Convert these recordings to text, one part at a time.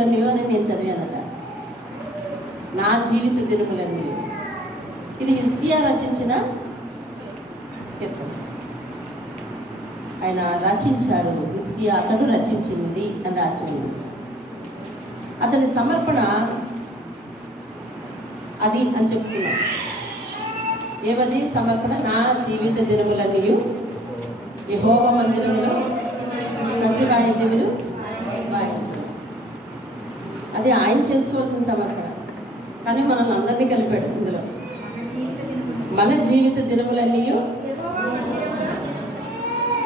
అని నేను చదివానట. నా జీవిత దినములన్నీ. ఇది హిజ్కియా రచించిన కీర్తన. ఆయన రచించాడు. హిజ్కియా అతడు రచించింది అని రాసి ఉంది. అతని సమర్పణ అది అని చెప్తున్నాడు. ఏమది సమర్పణ? నా జీవిత దినములన్నీ యెహోవా మందిరములో ప్రతి వాయిద్యములు వాయించు. అది ఆయన చేసుకోవాల్సిన సమర్పణ. కానీ మనల్ని అందరినీ కలిపాడు ఇందులో. మన జీవిత దినములన్నీ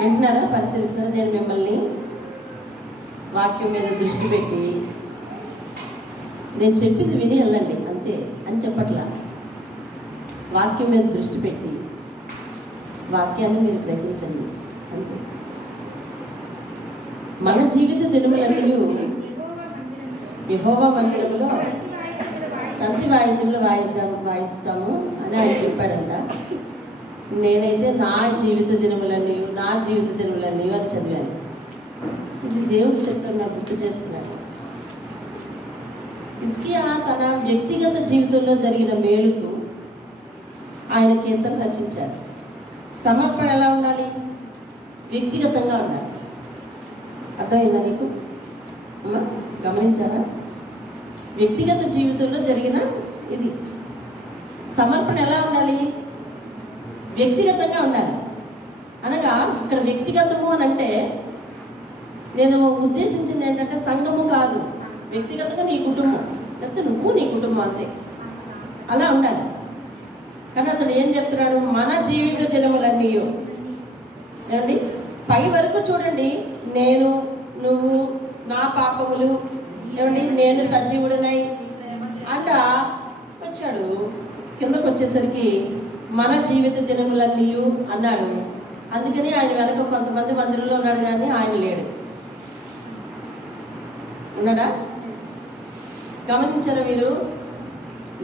వింటున్నారా? పరిశీలిస్తారా? నేను మిమ్మల్ని వాక్యం మీద దృష్టి పెట్టి నేను చెప్పింది విని వెళ్ళండి అంతే అని చెప్పట్లా. వాక్యం మీద దృష్టి పెట్టి వాక్యాన్ని మీరు గ్రహించండి అంతే. మన జీవిత దినములన్నీ యెహోవా మందిరములో తంతి వాయిద్యములు వాయిస్తాము అని ఆయన చెప్పాడంట. నేనైతే నా జీవిత దినములన్నీ అని చదివాను. ఇది దేవుడి చిత్రం నాకు గుర్తు చేస్తున్నాడు. హిజ్కియా తన వ్యక్తిగత జీవితంలో జరిగిన మేలుకు ఆయన కీర్తన రచించారు. సమర్పణ ఎలా ఉండాలి? వ్యక్తిగతంగా ఉండాలి. అర్థమైందా నీకు? అమ్మా గమనించారా? వ్యక్తిగత జీవితంలో జరిగిన ఇది సమర్పణ ఎలా ఉండాలి? వ్యక్తిగతంగా ఉండాలి. అనగా ఇక్కడ వ్యక్తిగతము అని అంటే నేను ఉద్దేశించింది ఏంటంటే సంఘము కాదు, వ్యక్తిగతంగా నీ కుటుంబం, లేకపోతే నువ్వు నీ కుటుంబం అంతే, అలా ఉండాలి. కానీ అతను ఏం చెప్తున్నాడు? మన జీవిత దినములన్నీ ఏమండి పై వరకు చూడండి. నేను, నువ్వు, నా పాపములు, ఏమండి నేను సజీవుడినై అంట వచ్చాడు. కిందకు వచ్చేసరికి మన జీవిత దినములన్నీ అన్నాడు. అందుకని ఆయన వెనక కొంతమంది మందిరంలో ఉన్నాడు కానీ ఆయన లేడు. ఉన్నాడా? గమనించారా మీరు?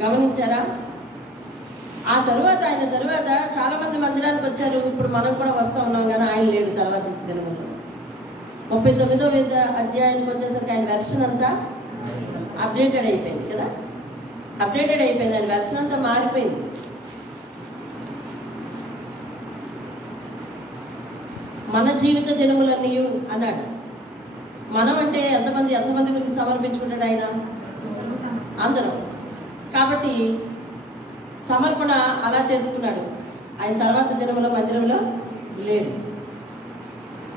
గమనించారా? ఆ తరువాత ఆయన తరువాత చాలా మంది మందిరానికి వచ్చారు. ఇప్పుడు మనం కూడా వస్తూ ఉన్నాం కానీ ఆయన లేడు. తర్వాత దినములు 39వ అధ్యాయానికి వచ్చేసరికి ఆయన వెర్షన్ అంతా అప్డేటెడ్ అయిపోయింది కదా. అప్డేటెడ్ అయిపోయింది. ఆయన వెర్షన్ అంతా మారిపోయింది. మన జీవిత దినములన్నీ అన్నాడు. మనం అంటే ఎంతమంది గురించి సమర్పించుకుంటాడు ఆయన? అందరం. కాబట్టి సమర్పణ అలా చేసుకున్నాడు. ఆయన తర్వాత దినములో మందిరంలో లేడు.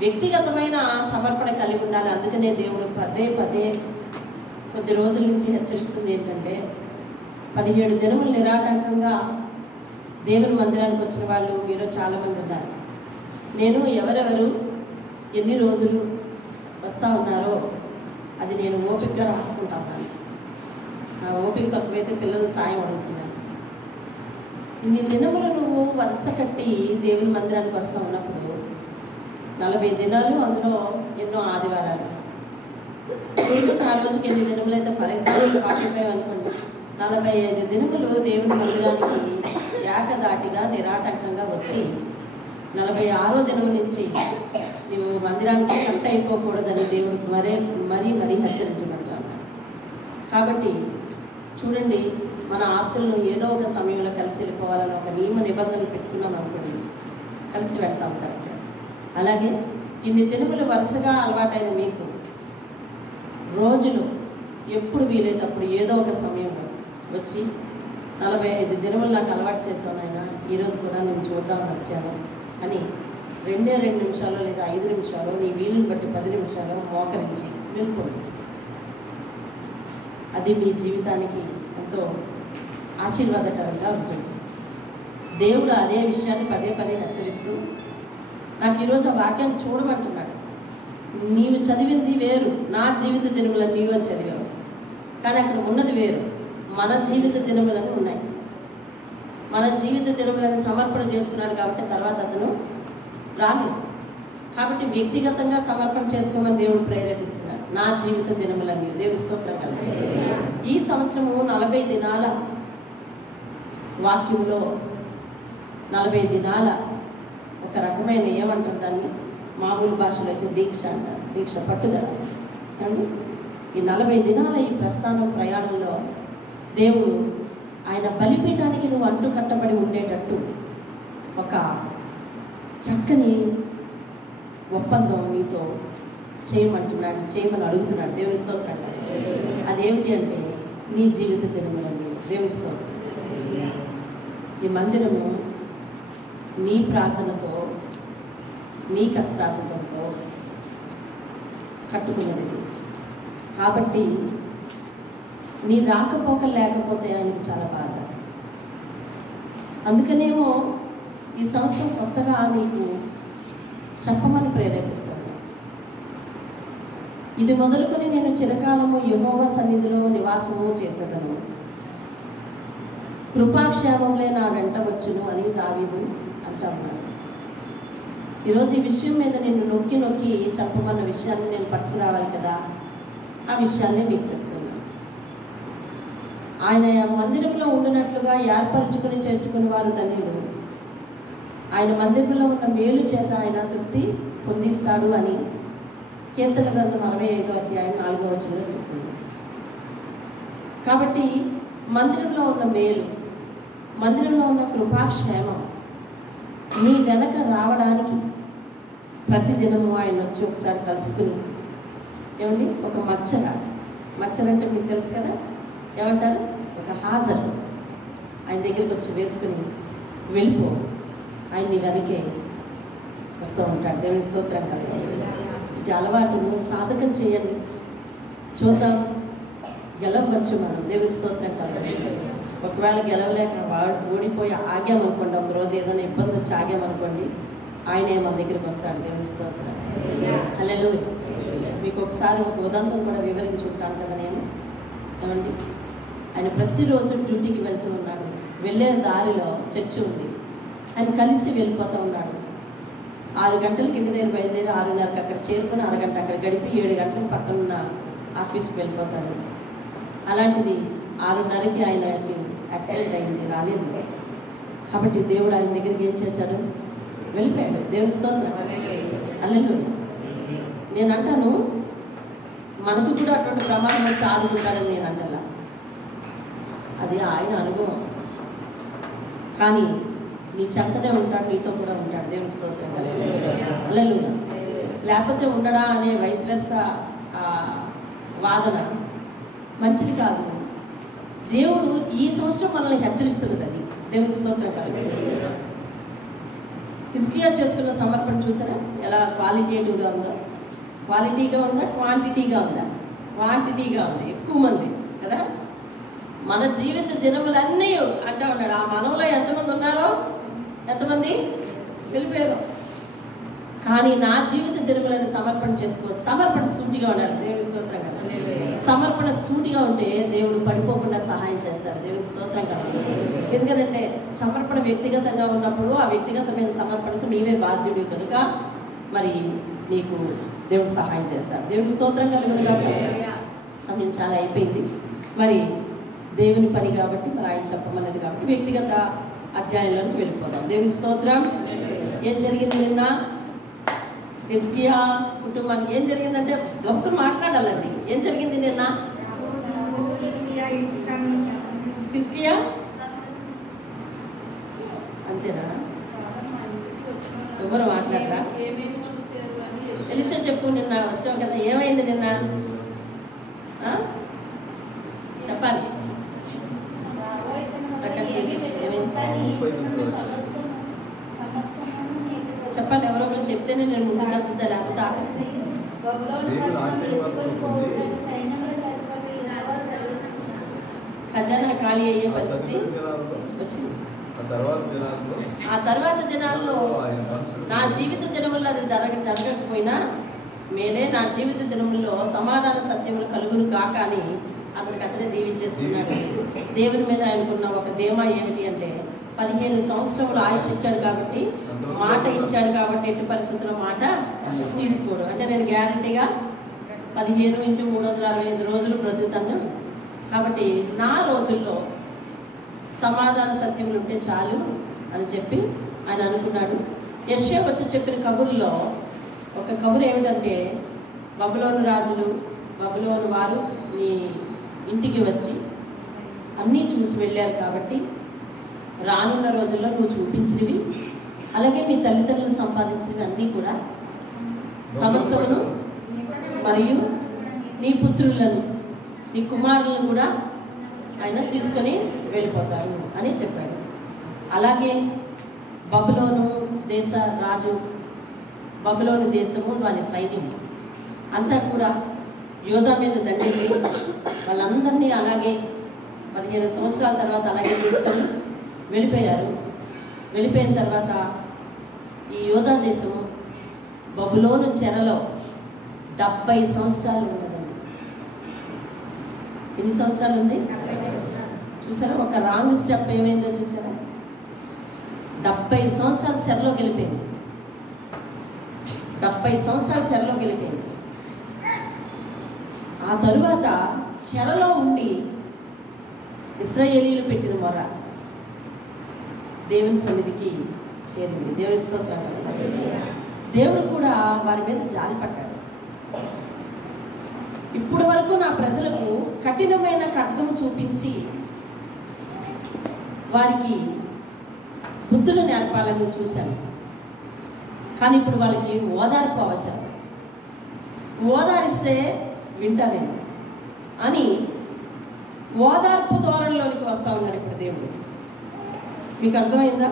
వ్యక్తిగతమైన సమర్పణ కలిగి ఉండాలి. అందుకనే దేవుడు పదే కొద్ది రోజుల నుంచి హెచ్చరిస్తుంది ఏంటంటే 17 దినములు నిరాటంకంగా దేవుని మందిరానికి వచ్చిన వాళ్ళు మీలో చాలామంది ఉన్నారు. నేను ఎవరెవరు ఎన్ని రోజులు వస్తూ ఉన్నారో అది నేను ఓపికగా రాసుకుంటా ఉన్నాను. ఆ ఓపిక తక్కువైతే పిల్లలు సాయం అడుగుతున్నాను. ఇన్ని దినములు నువ్వు వరుస కట్టి దేవుని మందిరానికి వస్తూ ఉన్నప్పుడు 40 దినాలు, అందులో ఎన్నో ఆదివారాలు, చాలా రోజుకి 8 దినములు అయితే ఫర్ ఎగ్జాంపుల్ 45 అనుకోండి. 45 దినములు దేవుని మందిరానికి ఏకదాటిగా నిరాటంకంగా వచ్చి 46వ దినం నుంచి నువ్వు మందిరానికి కట్ అయిపోకూడదని దేవుడికి మరీ హెచ్చరించబడతాను. కాబట్టి చూడండి, మన ఆప్తులను ఏదో ఒక సమయంలో కలిసి వెళ్ళిపోవాలని ఒక నియమ నిబంధనలు పెట్టుకున్నాం అనుకోండి, కలిసి వెళ్తాం కరెక్ట్. అలాగే ఇన్ని దినములు వరుసగా అలవాటైన మీకు రోజులు ఎప్పుడు వీలైనప్పుడు ఏదో ఒక సమయంలో వచ్చి 45 దినములు నాకు అలవాటు చేసాను ఆయన, ఈరోజు కూడా నేను చూద్దామని వచ్చాను అని 2 నిమిషాలు లేదా 5 నిమిషాలు నీ వీలుని బట్టి 10 నిమిషాలు మోకరించి వెళ్ళిపోండి. అది మీ జీవితానికి ఎంతో ఆశీర్వాదకరంగా ఉంటుంది. దేవుడు అదే విషయాన్ని పదే హెచ్చరిస్తూ నాకు ఈరోజు ఆ వాక్యాన్ని చూడమంటున్నాడు. నీవు చదివింది వేరు, నా జీవిత దినములన్నీ అని చదివావు, కానీ అక్కడ ఉన్నది వేరు. మన జీవిత దినములని ఉన్నాయి. మన జీవిత దినములను సమర్పణ చేసుకున్నాడు కాబట్టి తర్వాత అతను రాలేదు. కాబట్టి వ్యక్తిగతంగా సమర్పణ చేసుకోమని దేవుడు ప్రేరేపిస్తున్నాడు. నా జీవిత దినములన్నీ దేవుడి స్తోత్రం కలుగు. ఈ సంవత్సరము 40 దినాల వాక్యంలో 40 దినాల ఒక రకమైన ఏమంటారు దాన్ని, మామూలు భాషలో అయితే దీక్ష అంటారు. దీక్ష పట్టుదల అండి. ఈ 40 దినాల ఈ ప్రస్థానం ప్రయాణంలో దేవుడు ఆయన బలిపీఠానికి నువ్వు అంటు కట్టబడి ఉండేటట్టు ఒక చక్కని ఒప్పందం నీతో చేయమని అడుగుతున్నాడు. దేవుని స్తోత్రం. అదేమిటి అంటే నీ జీవిత దినములండి. దేవుని స్తోత్రం. ఈ మందిరము నీ ప్రార్థనతో నీ కష్టార్థంతో కట్టుకున్నది. కాబట్టి నీ రాకపోకలు లేకపోతే ఆయనకు చాలా బాధ. అందుకనేమో ఈ సంవత్సరం కొత్తగా నీకు చెప్పమని ప్రేరేపిస్తాను. ఇది మొదలుకొని నేను చిరకాలము యెహోవా సన్నిధిలో నివాసము చేసేదను, కృపాక్షేమంలే నా వెంట వచ్చును అని దావీదు అంటా ఉన్నాడు. ఈరోజు ఈ విషయం మీద నేను నొక్కి నొక్కి చెప్పమన్న విషయాన్ని నేను పట్టుకురావాలి కదా, ఆ విషయాన్ని మీకు చెప్తున్నాను. ఆయన మందిరంలో ఉండినట్లుగా ఏర్పరచుకుని చేర్చుకుని వారు ధన్యులు. ఆయన మందిరంలో ఉన్న మేలు చేత ఆయన తృప్తి పొందిస్తాడు అని కీర్తన గ్రంథం 45వ అధ్యాయం 4వ వచనంలో చెప్తుంది. కాబట్టి మందిరంలో ఉన్న మేలు, మందిరంలో ఉన్న కృపాక్షేమం నీ వెనక రావడానికి ప్రతిదినము ఆయన వచ్చి ఒకసారి కలుసుకుని ఏమండి ఒక మచ్చరంటే మీకు తెలుసు కదా, ఏమంటారు, ఒక హాజరు ఆయన దగ్గరికి వచ్చి వేసుకుని వెళ్ళిపో, ఆయన నీ వెనకే వస్తూ ఉంటాడు. దేవుని స్తోత్రం కలిగి ఇటు అలవాటును సాధకం చేయండి, చూద్దాం గెలవచ్చు మనం. దేవుని స్తోత్రం కలిగి ఒకవేళ గెలవలేక ఓడిపోయి ఆగామనుకోండి, ఒక రోజు ఏదైనా ఇబ్బంది వచ్చి ఆగామనుకోండి, ఆయనే మన దగ్గరికి వస్తాడు. దేవుని స్తోత్రం. హల్లెలూయా. మీకు ఒకసారి ఒక ఉదంతం కూడా వివరించి ఉంటాను కదా నేను. ఏమండి ఆయన ప్రతిరోజు డ్యూటీకి వెళ్తూ ఉన్నాడు. వెళ్ళే దారిలో చర్చి ఉంది, ఆయన కలిసి వెళ్ళిపోతూ ఉన్నాడు. 6 గంటలకి ఇంటి దగ్గర బయలుదేరి 6:30కి అక్కడ చేరుకుని అరగంట అక్కడ గడిపి 7 గంటలకు పక్కనున్న ఆఫీస్కి వెళ్ళిపోతాడు. అలాంటిది 6:30కి ఆయనకి యాక్సిడెంట్ అయింది, రాలేదు. కాబట్టి దేవుడు ఆయన దగ్గరికి ఏం చేశాడు, వెళ్ళిపోయాడు. దేవుని స్తోత్రం. హల్లెలూయా. నేను అంటాను మనకు కూడా అటువంటి ప్రమాదం వస్తే ఆదుకుంటాడని నేను అంటలా, అది ఆయన అనుభవం. కానీ నీ చెంతనే ఉంటాడు, నీతో కూడా ఉంటాడు. దేవుని స్తోత్రం. హల్లెలూయా. లేకపోతే ఉండడా అనే వైస్ వెర్సా వాదన మంచిది కాదు. దేవుడు ఈ సంవత్సరం మనల్ని హెచ్చరిస్తున్నది అది. దేవుని స్తోత్రం కాదు. హిజ్కియా చేసుకున్న సమర్పణ చూసారా ఎలా క్వాలిటేటివ్గా ఉందో? క్వాలిటీగా ఉందా, క్వాంటిటీగా ఉందా? క్వాంటిటీగా ఉంది. ఎక్కువ మంది కదా. మన జీవిత దినములన్నీ అంటా ఉన్నాడు. ఆ మనలో ఎంతమంది ఉన్నారో, ఎంతమంది వెళ్ళిపోయారు. కానీ నా జీవిత దినములను సమర్పణ చేసుకో. సమర్పణ సూటిగా ఉండాలి. దేవుని స్తోత్రం కదా. సమర్పణ సూటిగా ఉంటే దేవుడు పడిపోకుండా సహాయం చేస్తాడు. దేవుని స్తోత్రం కదా. ఎందుకంటే సమర్పణ వ్యక్తిగతంగా ఉన్నప్పుడు ఆ వ్యక్తిగతమైన సమర్పణకు నీవే బాధ్యుడు కనుక మరి నీకు దేవుడు సహాయం చేస్తాడు. దేవుని స్తోత్రం కలుగును. సమయం చాలా అయిపోయింది. మరి దేవుని పని కాబట్టి మరి ఆయన చెప్పమన్నది కాబట్టి వ్యక్తిగత అధ్యాయంలోకి వెళ్ళిపోదాం. దేవుని స్తోత్రం. ఏం జరిగింది నిన్న హిజ్కియా కుటుంబానికి? ఏం జరిగిందంటే గొప్పలు మాట్లాడాలండి. ఏం జరిగింది నిన్న? హిజ్కియా అంతేనా? ఎవరు మాట్లాడరా? ఎలీషా చెప్పు, నిన్న వచ్చావు కదా, ఏమైంది నిన్న? చెప్పాలి. చెప్పాలి. ఎవరో ఒకరు చెప్తేనే నేను ముందుకు వస్తుందా, లేకపోతే ఆపిస్తాయి. ఖజానా ఖాళీ అయ్యే పరిస్థితి వచ్చింది. ఆ తర్వాత దినాల్లో నా జీవిత దినముల్లో అది జరగకపోయినా మేలే, నా జీవిత దినముల్లో సమాధాన సత్యములు కలుగును కాక అని అతనే దీవించేసుకున్నాడు. దేవుని మీద ఆయనకున్న ఒక ధీమా ఏమిటి అంటే 15 సంవత్సరములు ఆయుష్ ఇచ్చాడు కాబట్టి, మాట ఇచ్చాడు కాబట్టి ఎట్టి పరిస్థితుల్లో మాట తీసుకోడు. అంటే నేను గ్యారంటీగా 15 × 365 రోజులు బ్రతుకుతాను. కాబట్టి నా రోజుల్లో సమాధాన సత్యములు ఉంటే చాలు అని చెప్పి ఆయన అనుకున్నాడు. యెషయా వచ్చి చెప్పిన కబుర్లో ఒక కబురు ఏమిటంటే బబులోను రాజులు బబులోను వారు నీ ఇంటికి వచ్చి అన్నీ చూసి వెళ్ళారు కాబట్టి రానున్న రోజుల్లో నువ్వు చూపించినవి అలాగే మీ తల్లిదండ్రులు సంపాదించినవి అన్నీ కూడా సమస్తమును మరియు నీ పుత్రులను నీ కుమారులను కూడా ఆయన తీసుకొని వెళ్ళిపోతారు అని చెప్పాడు. అలాగే బబులోను దేశ రాజు, బబులోను దేశము దాని సైన్యము అంతా కూడా యోధా మీద దండించి వాళ్ళందరినీ అలాగే 15 సంవత్సరాల తర్వాత అలాగే తీసుకొని వెళ్ళిపోయారు. వెళ్ళిపోయిన తర్వాత ఈ యోధా దేశము బబులోను చెరలో 70 సంవత్సరాలు ఉన్నదండి. ఎన్ని సంవత్సరాలు ఉంది చూసారా? ఒక రాంగ్ స్టెప్ ఏమైందో చూసారా? 70 సంవత్సరాలు చెరలో గెలిపోయింది. 70 సంవత్సరాలు చెరలో గెలిపోయింది. ఆ తరువాత చెరలో ఉండి ఇశ్రాయేలీయులు పెట్టిన మొర దేవుని సన్నిధికి చేరింది. దేవుని స్తోత్రం. దేవుడు కూడా వారి మీద జాలి పడ్డాడు. ఇప్పటి వరకు నా ప్రజలకు కఠినమైన ఖడ్గము చూపించి వారికి బుద్ధులు నేర్పాలని చూశాను. కానీ ఇప్పుడు వాళ్ళకి ఓదార్పు అవసరం. ఓదారిస్తే వింటారేమో అని ఓదార్పు ధోరణిలోనికి వస్తూ ఉన్నాడు ఇప్పుడు దేవుడు. మీకు అర్థమైందా?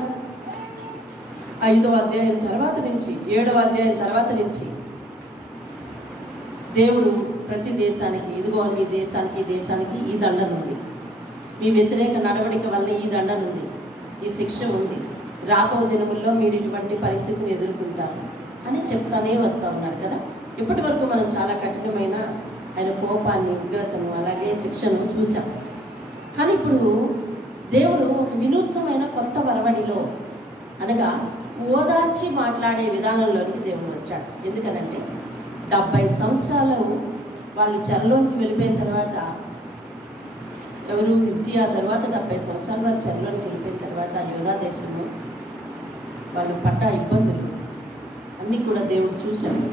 5వ అధ్యాయం తర్వాత నుంచి 7వ అధ్యాయం తర్వాత నుంచి దేవుడు ప్రతి దేశానికి ఇదిగో ఈ దేశానికి ఈ దేశానికి ఈ దండన ఉంది, మీ వ్యతిరేక నడవడిక వల్ల ఈ దండన ఉంది, ఈ శిక్ష ఉంది, రాబో దినముల్లో మీరు ఇటువంటి పరిస్థితిని ఎదుర్కొంటారు అని చెప్తానే వస్తూ ఉన్నాడు కదా. ఇప్పటి వరకు మనం చాలా కఠినమైన ఆయన కోపాన్ని, ఉగ్రతను అలాగే శిక్షను చూసాం. కానీ ఇప్పుడు దేవుడు ఒక వినూత్నమైన కొత్త వరవడిలో అనగా ఓదార్చి మాట్లాడే విధానంలోనికి దేవుడు వచ్చాడు. ఎందుకనంటే 70 సంవత్సరాలు వాళ్ళు చెరలోనికి వెళ్ళిపోయిన తర్వాత, ఎవరు హిజ్కియా తర్వాత 70 సంవత్సరాలు వారు చెరలోనికి వెళ్ళిపోయిన తర్వాత యోధా దేశంలో వాళ్ళు పడ్డ ఇబ్బందులు అన్నీ కూడా దేవుడు చూశాడు.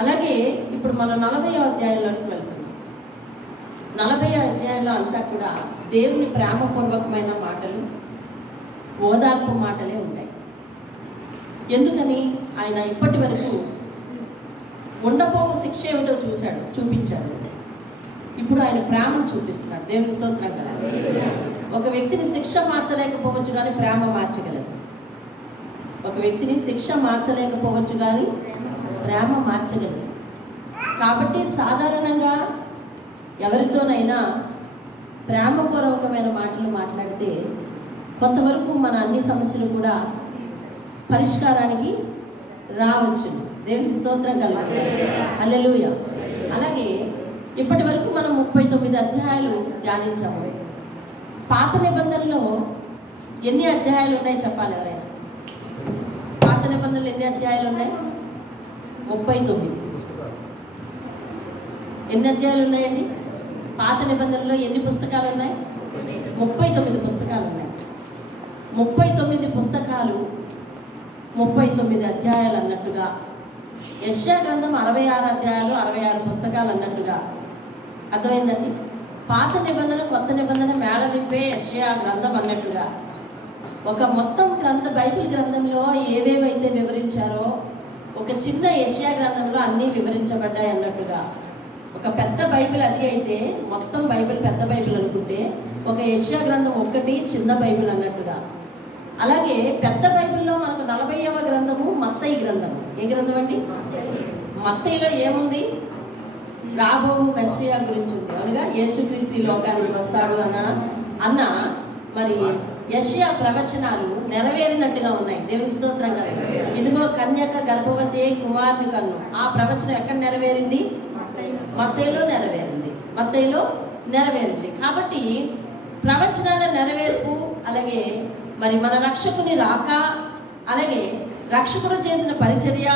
అలాగే ఇప్పుడు మనం 40వ అధ్యాయంలోనికి వెళ్తున్నాం. 40వ అధ్యాయంలో అంతా కూడా దేవుని ప్రేమపూర్వకమైన మాటలు, ఓదార్పు మాటలే ఉంటాయి. ఎందుకని? ఆయన ఇప్పటి వరకు ఉండపోవు శిక్ష ఏమిటో చూపించాడు. ఇప్పుడు ఆయన ప్రేమను చూపిస్తున్నాడు. దేవుని స్తోత్రం కదా. ఒక వ్యక్తిని శిక్ష మార్చలేకపోవచ్చు కానీ ప్రేమ మార్చగలదు. ఒక వ్యక్తిని శిక్ష మార్చలేకపోవచ్చు కానీ ప్రేమ మార్చగలదు. కాబట్టి సాధారణంగా ఎవరితోనైనా ప్రేమపూర్వకమైన మాటలు మాట్లాడితే కొంతవరకు మన అన్ని సమస్యలు కూడా పరిష్కారానికి రావచ్చు. దేవునికి స్తోత్రం కలగాలి. హల్లెలూయా. అలాగే ఇప్పటి వరకు మనం 39 అధ్యాయాలు ధ్యానించాము. పాత నిబంధనలో ఎన్ని అధ్యాయాలు ఉన్నాయి చెప్పాలి ఎవరైనా? పాత నిబంధనలు ఎన్ని అధ్యాయాలు ఉన్నాయి? 39. ఎన్ని అధ్యాయాలు ఉన్నాయండి? పాత నిబంధనలో ఎన్ని పుస్తకాలు ఉన్నాయి? 39 పుస్తకాలు ఉన్నాయి. 39 పుస్తకాలు 39 అధ్యాయాలు అన్నట్టుగా, యెషయా గ్రంథం 66 అధ్యాయాలు 66 పుస్తకాలు అన్నట్టుగా అర్థమైందండి. పాత నిబంధన కొత్త నిబంధన మేళ విప్పే యెషయా గ్రంథం అన్నట్టుగా ఒక మొత్తం బైబిల్ గ్రంథంలో ఏవేవైతే వివరించారో ఒక చిన్న యెషయా గ్రంథంలో అన్నీ వివరించబడ్డాయి అన్నట్టుగా, ఒక పెద్ద బైబిల్ అది అయితే మొత్తం బైబిల్ పెద్ద బైబిల్ అనుకుంటే ఒక యెషయా గ్రంథం ఒక్కటి చిన్న బైబిల్ అన్నట్టుగా, అలాగే పెద్ద బైబిల్లో మనకు 40వ గ్రంథము మత్తయి గ్రంథము. ఏ గ్రంథం అండి? మత్తయిలో ఏముంది? రాబో మెస్సియా గురించి ఉంది. అవునుగా, యేసుక్రీస్తు ఈ లోకానికి వస్తాడు అన్న మరి యెషయా ప్రవచనాలు నెరవేరినట్టుగా ఉన్నాయి. దేవుని స్తోత్రం కదా. ఇదిగో కన్యక గర్భవతి కుమారుని కన్ను. ఆ ప్రవచనం ఎక్కడ నెరవేరింది? మత్తయిలో నెరవేరింది. మత్తయిలో నెరవేరింది. కాబట్టి ప్రవచనాల నెరవేర్పు, అలాగే మరి మన రక్షకుని రాక, అలాగే రక్షకుడు చేసిన పరిచర్య,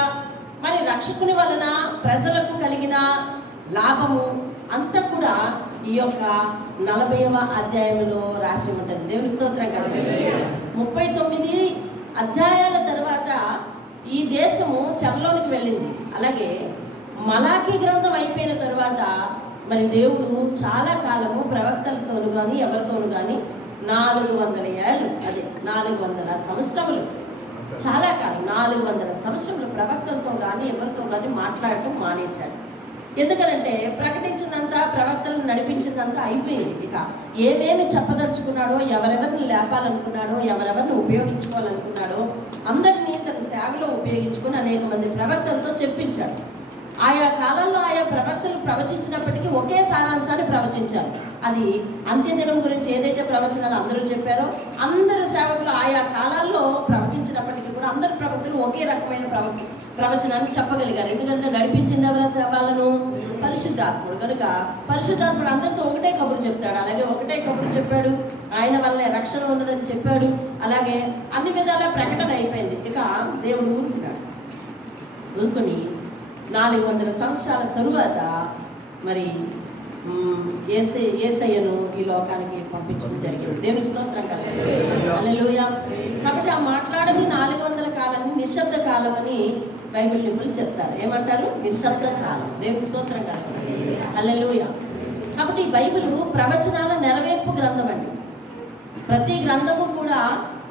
మరి రక్షకుని వలన ప్రజలకు కలిగిన లాభము అంతా కూడా ఈ యొక్క 40వ అధ్యాయంలో రాసి ఉంటుంది. దేవుని స్తోత్రం కదా. 39 అధ్యాయాల తర్వాత ఈ దేశము చెరలోనికి వెళ్ళింది. అలాగే మలాకీ గ్రంథం అయిపోయిన తర్వాత మరి దేవుడు చాలా కాలము ప్రవక్తలతోను కానీ ఎవరితోను కానీ 400 ఏళ్ళు, అదే 400 సంవత్సరములు, చాలా కాలం 400 సంవత్సరములు ప్రవక్తలతో కానీ ఎవరితో కానీ మాట్లాడటం మానేశాడు. ఎందుకనంటే ప్రకటించినంత, ప్రవక్తలను నడిపించినంత అయిపోయింది. ఇక ఏమేమి చెప్పదలుచుకున్నాడో, ఎవరెవరిని లేపాలనుకున్నాడో, ఎవరెవరిని ఉపయోగించుకోవాలనుకున్నాడో అందరినీ తన సేవలో ఉపయోగించుకుని అనేక మంది ప్రవక్తలతో చెప్పించాడు. ఆయా కాలంలో ఆయా ప్రవక్తలు ప్రవచించినప్పటికీ ఒకే సారాంశాన్ని ప్రవచించారు. అది అంత్యదినం గురించి ఏదైతే ప్రవచనాలు అందరూ చెప్పారో, అందరు సేవకులు ఆయా కాలాల్లో ప్రవచించినప్పటికీ కూడా అందరు ప్రవక్తలు ఒకే రకమైన ప్రవచనాన్ని చెప్పగలిగారు. ఎందుకంటే నడిపించింది ఎవరైతే వాళ్ళను పరిశుద్ధాత్ముడు కనుక పరిశుద్ధాత్ముడు అందరితో ఒకటే కబురు చెప్తాడు. అలాగే ఒకటే కబురు చెప్పాడు, ఆయన వల్లనే రక్షణ ఉన్నదని చెప్పాడు. అలాగే అన్ని విధాల ప్రకటన అయిపోయింది. ఇక దేవుడు ఊరుకున్నాడు. ఊరుకొని 400 సంవత్సరాల తరువాత మరి యేసయ్యను ఈ లోకానికి పంపించడం జరిగింది. దేవునికి స్తోత్రం కలుగును. హల్లెలూయా. కాబట్టి ఆ మాట్లాడని 400 కాలాన్ని నిశ్శబ్ద కాలం అని బైబిల్ నిపుణులు చెప్తారు. ఏమంటారు? నిశ్శబ్ద కాలం. దేవునికి స్తోత్రం కలుగును. హల్లెలూయా. కాబట్టి ఈ బైబిల్ ప్రవచనాల నెరవేర్పు గ్రంథం అండి. ప్రతి గ్రంథము కూడా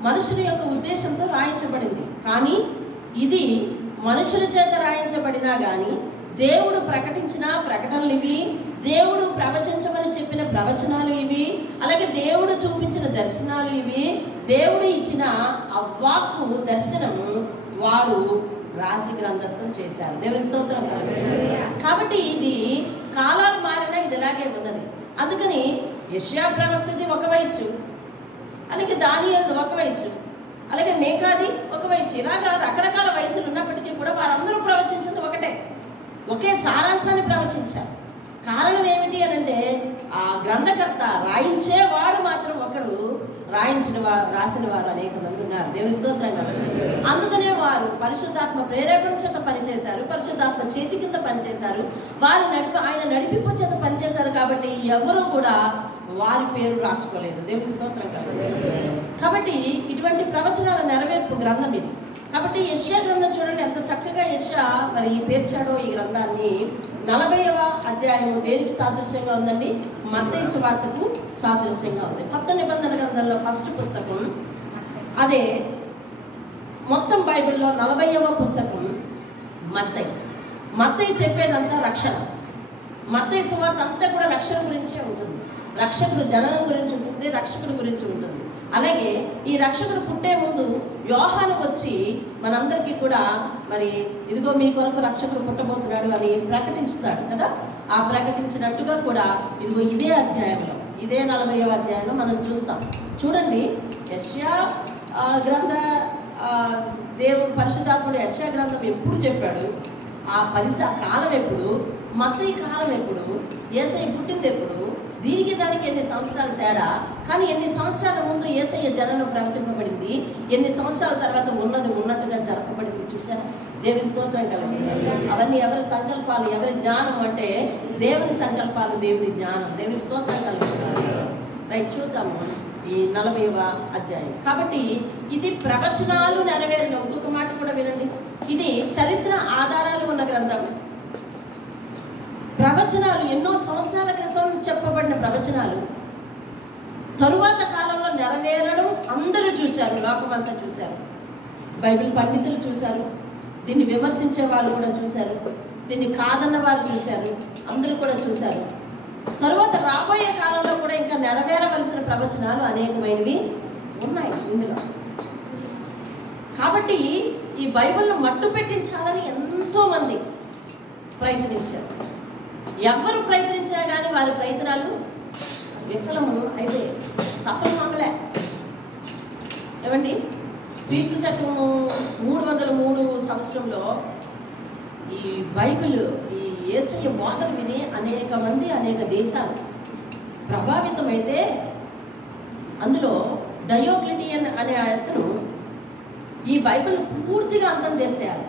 మనుషుని యొక్క ఉద్దేశంతో రాయించబడింది. కానీ ఇది మనుషుల చేత రాయించబడినా కానీ దేవుడు ప్రకటించిన ప్రకటనలు ఇవి, దేవుడు ప్రవచించమని చెప్పిన ప్రవచనాలు ఇవి, అలాగే దేవుడు చూపించిన దర్శనాలు ఇవి, దేవుడు ఇచ్చిన ఆ వాక్కు దర్శనము వారు రాసి గ్రంథస్థం చేశారు. దేవుని స్తోత్రం. కాబట్టి ఇది కాలాలు మారినా ఇది ఇలాగే ఉన్నది. అందుకని యెషయా ప్రవక్తది ఒక వయసు, అలాగే దానియేలు ఒక వయసు, అలాగే మేకాది ఒక వయసు, ఇలాగా రకరకాల వయసులు ఉన్నప్పటికీ కూడా వారందరూ ప్రవచించింది ఒకటే, ఒకే సారాంశాన్ని ప్రవచించారు. కారణం ఏమిటి అని అంటే ఆ గ్రంథకర్త రాయించేవాడు మాత్రం ఒకడు, రాసిన వారు అనేక మంది ఉన్నారు. దేవుని స్తోత్రం కలుగును. అందుకనే వారు పరిశుద్ధాత్మ ప్రేరేపణ చేత పనిచేశారు, పరిశుద్ధాత్మ చేతి కింద పనిచేశారు, ఆయన నడిపింపు చేత పనిచేశారు. కాబట్టి ఎవరు కూడా వారి పేరు రాసుకోలేదు. దేవుని స్తోత్రం కలుగును. కాబట్టి ఇటువంటి ప్రవచనాల నెరవేర్పు గ్రంథం ఇది. కాబట్టి యెషయా గ్రంథం చూడండి ఎంత చక్కగా యెషయా మరి పేర్చాడో ఈ గ్రంథాన్ని. 40వ అధ్యాయము దేనికి సాదృశ్యంగా ఉందండి? మత్తయి సువార్తకు సాదృశ్యంగా ఉంది. కొత్త నిబంధన గ్రంథంలో ఫస్ట్ పుస్తకం అదే. మొత్తం బైబిల్లో 40వ పుస్తకం మత్తయి చెప్పేదంతా రక్షణ. మత్తయి సువార్త అంతా కూడా రక్షణ గురించే ఉంటుంది. రక్షకుడు జననం గురించి ఉంటుంది, రక్షకుడి గురించి ఉంటుంది. అలాగే ఈ రక్షకుడు పుట్టే ముందు యోహాను వచ్చి మనందరికీ కూడా మరి ఇదిగో మీ కొరకు రక్షకుడు పుట్టబోతున్నాడు అని ప్రకటిస్తాడు కదా. ఆ ప్రకటించినట్టుగా కూడా ఇదిగో ఇదే అధ్యాయంలో, ఇదే 40వ అధ్యాయంలో మనం చూస్తాం. చూడండి, యెషయా గ్రంథ దేవుడు పరిశుద్ధాత్ముడు యెషయా గ్రంథం ఎప్పుడు చెప్పాడు, ఆ కాలం ఎప్పుడు, మత్తయి కాలం ఎప్పుడు, యేసయ్య పుట్టింది ఎప్పుడు, దీనికి దానికి ఎన్ని సంవత్సరాలు తేడా. కానీ ఎన్ని సంవత్సరాల ముందు యేసయ్య జననం ప్రవచింపబడింది, ఎన్ని సంవత్సరాల తర్వాత ఉన్నట్టుగా జరపబడింది. చూసారా? దేవుని స్తోత్రం కలుగుతుంది. అవన్నీ ఎవరి సంకల్పాలు, ఎవరి జ్ఞానం అంటే దేవుని సంకల్పాలు, దేవుని జ్ఞానం. దేవుని స్తోత్రం కలుగుతుంది. రైట్, చూద్దాము ఈ 40వ అధ్యాయం. కాబట్టి ఇది ప్రవచనాలు నెరవేరిన, ఇంకొక మాట కూడా వినండి, ఇది చరిత్ర ఆధారాలు ఉన్న గ్రంథం. ప్రవచనాలు ఎన్నో సంవత్సరాల క్రితం చెప్పబడిన ప్రవచనాలు తరువాత కాలంలో నెరవేరడం అందరూ చూశారు, లోకమంతా చూశారు. బైబిల్ పండితులు చూశారు, దీన్ని విమర్శించే వాళ్ళు కూడా చూశారు, దీన్ని కాదన్న వారు చూశారు, అందరూ కూడా చూశారు. తరువాత రాబోయే కాలంలో కూడా ఇంకా నెరవేరవలసిన ప్రవచనాలు అనేకమైనవి ఉన్నాయి ఇందులో. కాబట్టి ఈ బైబిల్ను మట్టు పెట్టించాలని ఎంతో మంది ప్రయత్నించారు. ఎవరు ప్రయత్నించినా కానీ వారి ప్రయత్నాలు విఫలము అయితే సఫలమవలే. ఏమండి, క్రీస్తు శకము 303 సంవత్సరంలో ఈ బైబిల్, ఈ యేసయ్య బోధలు విని అనేక మంది, అనేక దేశాలు ప్రభావితమైతే అందులో డయోక్లిటియన్ అనే అతను ఈ బైబిల్ పూర్తిగా అర్థం చేసేయాలి,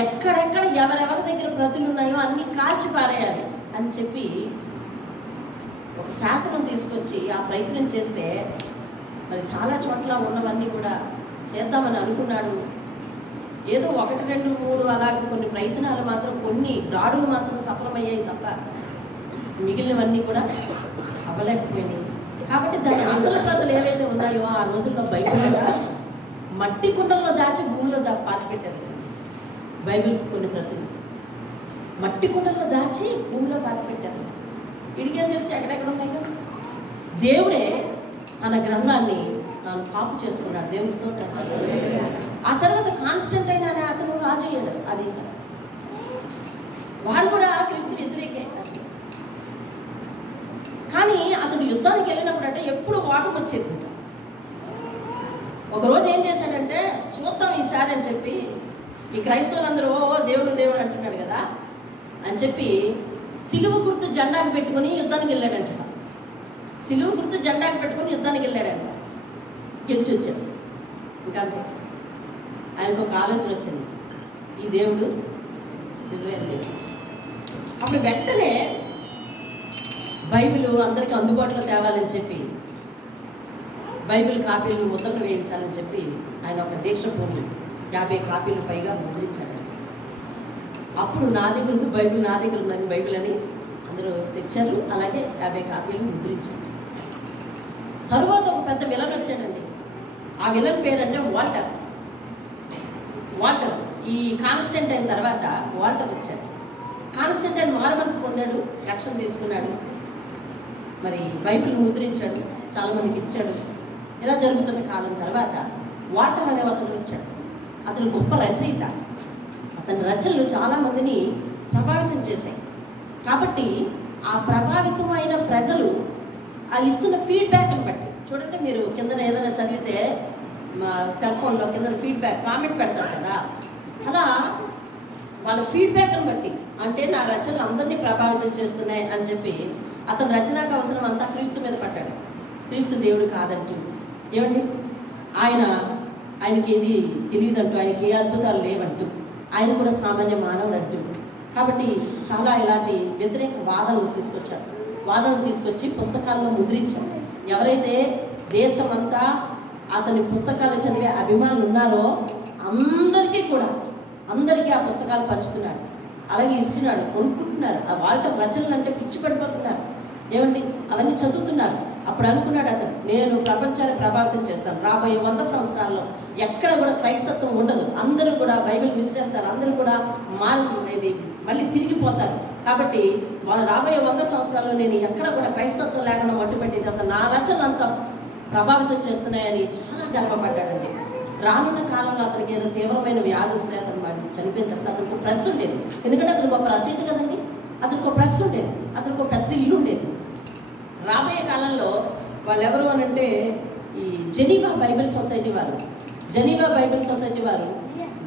ఎక్కడెక్కడ ఎవరెవరి దగ్గర ప్రతులు ఉన్నాయో అన్ని కాల్చి పారేయాలి అని చెప్పి ఒక శాసనం తీసుకొచ్చి ఆ ప్రయత్నం చేస్తే మరి చాలా చోట్ల ఉన్నవన్నీ కూడా చేద్దామని అనుకున్నాడు. ఏదో 1, 2, 3 అలాగే కొన్ని ప్రయత్నాలు మాత్రం, కొన్ని దాడులు మాత్రం సఫలమయ్యాయి తప్ప మిగిలినవన్నీ కూడా అవ్వలేకపోయినాయి. కాబట్టి దాని అసలు ప్రతులు ఏవైతే ఉన్నాయో ఆ రోజుల్లో బైబిల్ మట్టి కుండల్లో దాచి భూమిలో పాతిపెట్టారు. బైబిల్ కొన్ని ప్రతులు మట్టి కుండల్లో దాచి భూమిలో పాతిపెట్టారు. ఇడికేం తెలిసి ఎక్కడెక్కడ ఉన్నాయో దేవుడే తన గ్రంథాన్ని తాను కాపు చేసుకున్నాడు. దేవుని స్తోత్రం. ఆ తర్వాత కాన్స్టంటైన్ అనే అతను రాజు అయ్యాడు. అది వాడు కూడా క్రీస్తు వ్యతిరేకే. కానీ అతను యుద్ధానికి వెళ్ళినప్పుడు అంటే ఎప్పుడు వాటం వచ్చేది. ఒకరోజు ఏం చేశాడంటే, చూద్దాం ఈసారి అని చెప్పి, ఈ క్రైస్తవులందరూ దేవుడు దేవుడు అంటున్నాడు కదా అని చెప్పి సిలువ గుర్తు జెండాకు పెట్టుకుని యుద్ధానికి వెళ్ళాడంట. సిలువ గుర్తు జెండాకు పెట్టుకుని యుద్ధానికి వెళ్ళాడంట. గెలిచి వచ్చాడు. ఇంకా అంతే. ఆయనకు ఒక ఆలోచన వచ్చింది, ఈ దేవుడు నిజమైన దేవుడు. అప్పుడు వెంటనే బైబిల్ అందరికీ అందుబాటులో తేవాలని చెప్పి, బైబిల్ కాపీలను ముద్రలు వేయించాలని చెప్పి ఆయన ఒక దీక్ష పూని 50 కాపీలు పైగా ముద్రించాడు. అప్పుడు నా దగ్గర ఉంది బైబిల్, నా దగ్గర ఉందని బైబిల్ అని అందరూ తెచ్చారు. అలాగే 50 కాపీలు ముద్రించారు. తరువాత ఒక పెద్ద విలన్ వచ్చాడండి. ఆ విలన్ పేరంటే వాల్టర్. ఈ కాన్స్టంటైన్ తర్వాత వాల్టర్ వచ్చాడు. కాన్స్టంటైన్ మారుమనసు పొందాడు, రక్షణ తీసుకున్నాడు, మరి బైబిల్ ముద్రించాడు, చాలా మందికి ఇచ్చాడు. ఇలా జరుగుతున్న కాలం తర్వాత వాల్టర్ అనే అతను వచ్చాడు. అతను గొప్ప రచయిత. అతని రచనలు చాలా మందిని ప్రభావితం చేశాయి. కాబట్టి ఆ ప్రభావితమైన ప్రజలు వాళ్ళు ఇస్తున్న ఫీడ్బ్యాక్ని బట్టి, చూడండి మీరు కింద ఏదైనా చదివితే మా సెల్ ఫోన్లో కింద ఫీడ్బ్యాక్ కామెంట్ పెడతారు కదా, అలా వాళ్ళ ఫీడ్బ్యాక్ని బట్టి, అంటే నా రచనలు అందరినీ ప్రభావితం చేస్తున్నాయి అని చెప్పి అతని రచనకు అవసరం అంతా క్రీస్తు మీద పడ్డాడు. క్రీస్తు దేవుడు కాదంటూ, ఏమండి ఆయనకి ఏది తెలియదంటూ, ఆయనకి ఏ అద్భుతాలు లేవంటూ, ఆయన కూడా సామాన్య మానవుడు అంటూ. కాబట్టి చాలా ఇలాంటి వ్యతిరేక వాదనలు తీసుకొచ్చి పుస్తకాలను ముద్రించారు. ఎవరైతే దేశం అంతా అతని పుస్తకాలు చదివే అభిమానులు ఉన్నారో అందరికీ ఆ పుస్తకాలు పంచుతున్నాడు. అలాగే ఇస్తున్నాడు, కొనుక్కుంటున్నారు. ఆ వాళ్ళ రచనలు అంటే పిచ్చి పడిపోతున్నారు. ఏమండి అవన్నీ చదువుతున్నారు. అప్పుడు అనుకున్నాడు అతను, నేను ప్రపంచాన్ని ప్రభావితం చేస్తాను. రాబోయే 100 సంవత్సరాల్లో ఎక్కడ కూడా క్రైస్తత్వం ఉండదు. అందరూ కూడా బైబిల్ విసిరేస్తారు. అందరూ కూడా మళ్ళీ తిరిగిపోతారు. కాబట్టి వాళ్ళు రాబోయే 100 సంవత్సరాల్లో నేను ఎక్కడ కూడా క్రైస్తత్వం లేకుండా మట్టుపెట్టి అసలు నా రచనలు అంతా ప్రభావితం చేస్తున్నాయని చాలా గర్వపడ్డాడండి. రానున్న కాలంలో అతనికి ఏదో తీవ్రమైన వ్యాధి వస్తే అతను చనిపోయిన తర్వాత అతనికి ప్రెస్ ఉండేది. ఎందుకంటే అతనికి ఒక రచయిత కదండి. అతనికి ఒక ప్రెస్ ఉండేది, అతనికి ఒక పెద్ద ఇల్లు ఉండేది. రాబోయే కాలంలో వాళ్ళు ఎవరు అని అంటే ఈ జెనీవా బైబిల్ సొసైటీ వారు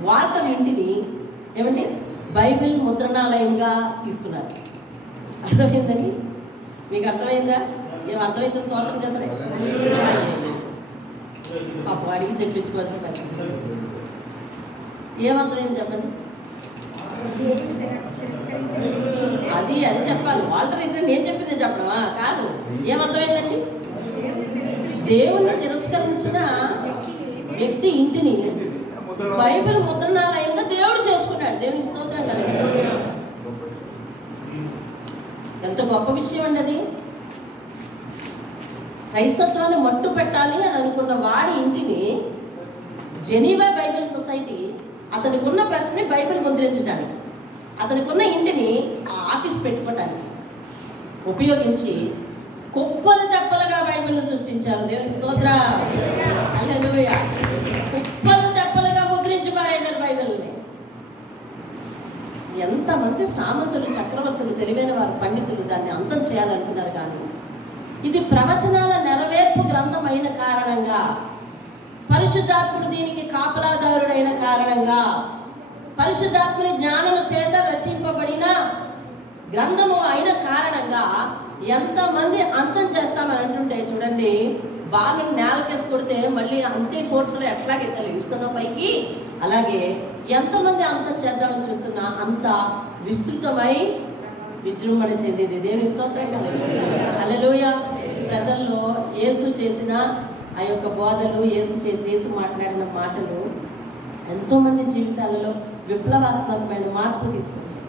వాల్టర్ ఇంటిని ఏమండి బైబిల్ ముద్రణాలయంగా తీసుకున్నారు. అర్థమైందండి? మీకు అర్థమైందా? ఏం అర్థమైతే స్తోత్రం చెప్పరే. పాప అడిగి చెప్పించుకోవాల్సిన పని. ఏమర్థమైంది చెప్పండి. అది చెప్పాలి. వాల్టర్ ఏంటంటే నేను చెప్పింది చెప్పడమా? కాదు. ఏమర్థమైందండి? దేవుణ్ణి తిరస్కరించిన వ్యక్తి ఇంటిని బైబిల్ ముద్రణాలయంగా దేవుడు చేసుకున్నాడు. దేవుని స్తోత్రం కదా. ఎంత గొప్ప విషయం అండి అది. క్రైస్తత్వాన్ని మట్టు పెట్టాలి అని అనుకున్న వాడి ఇంటిని జెనీవా బైబిల్ సొసైటీ అతనికి ఉన్న ప్రశ్నే బైబిల్ ముద్రించడానికి, అతనికి ఉన్న ఇంటిని ఆఫీస్ పెట్టుకోవడానికి ఉపయోగించి కుప్పలు తెప్పలుగా బైబిల్ని సృష్టించారు. దేవుని స్తోత్రం. హల్లెలూయా. కుప్పలు తెప్పలుగా ముద్రించి పారేశారు బైబిల్ని. ఎంతమంది సామంతులు, చక్రవర్తులు, తెలివైన వారు, పండితులు దాన్ని అంతం చేయాలనుకున్నారు. కానీ ఇది ప్రవచనాల నెరవేర్పు గ్రంథం అయిన కారణంగా, పరిశుద్ధాత్ముడు దీనికి కాపలాదారుడైన కారణంగా, పరిశుద్ధాత్ముని జ్ఞానము చేత రచింపబడిన గ్రంథము అయిన కారణంగా ఎంతమంది అంతం చేస్తామని అంటుంటే చూడండి, బాలను నేలకేసి కొడితే మళ్ళీ అంతే ఫోర్స్లో ఎట్లాగైతే లేస్తుందో పైకి, అలాగే ఎంతమంది అంతం చేద్దామని చూస్తున్నా అంత విస్తృతమై విజృంభణ చెందింది. దేవుని స్తోత్రం కలుగుతుంది. హల్లెలూయా. ప్రజల్లో యేసు చేసిన ఆ యొక్క బోధలు, యేసు మాట్లాడిన మాటలు ఎంతోమంది జీవితాలలో విప్లవాత్మకమైన మార్పు తీసుకొచ్చాయి.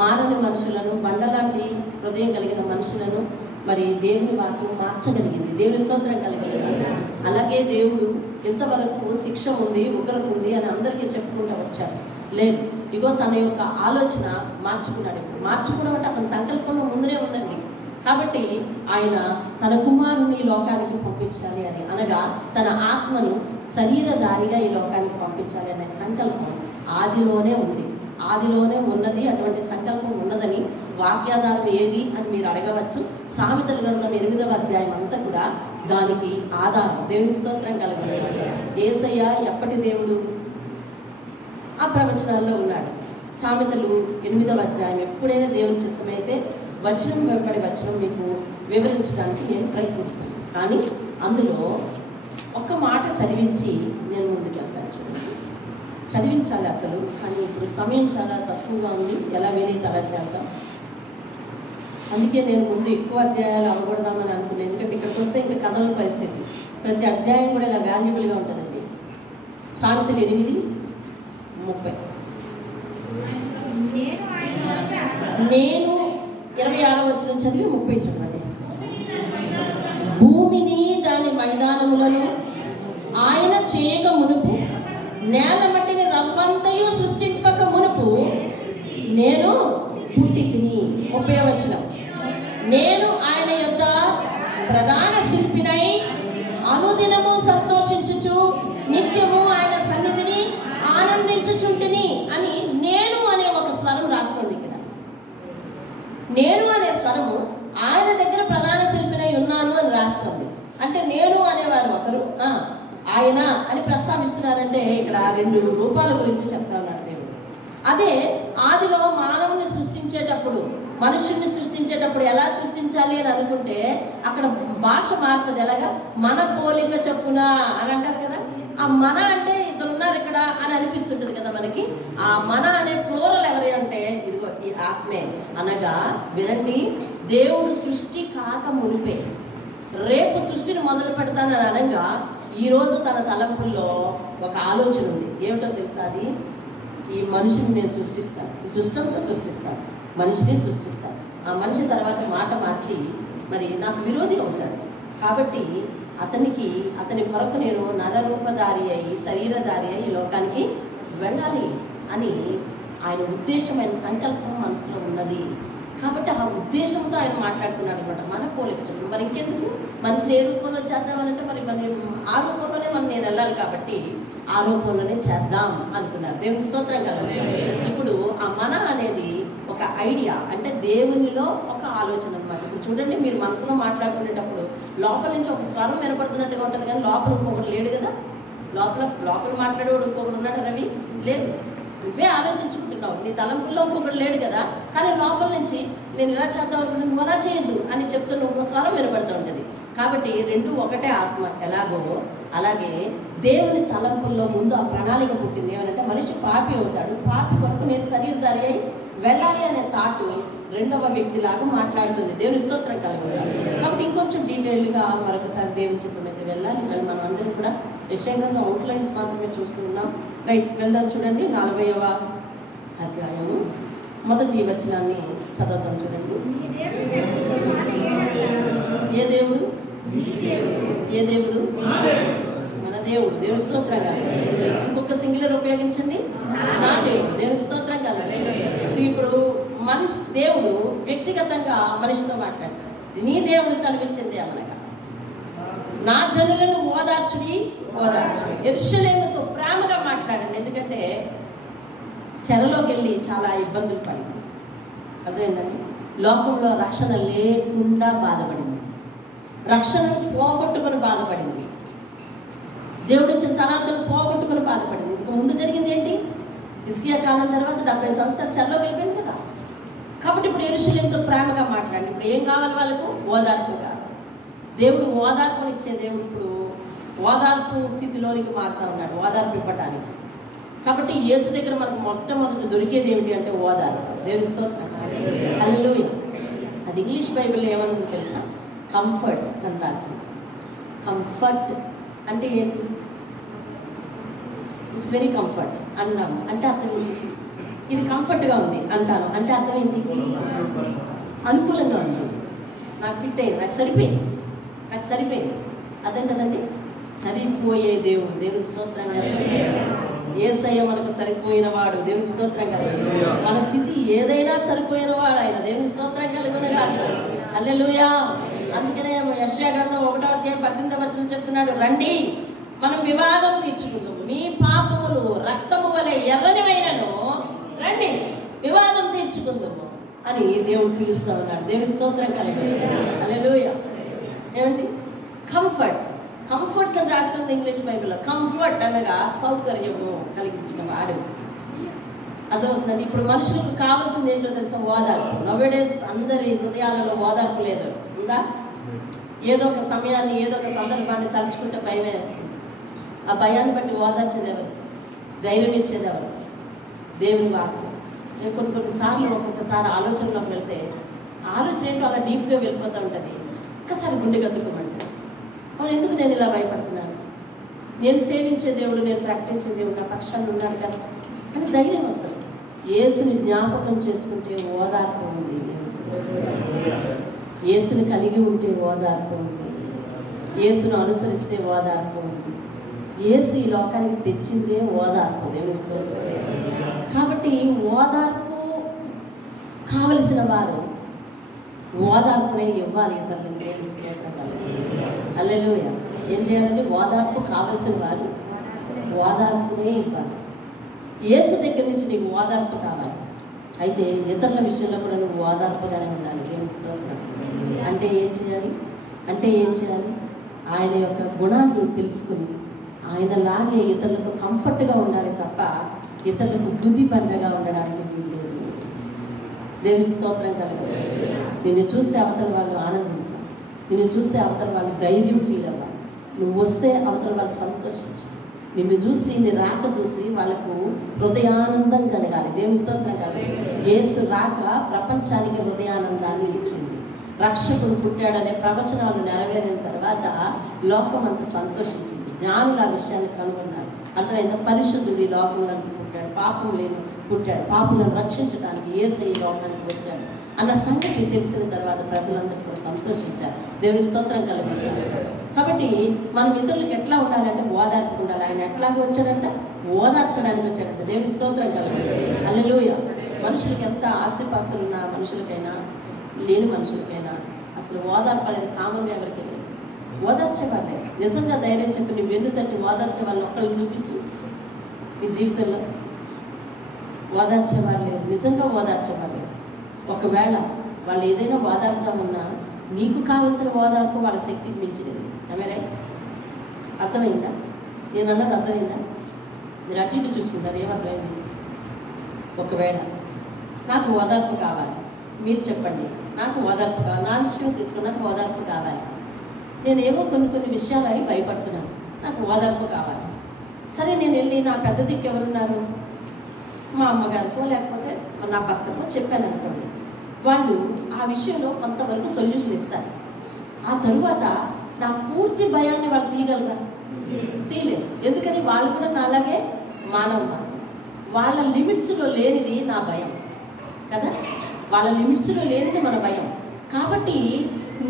మారని మనుషులను, బండలాంటి హృదయం కలిగిన మనుషులను మరి దేవుని వాక్యం మార్చగలిగింది. దేవుని స్తోత్రం కలగలిగింది. అలాగే దేవుడు ఇంతవరకు శిక్ష ఉంది, ఉగ్రత ఉంది అని అందరికీ చెప్పుకుంటూ వచ్చారు. లేదు, ఇగో తన యొక్క ఆలోచన మార్చుకున్నాడు. ఇప్పుడు మార్చుకోవడం అంటే అతని సంకల్పంలో ముందునే ఉందండి. కాబట్టి ఆయన తన కుమారుని ఈ లోకానికి పంపించాలి అని, అనగా తన ఆత్మను శరీరధారిగా ఈ లోకానికి పంపించాలి అనే సంకల్పం ఆదిలోనే ఉంది. ఆదిలోనే ఉన్నది. అటువంటి సంకల్పం ఉన్నదని వాక్యాధారం ఏది అని మీరు అడగవచ్చు. సామెతల గ్రంథం 8వ అధ్యాయం అంతా కూడా దానికి ఆధారం. దేవుని స్తోత్రం కలగలేదు. యేసయ్య ఎప్పటి దేవుడు ఆ ప్రవచనాల్లో ఉన్నాడు. సామెతలు 8వ అధ్యాయం ఎప్పుడైనా దేవుని చిత్తమైతే వచనం వెంబడి వచనం మీకు వివరించడానికి నేను ప్రయత్నిస్తాను. కానీ అందులో ఒక్క మాట చదివించి నేను ముందుకెళ్తాను. చూడండి, చదివించాలి అసలు, కానీ ఇప్పుడు సమయం చాలా తక్కువగా ఉంది. ఎలా వీలైతే అలా చేద్దాం. అందుకే నేను ముందు ఎక్కువ అధ్యాయాలు అవ్వకూడదామని అనుకున్నాను. ఎందుకంటే ఇక్కడికి వస్తే ఇంకా కథల పరిస్థితి, ప్రతి అధ్యాయం కూడా ఇలా వాల్యుబుల్గా ఉంటుందండి. సామెతలు 8:30. నేను 26వ వచనం చదివి 30 చదవండి. భూమిని దాని మైదానములను ఆయన చేయక మునుపు, నేల మట్టిని రవ్వంతయు సృష్టింపక మునుపు నేను పుట్టి తిని. 30వ వచనం. నేను ఆయన యొద్ద ప్రధాన శిల్పినై అనుదినము సంతోషించుచు నిత్యము ఆయన సన్నిధిని ఆనందించుచుంటిని అని నేను అనే ఒక స్వరం రాస్తుంది ఇక్కడ. నేను అనే స్వరము ఆయన దగ్గర ప్రధాన శిల్పినై ఉన్నాను అని రాస్తుంది. అంటే నేను అనేవారు ఒకరు, ఆయన అని ప్రస్తావిస్తున్నారంటే ఇక్కడ 2 రూపాల గురించి చెప్తా ఉన్నాడు దేవుడు. అదే ఆదిలో మానవుని సృష్టించేటప్పుడు, మనుషుల్ని సృష్టించేటప్పుడు ఎలా సృష్టించాలి అని అనుకుంటే అక్కడ భాష మారుతుంది. ఎలాగా? మన పోలిక చొప్పున అని అంటారు కదా. ఆ మన అంటే ఇద్దరు ఉన్నారు ఇక్కడ అని అనిపిస్తుంటుంది కదా మనకి. ఆ మన అనే ప్లూరల్ ఎవరి అంటే ఇదిగో ఈ ఆత్మే. అనగా వినండి, దేవుడు సృష్టి కాక మునిపే, రేపు సృష్టిని మొదలు పెడతానని అనగా ఈరోజు తన తలంపుల్లో ఒక ఆలోచన ఉంది. ఏమిటో తెలుసా? అది ఈ మనిషిని నేను సృష్టిస్తాను, ఈ సృష్టి అంతా సృష్టిస్తాను, మనిషిని సృష్టిస్తాను. ఆ మనిషి తర్వాత మాట మార్చి మరి నాకు విరోధి అవుతాడు. కాబట్టి అతని కొరకు నేను నరరూపధారి అయి శరీరధారి అయి ఈ లోకానికి వెళ్ళాలి అని ఆయన ఉద్దేశమైన సంకల్పం మనసులో ఉన్నది. కాబట్టి ఆ ఉద్దేశంతో ఆయన మాట్లాడుతున్నాడు అనమాట. మన పోలిక చెప్పండి. మరి ఇంకెందుకు మనిషిని ఏ రూపంలో చేద్దామనంటే మరి ఆ రూపంలోనే నేను వెళ్ళాలి కాబట్టి ఆ రూపంలోనే చేద్దాం అనుకున్నారు. దేవుని స్తోత్రం కలగాలి. ఇప్పుడు ఆ మన అనేది ఒక ఐడియా, అంటే దేవునిలో ఒక ఆలోచన అనమాట. ఇప్పుడు చూడండి, మీరు మనసులో మాట్లాడుకునేటప్పుడు లోపల నుంచి ఒక స్వరం వినపడుతున్నట్టుగా ఉంటుంది, కానీ లోపల ఇంకొకటి లేడు కదా. లోపల మాట్లాడేవాడు ఇంకొకటి ఉన్నాడు రవి? లేదు. నువ్వే ఆలోచించుకుంటున్నావు, నీ తలంపుల్లో ఇంకొకటి లేడు కదా. కానీ లోపల నుంచి నేను ఇలా చేద్దాం అనుకుంటే నువ్వు అలా చేయొద్దు అని చెప్తున్న ఇంకో స్వరం వినపడుతూ ఉంటుంది. కాబట్టి 2 ఒకటే ఆత్మ. ఎలాగో అలాగే దేవుని తలంపుల్లో ముందు ఆ ప్రణాళిక పుట్టింది. ఏమనంటే మనిషి పాపి అవుతాడు, పాపి కొరకు నేను శరీరధారి అయి వెళ్ళాలి అనే థాటు 2వ వ్యక్తిలాగా మాట్లాడుతుంది. దేవుని స్తోత్రం కలగాలి. కాబట్టి ఇంకొంచెం డీటెయిల్గా మరొకసారి దేవుని చిత్రం అయితే వెళ్ళాలి. మనం అందరం కూడా యెషయా గ్రంథం అవుట్లైన్స్ మాత్రమే చూస్తున్నాం. రైట్, వెళ్దాం. చూడండి, 40వ అధ్యాయము 1వ వచనాన్ని చదువుతాం. చూడండి. ఏ దేవుడు? ఏ దేవుడు? మన దేవుడు. దేవుని స్తోత్రం కలగాలి. ఇంకొక సింగులర్ ఉపయోగించండి, నా దేవుడు. దేవుని స్తోత్రం కలగాలి. ఇప్పుడు దేవుడు వ్యక్తిగతంగా మనిషితో మాట్లాడతాడు. నీ దేవుడు సెలవించింది అనగా, నా జనులను ఓదార్చుడి. యెరూషలేముతో ప్రేమగా మాట్లాడండి. ఎందుకంటే చెరలోకి వెళ్ళి చాలా ఇబ్బందులు పడింది. అదేంటండి, లోకంలో రక్షణ లేకుండా బాధపడింది, రక్షణను పోగొట్టుకుని బాధపడింది, దేవుడు ఇచ్చిన తలాంతులు పోగొట్టుకుని బాధపడింది. ఇంక ముందు జరిగింది ఏంటి? హిజ్కియా కాలం తర్వాత 70 సంవత్సరాలు చెరలోకి వెళ్ళిపోయింది కదా. కాబట్టి ఇప్పుడు యెరూషలేముతో ప్రేమగా మాట్లాడండి. ఇప్పుడు ఏం కావాలి వాళ్ళకు? ఓదార్పు కాదు. దేవుడు ఓదార్పునిచ్చే దేవుడు ఇప్పుడు ఓదార్పు స్థితిలోనికి మారుతా ఉన్నాడు, ఓదార్పు ఇవ్వటానికి. కాబట్టి యేసు దగ్గర మనకు మొట్టమొదటి దొరికేది ఏమిటి అంటే ఓదార్పు. దేవుని స్తోత్రం. హల్లెలూయా. అది ఇంగ్లీష్ బైబిల్లో ఏమనుందో తెలుసా? కంఫర్ట్స్ అని రాసింది. కంఫర్ట్ అంటే ఏంటి? ఇట్స్ వెరీ కంఫర్ట్ అన్నాము అంటే అర్థం ఏంటి? ఇది కంఫర్ట్గా ఉంది అంటాను అంటే అర్థం ఏంటి? అనుకూలంగా ఉంది, నాకు ఫిట్ అయింది, నాకు సరిపోయింది అర్థం కదండి. సరిపోయే దేవునికి స్తోత్రం కదా. యేసయ్య మనకు సరిపోయిన వాడు, దేవునికి స్తోత్రం కదా. మన స్థితి ఏదైనా సరిపోయిన వాడు ఆయన, దేవునికి స్తోత్రం కలుగునగాక. హల్లెలూయా. అందుకనే యెషయా గ్రంథం 1వ అధ్యాయం 18వ వచనం చెప్తున్నాడు, రండి మనం వివాదం తీర్చుకుందాం, మీ పాపములు రక్తము వలె ఎర్రనివైనను రండి వివాదం తీర్చుకుందాము అని దేవుడు పిలుస్తూ ఉన్నాడు. దేవునికి స్తోత్రం కలుగునగాక. హల్లెలూయా. ఏమండి? కంఫర్ట్స్ అని రాస్తుంది ఇంగ్లీష్ బైబిల్లో. కంఫర్ట్ అనగా సౌకర్యము కలిగించిన వాడు. అర్థమవుతుందండి. ఇప్పుడు మనుషులకు కావాల్సింది ఏంటో తెలుసా? ఓదార్పు. నవ్వేడేస్ అందరి హృదయాలలో ఓదార్పు లేదు, ఉందా? ఏదో ఒక సమయాన్ని, ఏదో ఒక సందర్భాన్ని తలుచుకుంటే భయం వేస్తుంది. ఆ భయాన్ని బట్టి ఓదార్చేది ఎవరు? ధైర్యం ఇచ్చేది ఎవరు? దేవుని వాక్యం. నేను కొన్నిసార్లు ఒక్కొక్కసారి ఆలోచనలోకి వెళ్తే ఆలోచన ఏంటో అలా డీప్గా వెళ్ళిపోతూ ఉంటుంది. ఒక్కసారి గుండె గద్దుకోమంటే అవును, ఎందుకు నేను ఇలా భయపడుతున్నాను? నేను సేవించే దేవుడు, నేను ప్రకటించే దేవుడు నా పక్షాన్ని ఉన్నాడు కదా అని ధైర్యం వస్తుంది. యేసుని జ్ఞాపకం చేసుకుంటే ఓదార్పు ఉంది. యేసుని కలిగి ఉంటే ఓదార్పు ఉంది. యేసును అనుసరిస్తే ఓదార్పు ఉంది. యేసు ఈ లోకానికి తెచ్చిందే ఓదార్పు. దేవుని స్తోత్రం. కాబట్టి ఓదార్పు కావలసిన వారు ఓదార్పునే ఇవ్వాలి ఇతరులకు. దేవుని స్తోత్రం. హల్లెలూయా. ఏం చేయాలంటే ఓదార్పు కావలసిన వారు ఓదార్పునే ఇవ్వాలి. యేసు దగ్గర నుంచి నీకు ఓదార్పు కావాలి, అయితే ఇతరుల విషయంలో కూడా నువ్వు ఓదార్పుగానే ఉండాలి. దేవుని స్తోత్రం. అంటే ఏం చేయాలి? ఆయన యొక్క గుణాన్ని తెలుసుకుని ఆయనలాగే ఇతరులకు కంఫర్ట్గా ఉండాలి తప్ప ఇతరులకు బుద్ధి పండగా ఉండడానికి వీల్లేదు. దేవునికి స్తోత్రం కలగాలి. నిన్ను చూస్తే అవతల వాళ్ళు ఆనందించాలి, నిన్ను చూస్తే అవతల వాళ్ళు ధైర్యం ఫీల్ అవ్వాలి, నువ్వు వస్తే అవతల వాళ్ళు సంతోషించాలి, నిన్ను చూసి నీ రాక చూసి వాళ్ళకు హృదయానందం కలగాలి. దేవుని స్తోత్రం కలగాలి. యేసు రాక ప్రపంచానికి హృదయానందాన్ని ఇచ్చింది. రక్షకుడు పుట్టాడనే ప్రవచనాలు నెరవేరిన తర్వాత లోకం అంతా సంతోషించింది. జ్ఞానులు ఆ విషయాన్ని కనుగొన్నారు. అర్థమైందా? పరిశుద్ధుడు ఈ లోకంలో పుట్టాడు, పాపం లేని పుట్టాడు, పాపులను రక్షించడానికి యేసయ్య ఈ లోకానికి వచ్చాడు అన్న సంగతి తెలిసిన తర్వాత ప్రజలందరూ కూడా సంతోషించారు. దేవుని స్తోత్రం కలుగుతుంది. కాబట్టి మనం ఇతరులకు ఎట్లా ఉండాలంటే ఓదార్పు ఉండాలి. ఆయన ఎట్లాగో వచ్చాడంట? ఓదార్చడానికి వచ్చాడంట. దేవుని స్తోత్రం కలుగుతుంది. హల్లెలూయా. మనుషులకి ఎంత ఆస్తిపాస్తులు ఉన్న మనుషులకైనా లేని మనుషులకైనా అసలు ఓదార్పు అనేది కామన్గా ఎవరికి లేదు. ఓదార్చేవాళ్ళే నిజంగా ధైర్యం చెప్పి నీ వెన్ను తట్టి ఓదార్చే వాళ్ళని ఒక్కళ్ళు చూపించు నీ జీవితంలో. ఓదార్చేవారు లేదు, నిజంగా ఓదార్చేవాళ్ళు. ఒకవేళ వాళ్ళు ఏదైనా ఓదార్పుదామన్నా నీకు కావలసిన ఓదార్పు వాళ్ళ శక్తికి మించినది. ఆమె అర్థమైందా? నేను అన్నది అర్థమైందా? మీరు అటు ఇటు చూసుకుంటారు, ఏమర్థమైంది? ఒకవేళ నాకు ఓదార్పు కావాలి, మీరు చెప్పండి, నాకు ఓదార్పు కావాలి, నా విషయం తీసుకుని నాకు ఓదార్పు కావాలి. నేనేమో కొన్ని విషయాలు అవి భయపడుతున్నాను, నాకు ఓదార్పు కావాలి. సరే, నేను వెళ్ళి నా పెద్ద దిక్కు ఎవరున్నారు, మా అమ్మగారికో లేకపోతే నా భర్తకో చెప్పాను అనుకోండి, వాళ్ళు ఆ విషయంలో కొంతవరకు సొల్యూషన్ ఇస్తారు. ఆ తరువాత నా పూర్తి భయాన్ని వాళ్ళు తీయగలరా? తీయలేదు. ఎందుకని? వాళ్ళు కూడా నాలాగే మానవ. వాళ్ళ లిమిట్స్లో లేనిది నా భయం కదా, వాళ్ళ లిమిట్స్లో లేనిది మన భయం. కాబట్టి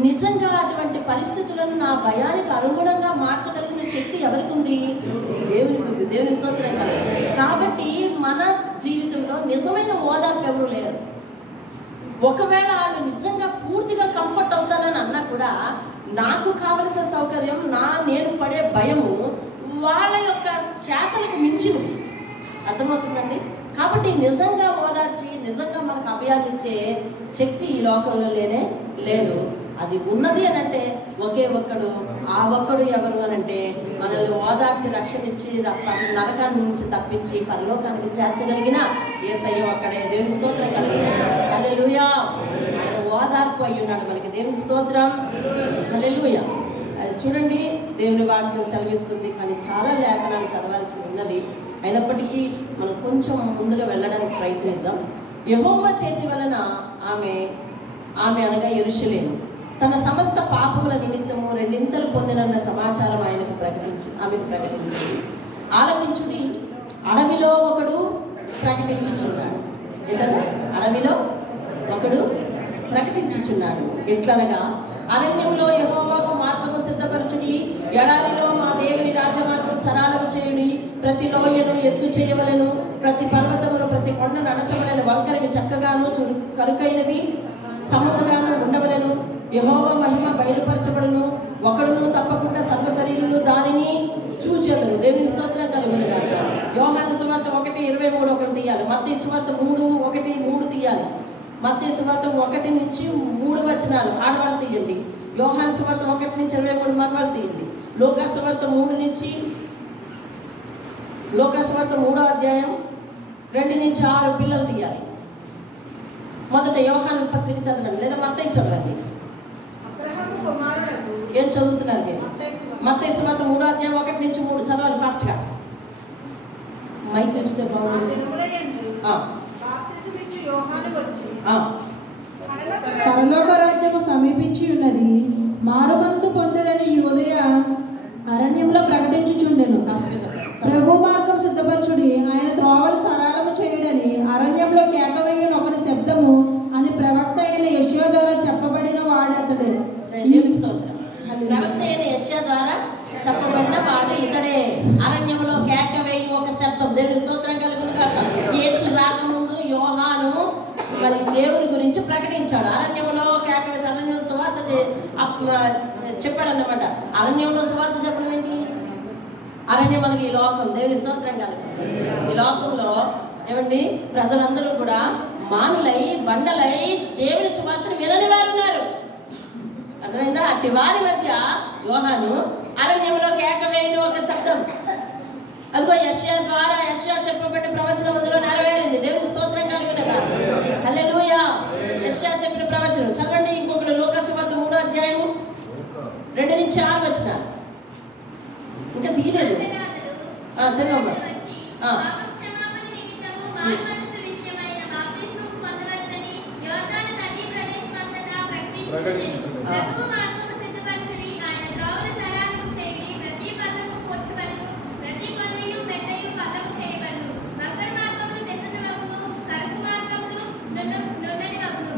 నిజంగా అటువంటి పరిస్థితులను నా భయానికి అనుగుణంగా మార్చగలిగిన శక్తి ఎవరికి ఉంది? దేవునికి ఉంది. దేవుని స్తోత్రం కాదు. కాబట్టి మన జీవితంలో నిజమైన ఓదార్పు ఎవరు లేరు. ఒకవేళ వాళ్ళు నిజంగా పూర్తిగా కంఫర్ట్ అవుతానని అన్నా కూడా నాకు కావలసిన సౌకర్యం, నేను పడే భయము వాళ్ళ యొక్క చేతలకు మించి ఉంది. అర్థమవుతుందండి? కాబట్టి నిజంగా ఓదార్చి నిజంగా మనకు అభయాన్నిచ్చే శక్తి ఈ లోకంలో లేనే లేదు. అది ఉన్నది అని అంటే ఒకే ఒక్కడు. ఆ ఒక్కడు ఎవరు అని అంటే మనల్ని ఓదార్చి రక్షణించి నరకాన్ని నుంచి తప్పించి పరలోకానికి చేర్చగలిగిన యేసయ్య ఒక్కడే. దేవుని స్తోత్రం కలుగుతుంది. హల్లెలూయా. ఆయన ఓదార్పు అయి ఉన్నాడు మనకి. దేవుని స్తోత్రం. హల్లెలూయా. అది చూడండి, దేవుని వాక్యం సెలవిస్తుంది. కానీ చాలా లేఖనాలు చదవాల్సి ఉన్నది. అయినప్పటికీ మనం కొంచెం ముందుగా వెళ్ళడానికి ప్రయత్నిద్దాం. యెహోవా చేతి వలన ఆమె అనగా యెరూషలేము తన సమస్త పాపముల నిమిత్తము రెండింతలు పొందినన్న సమాచారం ఆమెకు ప్రకటించింది. ఆలకించుడి, అడవిలో ఒకడు ప్రకటించుచున్నాడు. ఏంటంటే అడవిలో ఒకడు ప్రకటించుచున్నాడు. ఎట్లనగా అరణ్యంలో యెహోవాకు మార్గము సిద్ధపరచుడి, ఎడారిలో మా దేవుని రాజమార్గం సరళము చేయుడి. ప్రతి లోయను ఎత్తు చేయవలెను, ప్రతి పర్వతమును ప్రతి కొండను అణచవలెను. వంకరవి చక్కగాను కరుకైనవి సమముగాను ఉండవలెను. యెహోవా మహిమ బయలుపరచబడును, ఒకడును తప్పకుండా సర్వ శరీరులు దానిని చూచెదరు. దేవుని స్తోత్రం కలుగును గాక. యోహాను సువార్త 1:23 ఒకటి తీయాలి. మత్తయి సువార్త 3:1-3 తీయాలి. మత్తయి సువార్త 1 నుంచి 3 వచనాలు ఆడవాళ్ళు తీయండి. యోహాను సువార్త 1 నుంచి 23 మగవాళ్ళు తీయండి. లూకా సువార్త 3 నుంచి లూకా సువార్త 3వ అధ్యాయం 2 నుంచి 6 పిల్లలు తీయాలి. మొదట యోహాను పత్రిక చదవండి, లేదా మత్తయి చదవండి. ఏం చదువుతున్నారు మీరు? మత్తయి సువార్త 3వ అధ్యాయం 1 నుంచి 3 చదవాలి ఫాస్ట్గా. మైక్ చూస్తే బాగుంది. పరలోక రాజ్యము సమీపించి ఉన్నది, మారు మనసు పొందుడని యూదయ అరణ్యంలో ప్రకటించుచుండెను. ప్రభు మార్గం సిద్ధపరచుడి, ఆయన త్రోవలు సరళము చేయుడని అరణ్యంలో కేకవేయని ఒకని శబ్దము అని ప్రవక్త అయిన యెషయా ద్వారా చెప్పబడిన వాడతడే. ప్రవక్త అయిన యెషయా ద్వారా చెప్పబడిన వాడు ఇతడే. అరణ్యంలో కేకవేయి ఒక శబ్దం. దేవుని స్తోత్రం కలుగును గాక. యేసు రాకముందు యోహాను మరి దేవుని గురించి ప్రకటించాడు. అరణ్యంలో కేకవేసి అరణ్యంలో సువార్త చెప్పాడు అన్నమాట. అరణ్యంలో సువార్త చెప్పడం ఏంటి? అరణ్యం మనకి ఈ లోకం. దేవుని స్తోత్రం కలుగు. ఈ లోకంలో ఏమండి ప్రజలందరూ కూడా మానులై బండలై దేవుని సువార్తను వినని వారు ఉన్నారు. అర్థమైందా? అట్టి వారి మధ్య యోహాను అరణ్యంలో కేకవేయను ఒక శబ్దం. అదిగో యెషయా ద్వారా యెషయా చెప్పబడిన ప్రవచనం అందులో నెరవేరింది. దేవుని స్తోత్రం కలిగిన హల్లెలూయా. యెషయా చెప్పిన ప్రవచనం చదవండి. ఇంకొకటి లూకా సువార్త 3వ అధ్యాయం 2 నుంచి 6 వచనాలు. ఇంకా తీయలేదు. చదవమ్మా.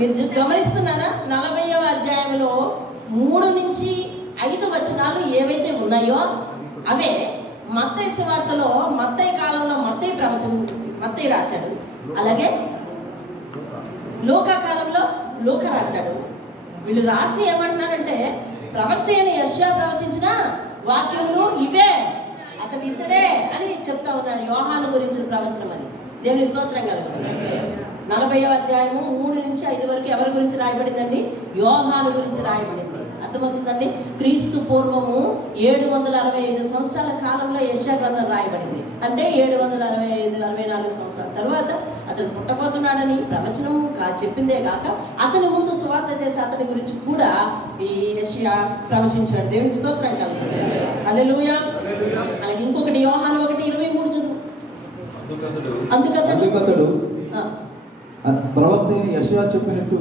మీరు గమనిస్తున్నారా? 40వ అధ్యాయంలో 3 నుంచి 5 వచనాలు ఏవైతే ఉన్నాయో అవే మత్తయి సువార్తలో మత్తయి కాలంలో మత్తయి ప్రవచనం మత్తయి రాశాడు. అలాగే లూకా కాలంలో లూకా రాశాడు. వీళ్ళు రాసి ఏమంటున్నారంటే ప్రవక్త అయిన యెషయా ప్రవచించిన వాక్యములు ఇవే, అతడు ఇతడే అని చెప్తా ఉన్నారు. యోహాను గురించిన ప్రవచనం అని. దేవుని స్తోత్రం కలుగుతుంది. 40వ అధ్యాయము 3 నుంచి 5 వరకు ఎవరి గురించి రాయబడిందండి? యోహాను గురించి రాయబడింది. అర్థమవుతుందండి? క్రీస్తు పూర్వము 765 సంవత్సరాల కాలంలో యెషయా గ్రంథం రాయబడింది. అంటే 765-64 సంవత్సరాల తర్వాత అతను పుట్టబోతున్నాడని ప్రవచనం చెప్పిందే కాక అతని ముందు సువార్త చేసి అతని గురించి కూడా ఈ యెషయా ప్రవచించాడు. దేవునికి స్తోత్రం కలుగుతుంది. హల్లెలూయా. అలాగే ఇంకొకటి యోహాను 1:23 చదువు. అందుకతడు ప్రవక్త యెషయా చెప్పినట్టు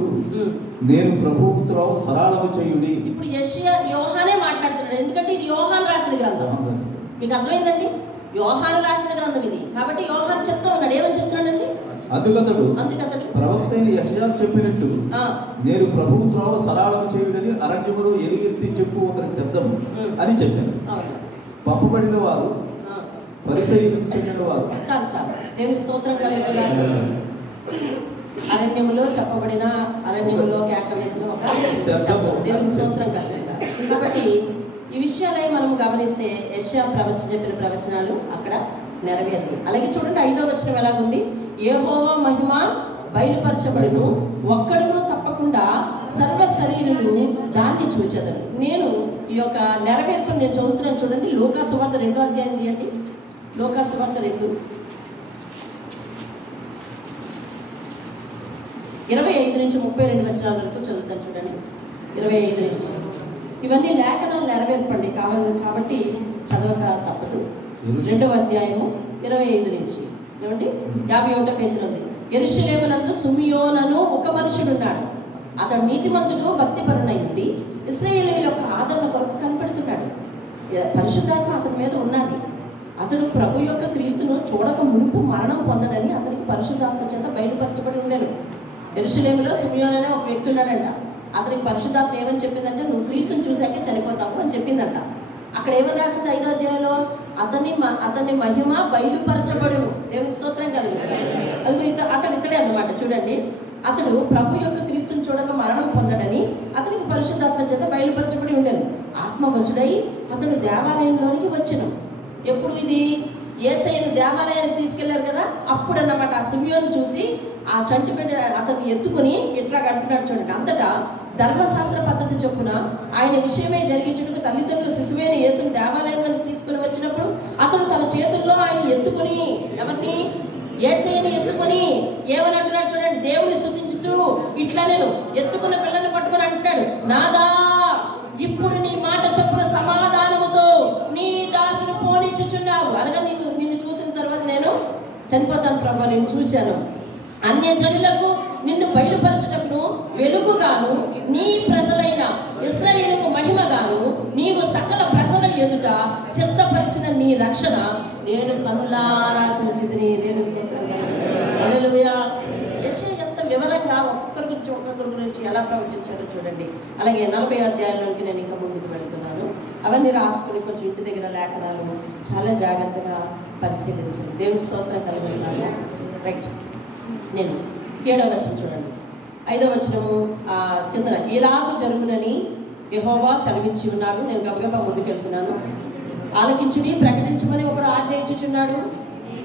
నేను ప్రభువు త్రోవ సరళము చేయుడి. ఇప్పుడు యెషయా యోహానే మాట్లాడుతున్నాడు. ఎందుకంటే ఇది యోహాను రాసిన గ్రంథం. మీకు అర్థమైందండి? యోహాను రాసిన గ్రంథం ఇది. కాబట్టి యోహాను చెప్తా ఉన్నాడు. ఏమని చెప్తున్నాడండి? అందుకతడు ప్రవక్త యెషయా చెప్పినట్టు నేను ప్రభువు త్రోవ సరళము చేయుడని అరణ్యములో ఎలుగెత్తి చెప్పు ఒకరి శబ్దం అని చెప్పాను. పంపబడిన వారు పరిసయ్యులకు చెందిన వారు. చాలు. దేవుని స్తోత్రం కలుగును. అరణ్యములో చెప్పబడిన అరణ్యములో కేక వేసిన ఒక శబ్దం. దేవుని స్తోత్రం కలుగును. కాబట్టి ఈ విషయాలే మనం గమనిస్తే యెషయా చెప్పిన ప్రవచనాలు అక్కడ నెరవేరు. అలాగే చూడండి 5వ వచనం ఎలాగుంది? యెహోవా మహిమ బయలుపరచబడును, ఒక్కడును తప్పకుండా సర్వ శరీరులు దాన్ని చూచెదరు. నేను ఈ యొక్క నెరవేర్పును నేను చదువుతున్నాను. చూడండి లూకా సువార్త 2వ అధ్యాయం తీయండి. లూకా సువార్త 2 25 నుంచి 32 వచనాల వరకు చదువుతాను. చూడండి 25 నుంచి. ఇవన్నీ లేఖనాలు నెరవేర్పండి కావాలి కాబట్టి చదవక తప్పదు. 2వ అధ్యాయము 25 నుంచి ఏమండి 51వ పేజీలో ఉంది. యెరూషలేమునందు సిమియోనను ఒక మనుషుడున్నాడు. అతడు నీతిమంతుడు, భక్తిపరుడై ఉండి ఇశ్రాయేలీయుల యొక్క ఆదరణ కొరకు కనిపెడుతున్నాడు. పరిశుద్ధాత్మ అతని మీద ఉన్నది. అతడు ప్రభు యొక్క క్రీస్తును చూడక మునుపు మరణం పొందడని అతనికి పరిశుద్ధాత్మ చేత బయలుపరచబడి ఉండేను. యెరూషలేములో సిమియోను అనే ఒక వ్యక్తి ఉన్నాడంట. అతనికి పరిశుద్ధాత్మ ఏమని చెప్పిందంటే, నువ్వు క్రీస్తుని చూశాకే చనిపోతావు అని చెప్పిందంట. అక్కడ ఏమని రాసింది 5వ అధ్యాయంలో, అతని మహిమ బయలుపరచబడును. దేవునికి స్తోత్రం కలుగుతుంది. అది ఇతడే అన్నమాట. చూడండి, అతడు ప్రభు యొక్క క్రీస్తుని చూడక మరణం పొందడని అతనికి పరిశుద్ధాత్మ చేత బయలుపరచబడి ఉండేను. ఆత్మవశుడై అతడు దేవాలయంలోనికి వచ్చెను. ఎప్పుడు ఇది? యేసయ్యను దేవాలయానికి తీసుకెళ్లారు కదా, అప్పుడు అన్నమాట. ఆ సిమియోను చూసి ఆ చంటి బిడ్డ అతన్ని ఎత్తుకుని ఇట్లా అంటున్నాడు. చూడండి, అంతటా ధర్మశాస్త్ర పద్ధతి చొప్పున ఆయన విషయమే జరిగించుటకు తల్లిదండ్రులు శిశువైన యేసును దేవాలయంలోకి తీసుకుని వచ్చినప్పుడు అతడు తన చేతుల్లో ఆయన ఎత్తుకుని, ఎవరిని? యేసయ్యని ఎత్తుకుని ఏమని అంటున్నాడు చూడండి, దేవుని స్తుతించుతూ ఇట్లా నేను ఎత్తుకున్న పిల్లని పట్టుకుని అంటున్నాడు, నాదా ఇప్పుడు నీ మాట చొప్పున సమాధానముతో నీ దాసును పోనిచ్చుచున్నావు. అనగా నిన్ను చూసిన తర్వాత నేను చనిపోతాను ప్రభు, నేను చూశాను. అన్య జనులకు నిన్ను బయలుపరచుటకును వెలుగుగాను, నీ ప్రజలైన ఇశ్రాయేలుకు మహిమగాను, నీవు సకల ప్రజల ఎదుట సిద్ధపరిచిన నీ రక్షణ నేను కనులారా చూచితిని. దేవుని స్తోత్రం. హల్లెలూయా. యెషయా ఎంత వివరంగా ఒక్కొక్కరి గురించి ఎలా ప్రవచించారో చూడండి. అలాగే 40వ అధ్యాయంలోకి నేను ఇంకా ముందుకు వెళ్తున్నాను. అవన్నీ రాసుకుని కొంచెం ఇంటి దగ్గర లేఖనాలు చాలా జాగ్రత్తగా పరిశీలించండి. దేవుని స్తోత్రం కలుగుతున్నాను. రైట్, నేను 7వ వచనం చూడండి. 5వ వచనము కింద, ఇలాగు జరుగునని యెహోవా సెలవించి ఉన్నాడు. నేను గబగబా ముందుకెళ్తున్నాను. ఆలకించుడి, ప్రకటించమని ఒకడు ఆజ్ఞ ఇచ్చుచున్నాడు.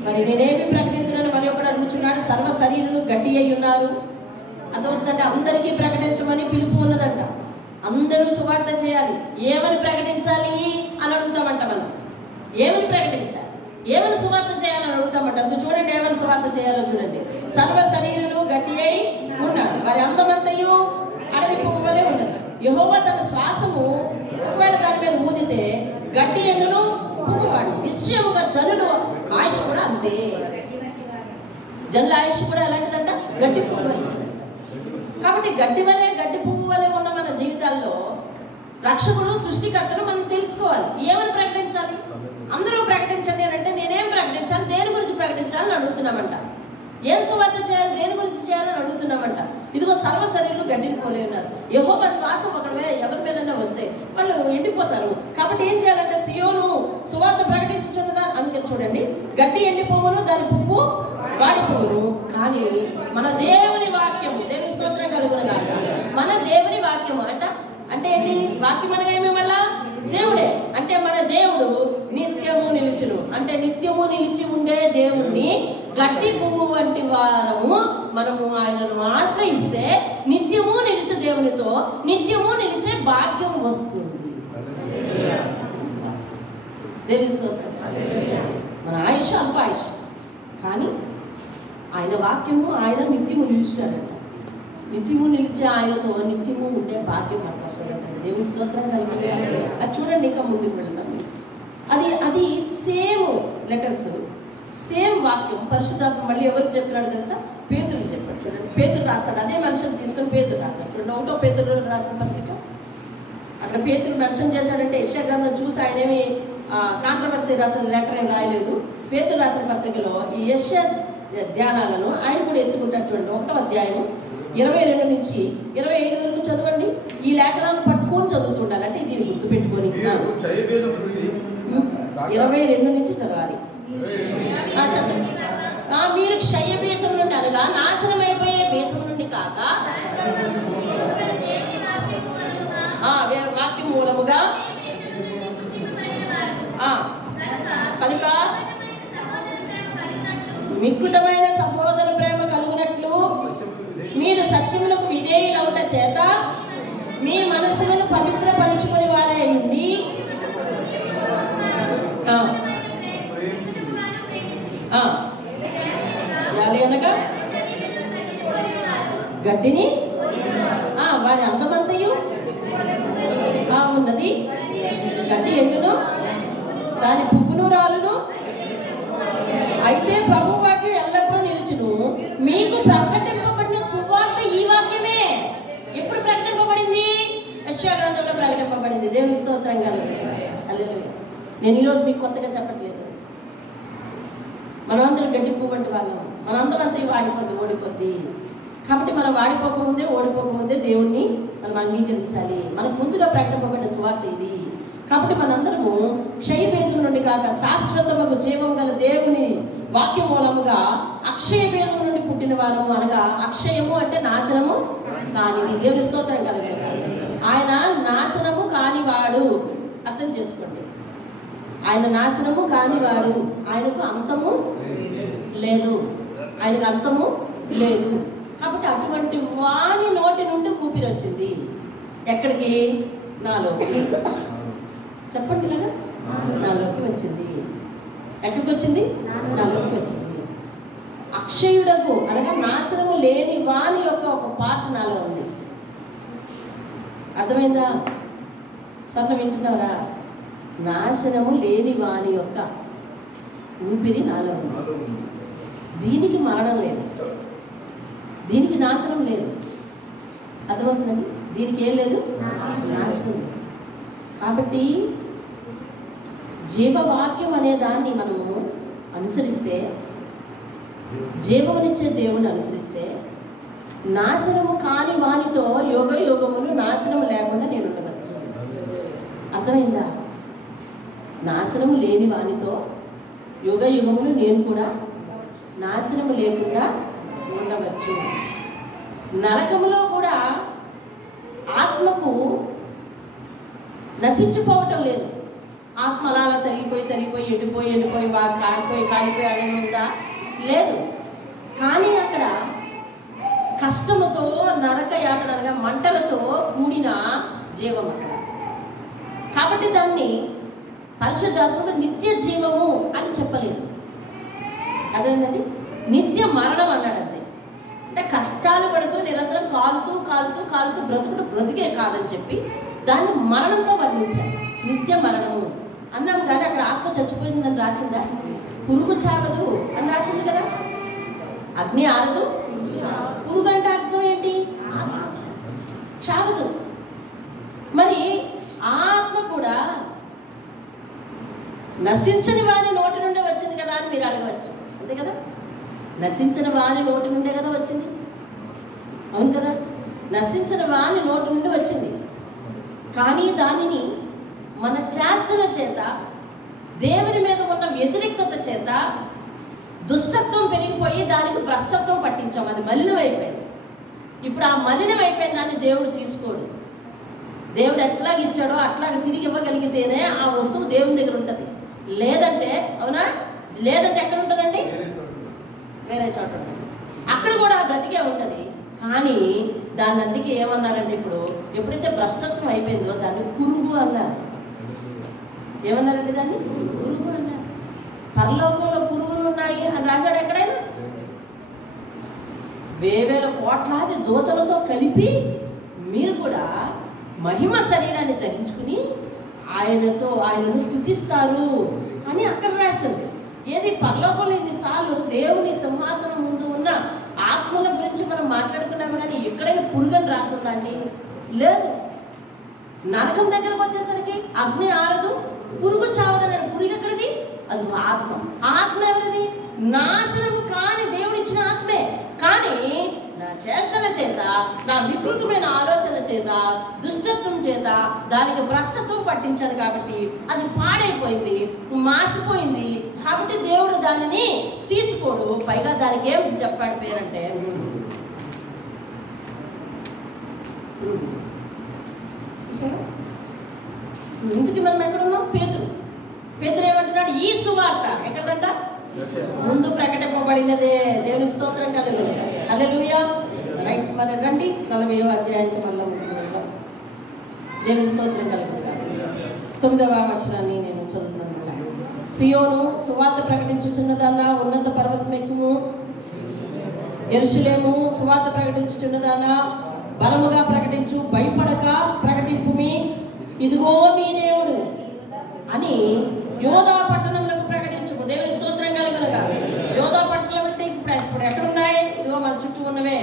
మరి నేనేమి ప్రకటించున్నాను మరి ఒకడు అడుగుచున్నాడు. సర్వ శరీరులు గడ్డి అయి ఉన్నారు. అదవుతుందంటే అందరికీ ప్రకటించమని పిలుపు ఉన్నదంట. అందరూ సువార్త చేయాలి. ఏమని ప్రకటించాలి అని అడుగుతామంట. మనం ఏమని ప్రకటించాలి, ఏమని సువార్త చేయాలని అడుగుతామంట. అందుకు చూడండి, ఏమని సువార్త చేయాలో చూడండి. సర్వ శరీరులు గడ్డి అయి ఉన్నారు, వారి అందమంతయు అడవి పువ్వు వలె ఉన్నది. యెహోవా తన శ్వాసము ఒకవేళ దాని మీద ఊదితే గడ్డి ఎండును, పువ్వువాడు. నిశ్చయముగా జనులు ఆయుష్ కూడా అంతే. జనుల ఆయుష్ కూడా ఎలాంటిదంట? గడ్డి పువ్వు వలె. కాబట్టి గడ్డి వలె, గడ్డి పువ్వు వలె ఉన్న మన జీవితాల్లో రక్షకుడు, సృష్టికర్తను మనం తెలుసుకోవాలి. ఏమని ప్రకటించాలి? అందరూ ప్రకటించండి అని అంటే నేనేం ప్రకటించాలి, దేని గురించి ప్రకటించాలని అడుగుతున్నామంట. ఏం సువార్త చేయాలి, దేని గురించి చేయాలని అడుగుతున్నామంట. ఇదిగో సర్వ శరీరులు గడ్డిని పోలే ఉన్నారు. యెహోవా శ్వాసం ఒకడే ఎవరి మీదైనా వస్తే వాళ్ళు ఎండిపోతారు. కాబట్టి ఏం చేయాలంటే సియోను సువార్త ప్రకటించుచున్నదా. అందుకని చూడండి, గడ్డి ఎండిపోవును, దాని పువ్వు వాడిపోవును, కానీ మన దేవుని వాక్యము, దేవుని స్తోత్రం కలుగునుగా, మన దేవుని వాక్యము అంటే ఏంటి? వాక్యం అనగా ఏమి? మళ్ళా దేవుడే. అంటే మన దేవుడు నిత్యము నిలుచును. అంటే నిత్యము నిలిచి ఉండే దేవుణ్ణి గడ్డి పువ్వు వంటి వారము మనము ఆయనను ఆశ్రయిస్తే నిత్యము నిలిచే దేవునితో నిత్యము నిలిచే భాగ్యం వస్తుంది. దేవుని స్తోత్రం. మన ఆయుష్ అల్ప ఆయుష్, కానీ ఆయన వాక్యము ఆయన నిత్యము నిలుస్తాడంట. నిత్యము నిలిచే ఆయనతో నిత్యము ఉండే భాగ్యం మనకు వస్తుందంట. దేవుని స్తోత్రం కలుగుతుంది. అది చూడండి, ఇంకా ముందుకు వెళ్దాం. అది సేమ్ లెటర్స్, సేమ్ వాక్యం. పరిశుద్ధాత్మ మళ్ళీ ఎవరికి చెప్పినాడు తెలుసా? పేతురు చెప్పాడు. చూడండి, పేతురు రాస్తాడు. అదే మనుషులు తీసుకొని పేతురు రాస్తాడు. చూడండి, 1వ పేతురు రాసిన పత్రిక. అక్కడ పేతురు మెన్షన్ చేశాడంటే యెషయా గ్రంథం చూసి ఆయనేమి కాంట్రవర్సీ రాసిన లెటర్ ఏం రాయలేదు. పేతురు రాసిన పత్రికలో ఈ యెషయా ధ్యానాలను ఆయన కూడా ఎత్తుకుంటాడు. చూడండి, 1వ అధ్యాయం 22 నుంచి 25 వరకు చదవండి. ఈ లేఖనాలను పట్టుకొని చదువుతుండాలి. అంటే దీన్ని గుర్తు పెట్టుకొని 22 నుంచి చదవాలి. చదవండి. మీరు క్షయ బీజం నుండి అనగా నాశనం అయిపోయే బీజం నుండి కాక వాక్యం మూలముగా కనుక మిక్కుటమైన సహోదర ప్రేమ కలుగునట్లు మీరు సత్యములకు విధేయులవుట చేత మీ మనస్సులను పవిత్రపరుచుకుని వారే ఉండి అనగా గడ్డిని వారి అందమంతయు ఉన్నది, గడ్డి ఎండును, దాని పువ్వును రాలును. అయితే ప్రభు వాక్యం ఎల్లప్పుడూ నిలుచును. మీకు ప్రకటింపబడిన సువార్త ఈ వాక్యమే. ఎప్పుడు ప్రకటింపబడింది? యెషయా గ్రంథంలో ప్రకటింపబడింది. దేవుని స్తోత్రం కలుగుతుంది. హల్లెలూయా. నేను ఈరోజు మీకు కొత్తగా చెప్పట్లేదు. మనమందరం గడ్డి పువ్వు వంటి వాళ్ళం, మనందరం అంతే వాడిపోద్ది, ఓడిపోద్ది. కాబట్టి మనం వాడిపోకముందే, ఓడిపోకముందే దేవుణ్ణి మనం అంగీకరించాలి. మనకు ముందుగా ప్రకటింపబడిన సువార్త ఇది. కాబట్టి మనందరము క్షయ బీజం నుండి కాక శాశ్వతముకు జీవం గల దేవుని వాక్య మూలముగా అక్షయ బీజం నుండి పుట్టిన వారము, అనగా అక్షయము అంటే నాశనము కానిది. దేవుని స్తోత్రం కలగాలి. ఆయన నాశనము కానివాడు, అర్థం చేసుకోండి. ఆయన నాశనము కానివాడు, ఆయనకు అంతము లేదు, ఆయనకు అంతము లేదు. కాబట్టి అటువంటి వాని నోటి నుండి ఊపిరి వచ్చింది. ఎక్కడికి? నాలోకి. చెప్పండి ఇలాగా, నాలోకి వచ్చింది. ఎక్కడికి వచ్చింది? నాలోకి వచ్చింది. అక్షయుడకు అనగా నాశనము లేని వాని యొక్క ఒక పార్ట్ నాలో ఉంది. అర్థమైందా? స్వర్ణ వింటున్నారా? నాశనము లేని వాని యొక్క ఊపిరి నాలో ఉంది. దీనికి మరణం లేదు, దీనికి నాశనం లేదు. అర్థమవుతుందండి? దీనికి ఏం లేదు, నాశనం లేదు. కాబట్టి జీవవాక్యం అనే దాన్ని మనము అనుసరిస్తే, జీవమునిచ్చే దేవుని అనుసరిస్తే, నాశనము కాని వానితో యోగ యోగములు నాశనము లేకుండా నేను ఉండవచ్చు. అర్థమైందా? నాశనము లేని వానితో యుగ యుగములు నేను కూడా నాశనము లేకుండా ఉండవచ్చు. నరకములో కూడా ఆత్మకు నశించిపోవటం లేదు. ఆత్మ అలా తరిగిపోయి ఎండిపోయి కాలిపోయి అనేది ఉందా? లేదు. కానీ అక్కడ కష్టముతో, నరక యాతనగా మంటలతో కూడిన జీవం అక్కడ. కాబట్టి దాన్ని పరిశుద్ధాత్మకు నిత్య జీవము అని చెప్పలేదు. అదేంటండి? నిత్య మరణం అన్నాడు. అంతే. అంటే కష్టాలు పడుతూ నిరంతరం కాలుతూ బ్రతికే కాదని చెప్పి దాన్ని మరణంతో వర్ణించారు. నిత్య మరణము అన్నాం. కానీ అక్కడ ఆత్మ చచ్చిపోయిందని రాసిందా? పురుగు చావదు అని రాసింది కదా. అగ్ని ఆరదు, పురుగు అంటే అర్థం ఏంటి? చావదు. మరి ఆత్మ కూడా నశించని వాని నోటి నుండే వచ్చింది కదా అని మీరు అడగవచ్చు. అంతే కదా? నశించిన వాని నోటి నుండే కదా వచ్చింది. అవును కదా? నశించిన వాని నోటి నుండి వచ్చింది. కానీ దానిని మన చేష్టల చేత, దేవుని మీద ఉన్న వ్యతిరేకత చేత దుష్టత్వం పెరిగిపోయి దానికి భ్రష్టత్వం పట్టించాం. అది మలినం అయిపోయింది. ఇప్పుడు ఆ మలినం అయిపోయిన దాన్ని దేవుడు తీసుకోడు. దేవుడు ఎట్లాగ ఇచ్చాడో అట్లాగ తిరిగి ఇవ్వగలిగితేనే ఆ వస్తువు దేవుని దగ్గర ఉంటుంది. లేదంటే, అవునా? లేదంటే ఎక్కడ ఉంటుందండి? వేరే చోట ఉంటుంది. అక్కడ కూడా బ్రతికే ఉంటుంది. కానీ దాన్ని అందుకే ఏమన్నారంటే, ఇప్పుడు ఎప్పుడైతే భ్రష్టత్వం అయిపోయిందో దాన్ని పురుగు అన్నారు. ఏమన్నారంటే దాన్ని పురుగు అన్నారు. పరలోకంలో పురుగులు ఉన్నాయి అని రాశాడు ఎక్కడైనా? వేవేల కోట్లాది దూతలతో కలిపి మీరు కూడా మహిమ శరీరాన్ని ధరించుకుని ఆయనను స్తుతిస్తారు అని అక్కడ రాసింది. ఏది? పరలోకంలో ఇన్నిసార్లు దేవుని సింహాసనం ముందు ఉన్న ఆత్మల గురించి మనం మాట్లాడుకున్నాము, కానీ ఎక్కడైనా పురుగని రాసుందండి? లేదు. నరకం దగ్గరకు వచ్చేసరికి అగ్ని ఆరదు, పురుగు చావదన్నాడు. పురుగు ఎక్కడిది? అది ఆత్మ. ఆత్మ ఎవరిది? నాశనము కాని దేవుడిచ్చిన ఆత్మే. కానీ నా చేష్టల చేత, నా వికృతమైన ఆలోచన చేత, దుష్టత్వం చేత దానికి భ్రష్టత్వం పట్టించాను. కాబట్టి అది పాడైపోయింది, మాసిపోయింది. కాబట్టి దేవుడు దానిని తీసుకోడు. పైగా దానికి ఏం చెప్పాడు పేరంటే ఇందుకు మనం ఎక్కడున్నాం? పేతురు ఏమంటున్నాడు? ఈ సువార్త ఎక్కడంట? ముందు ప్రకటింపబడినదే. దేవునికి స్తోత్రం కలుగుతుంది. హల్లెలూయా. రైట్. మరి రండి 40వ అధ్యాయానికి మళ్ళీ ముందుకు. దేవునికి స్తోత్రం కలుగుతుంది. 9వ వచనాన్ని నేను చదువుతున్నాను. సియోను సువార్త ప్రకటించుచున్నదానా, ఉన్నత పర్వతం ఎక్కుము. యెరూషలేము సువార్త ప్రకటించుచున్నదానా, బలముగా ప్రకటించు, భయపడక ప్రకటింపుమి. ఇదిగో మీ దేవుడు అని యోధా పట్టణంలో ప్రకటించు. దేవుని స్తోత్రం కలుగునుగా. యోధా పట్టణం అంటే ఇప్పుడు ఎక్కడున్నాయి? ఇదిగో మన చుట్టూ ఉన్నవే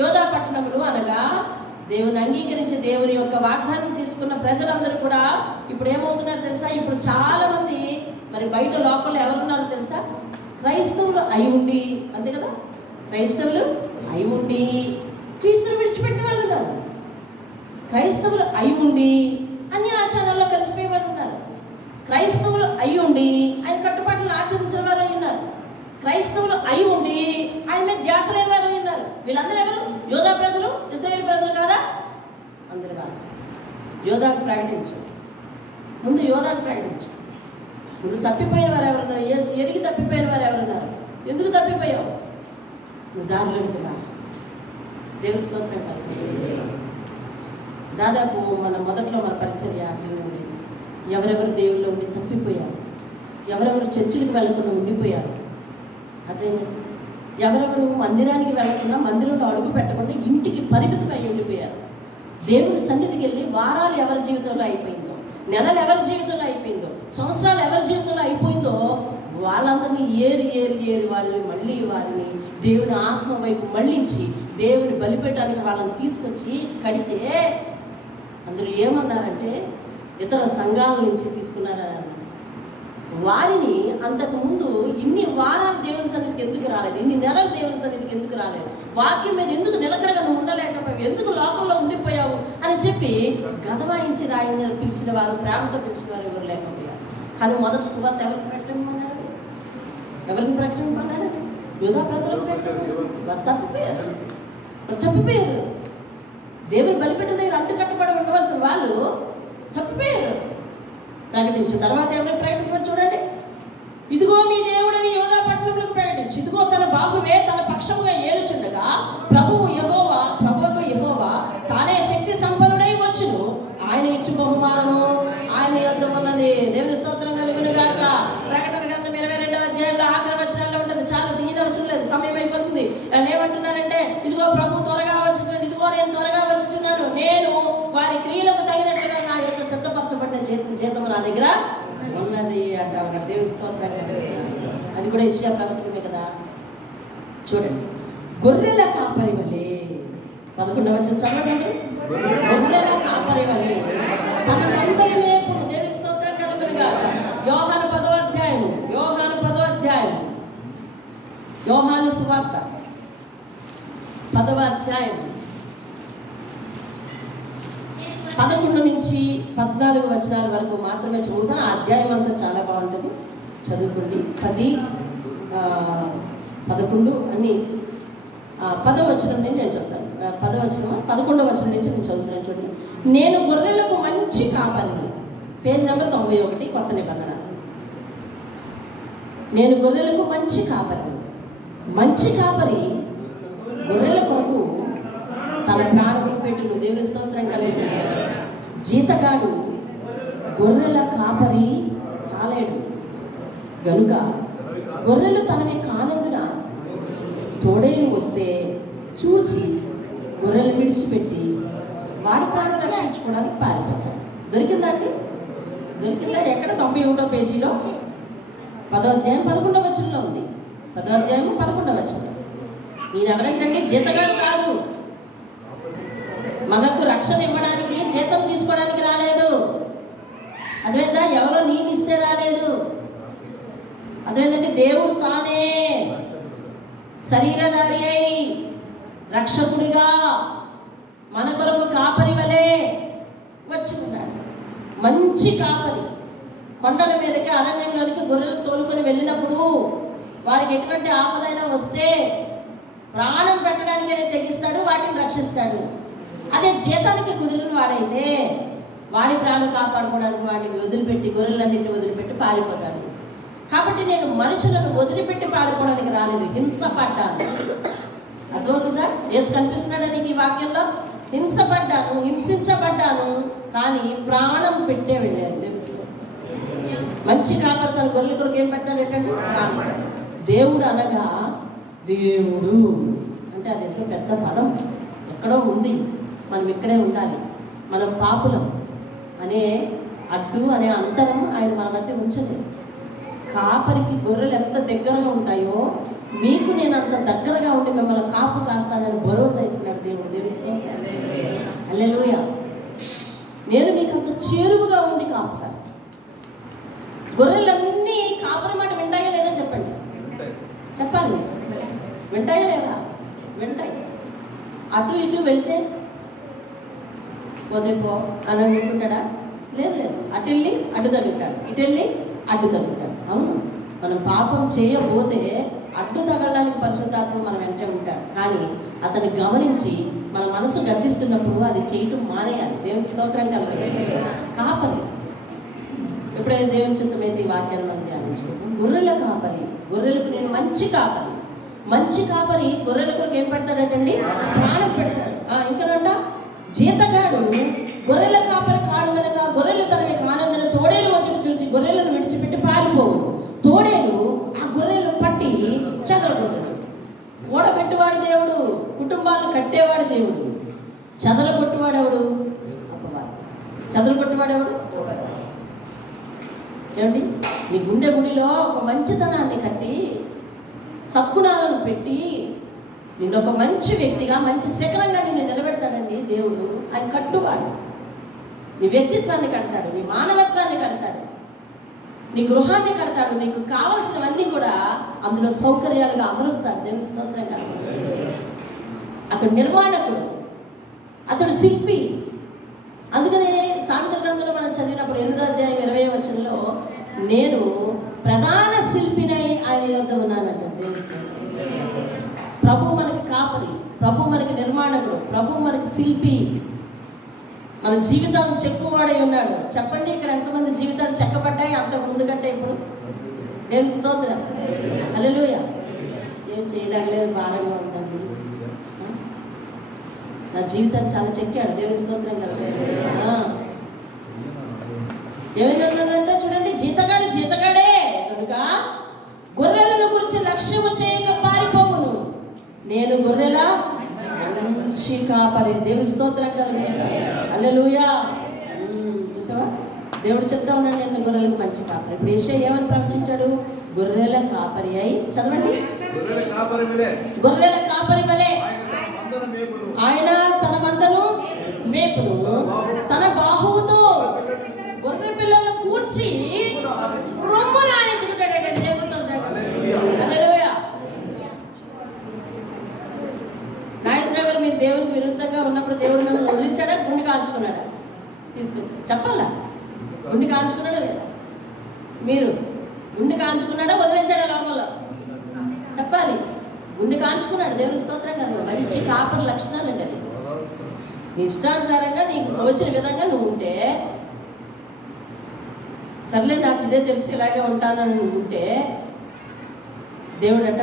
యోధా పట్టణములు. అనగా దేవుని అంగీకరించి దేవుని యొక్క వాగ్దానం తీసుకున్న ప్రజలందరూ కూడా ఇప్పుడు ఏమవుతున్నారు తెలుసా? ఇప్పుడు చాలా మంది మరి బయట లోపల ఎవరున్నారో తెలుసా? క్రైస్తవులు అయి ఉండి, అంతే కదా, క్రైస్తవులు అయి ఉండి క్రీస్తుని విడిచిపెట్టిన వాళ్ళు ఉన్నారు. క్రైస్తవులు అయి ఉండి అన్ని ఆచారాల్లో కలిసిపోయే వారు ఉన్నారు. క్రైస్తవులు అయి ఉండి ఆయన కట్టుబాట్లు ఆచరించిన వారు ఉన్నారు. క్రైస్తవులు అయి ఉండి ఆయన మీద ధ్యాస లేని వారు ఉన్నారు. వీళ్ళందరూ ఎవరు? యోధా ప్రజలు, ఇశ్రాయేలు ప్రజలు కాదా? అందరు కాదు. యోధాకు ప్రకటించు, ముందు యోధాకు ప్రకటించు. ముందు తప్పిపోయిన వారు ఎవరున్నారు? యేసు ఎరిగి తప్పిపోయిన వారు ఎవరున్నారు? ఎందుకు తప్పిపోయావు? నువ్వు దానిలోనికి రా. దేవుని స్తోత్రం కలుగుతుంది. దాదాపు మన మొదట్లో మన పరిచర్య నుండి ఎవరెవరు దేవుల్లో ఉండి తప్పిపోయారు, ఎవరెవరు చర్చిలకు వెళ్ళకుండా ఉండిపోయారు, అదే ఎవరెవరు మందిరానికి వెళ్ళకుండా మందిరంలో అడుగు పెట్టకుండా ఇంటికి పరిమితమై ఉండిపోయారు. దేవుని సన్నిధికి వెళ్ళి వారాలు ఎవరి జీవితంలో అయిపోయిందో, నెలలు ఎవరి జీవితంలో అయిపోయిందో, సంవత్సరాలు ఎవరి జీవితంలో అయిపోయిందో వాళ్ళందరినీ ఏరి వాళ్ళని మళ్ళీ వారిని దేవుని ఆత్మ వైపు మళ్ళించి దేవుని బలిపెట్టడానికి వాళ్ళని తీసుకొచ్చి కడితే అందరూ ఏమన్నారంటే ఇతర సంఘాల నుంచి తీసుకున్నారని అన్నారు. వారిని అంతకుముందు ఇన్ని వారాలు దేవుని సన్నిధికి ఎందుకు రాలేదు, ఇన్ని నెలలు దేవుని సన్నిధికి ఎందుకు రాలేదు, వాక్యం మీద ఎందుకు నిలకడగా నువ్వు ఉండలేకపోయావు, ఎందుకు లోకంలో ఉండిపోయావు అని చెప్పి గదవాయించి రాయని పిలిచిన వారు, ప్రేమతో పిలిచిన వారు ఎవరు లేకపోయారు. కానీ మొదటి సువార్త ఎవరికి ప్రకటింపబడ్డారు? ఎవరికి ప్రకటింపబడ్డారు? యూదా ప్రజలకు వారు తప్పిపోయారు. దేవుని బలిపెట్టిన దగ్గర అంటుకట్టుబడి ఉండవలసిన వాళ్ళు తప్పిపోయారు. ప్రకటించు. తర్వాత ఎవరికి ప్రకటించమని చూడండి. ఇదిగో మీ దేవుడని యోధా పట్టణంలోకి ప్రకటించు. ఇదిగో తన బాహువే తన పక్షముగా ఏలుచుండగా ప్రభువు యెహోవా తానే శక్తి సంపన్నుడై వచ్చును. ఆయన ఇచ్చు బహుమానము ఆయన యొద్ద ఉన్నది. దేవుని స్తోత్రం కలుగునుగాక. ప్రకటన గ్రంథం 22వ అధ్యాయంలో ఆఖరి వచనాల్లో ఉంటుంది. చాలా తీయనవసరం లేదు, సమయం అయిపోతుంది. ఏమంటున్నారంటే ఇదిగో ప్రభు త్వరగా వచ్చుచున్నాడు, ఇదిగో నేను త్వరగా వచ్చుచున్నాను, నేను వారి క్రియలకు తగినట్లుగా నా యొక్క సిద్ధపరచబడిన జీతం నా దగ్గర ఉన్నది అంటారు. దేవుని స్తోత్రం. అది కూడా యెషయా ప్రవచనమే కదా. చూడండి, గొర్రెల కాపరి వలె 11వ వచనం చదవండి. గొర్రెల కాపరి వలె తన మందను మేపును. దేవుని స్తోత్రం కలుగునుగాక. యోహాను 10వ అధ్యాయము, యోహాను సువార్త 10వ అధ్యాయం 11 నుంచి 14 వచనాల వరకు మాత్రమే చదువుతాను. ఆ అధ్యాయం అంతా చాలా బాగుంటుంది, చదువుకోండి. 10, 11 అన్ని 10వ వచనం నుంచి నేను చదువుతాను. 11వ వచనం నుంచి నేను చదువుతున్నాను. చూడండి, నేను గొర్రెలకు మంచి కాపరిని. పేజ్ నెంబర్ 91, కొత్త నిబంధన. నేను గొర్రెలకు మంచి కాపరిని. మంచి కాపరి గొర్రెల కొరకు తన ప్రాణములు పెట్టును. దేవుని స్తోత్రం కలిగి. జీతగాడు గొర్రెల కాపరి కాలేడు గనుక గొర్రెలు తనవి కానందున తోడేలు వస్తే చూచి గొర్రెలు విడిచిపెట్టి వాడి ప్రాణం రక్షించుకోవడానికి పారిపోతాడు. దొరికిందండి? దొరికిందండి. ఎక్కడ? 91వ పేజీలో 10వ అధ్యాయం 11వ వచనంలో ఉంది. 10వ అధ్యాయం 11వ వచనం. నేనెవరంటే జీతగాడు కాదు. మనకు రక్షణ ఇవ్వడానికి జీతం తీసుకోవడానికి రాలేదు. అదేంటా ఎవరో నియమిస్తే రాలేదు. అదేంటంటే దేవుడు తానే శరీరధారి అయి రక్షకుడిగా మన కొరకు కాపరి వలె వచ్చి ఉన్నాడు. మంచి కాపరి. కొండల మీదకి అరణ్యంలోనికి గొర్రెలు తోలుకొని వెళ్ళినప్పుడు వారికి ఎటువంటి ఆపదైనా వస్తే ప్రాణం పెట్టడానికి అనేది తెగిస్తాడు, వాటిని రక్షిస్తాడు. అదే జీతానికి కుదిరిన వాడైతే వాడి ప్రాణం కాపాడుకోవడానికి వాడిని వదిలిపెట్టి, గొర్రెలన్నింటినీ వదిలిపెట్టి పారిపోతాడు. కాబట్టి నేను మనుషులను వదిలిపెట్టి పారిపోవడానికి రాలేదు, హింసపడ్డాను. అర్థమవుతుందా? యేసు కనిపిస్తున్నాడా నీకు ఈ వాక్యంలో? హింసపడ్డాను, హింసించబడ్డాను, కానీ ప్రాణం పెట్టే వెళ్ళాను. తెలుసు, మంచి కాపరి తన గొర్రెల కొరకు ఏం పెట్టాను ఏంటంటే ప్రాణం. దేవుడు అనగా దేవుడు అంటే అది ఎంతో పెద్ద పదం. ఎక్కడో ఉంది, మనం ఇక్కడే ఉండాలి. మనం పాపులం అనే అడ్డు అనే అంతరం ఆయన మన మధ్య ఉంచలేదు. కాపరికి గొర్రెలు ఎంత దగ్గరగా ఉంటాయో మీకు నేను అంత దగ్గరగా ఉండి మిమ్మల్ని కాపు కాస్తానని భరోసా ఇస్తున్నాడు దేవుడు. దేవుడు హల్లెలూయా. నేను మీకు అంత చేరువుగా ఉండి కాపు కాస్తాను. గొర్రెలన్నీ కాపరి మాట వింటాయో లేదో చెప్పండి. చెప్పాలి, వింటాయా లేదా? వింటాయి. అటు ఇటు వెళ్తే పోదేపో అని అనుకుంటాడా? లేదు లేదు. అటు వెళ్ళి అడ్డు తగులుతాడు, ఇటు వెళ్ళి అడ్డు తగులుతాడు. అవును, మనం పాపం చేయబోతే అడ్డు తగలడానికి పరిశుద్ధాత్మ మన వెంటే ఉంటాడు. కానీ అతన్ని గమనించి మన మనసు గద్దిస్తున్నప్పుడు అది చేయటం మానేయాలి. దేవునికి స్తోత్రం కలగాలి. కాపరి ఎప్పుడైనా దేవుని చిత్తమైతే ఈ వాక్యాన్ని మనం ధ్యానించుకుంటాం. గొర్రెల కాపరి, గొర్రెలకు నేను మంచి కాపరి. మంచి కాపరి గొర్రెల కొరకు ఏం పెడతాడంటండి? ప్రాణం పెడతాడు. ఇంకనంట జీతగాడు గొర్రెల కాపరి కాడు గనక గొర్రెలు తనకి కానందున తోడేలు వచ్చి చూసి గొర్రెలను విడిచిపెట్టి పారిపోవు. తోడేలు ఆ గొర్రెలను పట్టి చెదరగొట్టాడు. ఓడబెట్టువాడు దేవుడు, కుటుంబాలను కట్టేవాడు దేవుడు. చెదరగొట్టువాడెవడు? అపవాది. చెదరగొట్టువాడెవడు? ఏమండి, నీ గుండె గుడిలో ఒక మంచితనాన్ని కట్టి సద్గుణాలను పెట్టి నిన్ను ఒక మంచి వ్యక్తిగా, మంచి శిఖరంగా నిన్ను నిలబెడతాడండి దేవుడు. ఆయన కట్టువాడు. నీ వ్యక్తిత్వాన్ని కడతాడు, నీ మానవత్వాన్ని కడతాడు, నీ గృహాన్ని కడతాడు. నీకు కావలసినవన్నీ కూడా అందులో సౌకర్యాలుగా అమరుస్తాడు. దేవుని స్తోత్రంగా. అతడు నిర్మాణకుడు, అతడు శిల్పి. అందుకనే సామెతల గ్రంథంలో మనం చదివినప్పుడు 8వ అధ్యాయం 20వ వచనంలో నేను ప్రధాన శిల్పినై ఆయన యొద్ద ఉన్నానంట. ప్రభు మనకి కాపరి, ప్రభు మనకి నిర్మాణకుడు, ప్రభు మనకి శిల్పి. మన జీవితాలను చెక్కువాడై ఉన్నాడు. చెప్పండి, ఇక్కడ ఎంతమంది జీవితాలు చెక్కబడ్డాయి అంత ముందు కంటే ఇప్పుడు? దేవునికి స్తోత్రం. హల్లెలూయా. ఏం చేయలేగలేదు, భారంగా ఉందండి. నా జీవితాన్ని చాలా చెక్కాడు. దేవునికి స్తోత్రం కదా. ఏమైందంటే చూడండి, జీతగాడే కనుక గొర్రెలను గురించి లక్ష్యము చేయక పారిపోవును. నేను గొర్రెల మంచి కాపరి. దేవునికి స్తోత్రం కదా. హల్లెలూయా. చూసావా, దేవుడు చెప్తా ఉన్నాడు నేను గొర్రెలకు మంచి కాపరి. ఇప్పుడు యెషయా ఏమని ప్రవచించాడు? గొర్రెల కాపరి అయి, చదవండి, గొర్రెల కాపరి వలె ఆయన తన మందను మేపును, తన బాహువుతో గొర్రె పిల్లలను కూర్చి రొమ్మున ఆడించుకుంటాడండి. దేవుని స్తోత్రం. హల్లెలూయా. నాగేశ్వరరావు గారు, మీరు దేవుడికి విరుద్ధంగా ఉన్నప్పుడు దేవుడు మిమ్మల్ని వదిలించాడా, గుండె కాల్చుకున్నాడా? తీసుకొచ్చి చెప్పాలా? గుండె కాల్చుకున్నాడా లేదా? మీరు గుండె కాల్చుకున్నాడా, వదిలేశాడా లోపల? చెప్పాలి. గుండె కాల్చుకున్నాడు. దేవుని స్తోత్రం కదా. మంచి కాపరి లక్షణాలు అండి అది. నీ ఇష్టానుసారంగా నీకు తోచిన విధంగా నువ్వు ఉంటే, సర్లే నాకు ఇదే తెలిసి ఇలాగే ఉంటానని నువ్వు ఉంటే, దేవుడట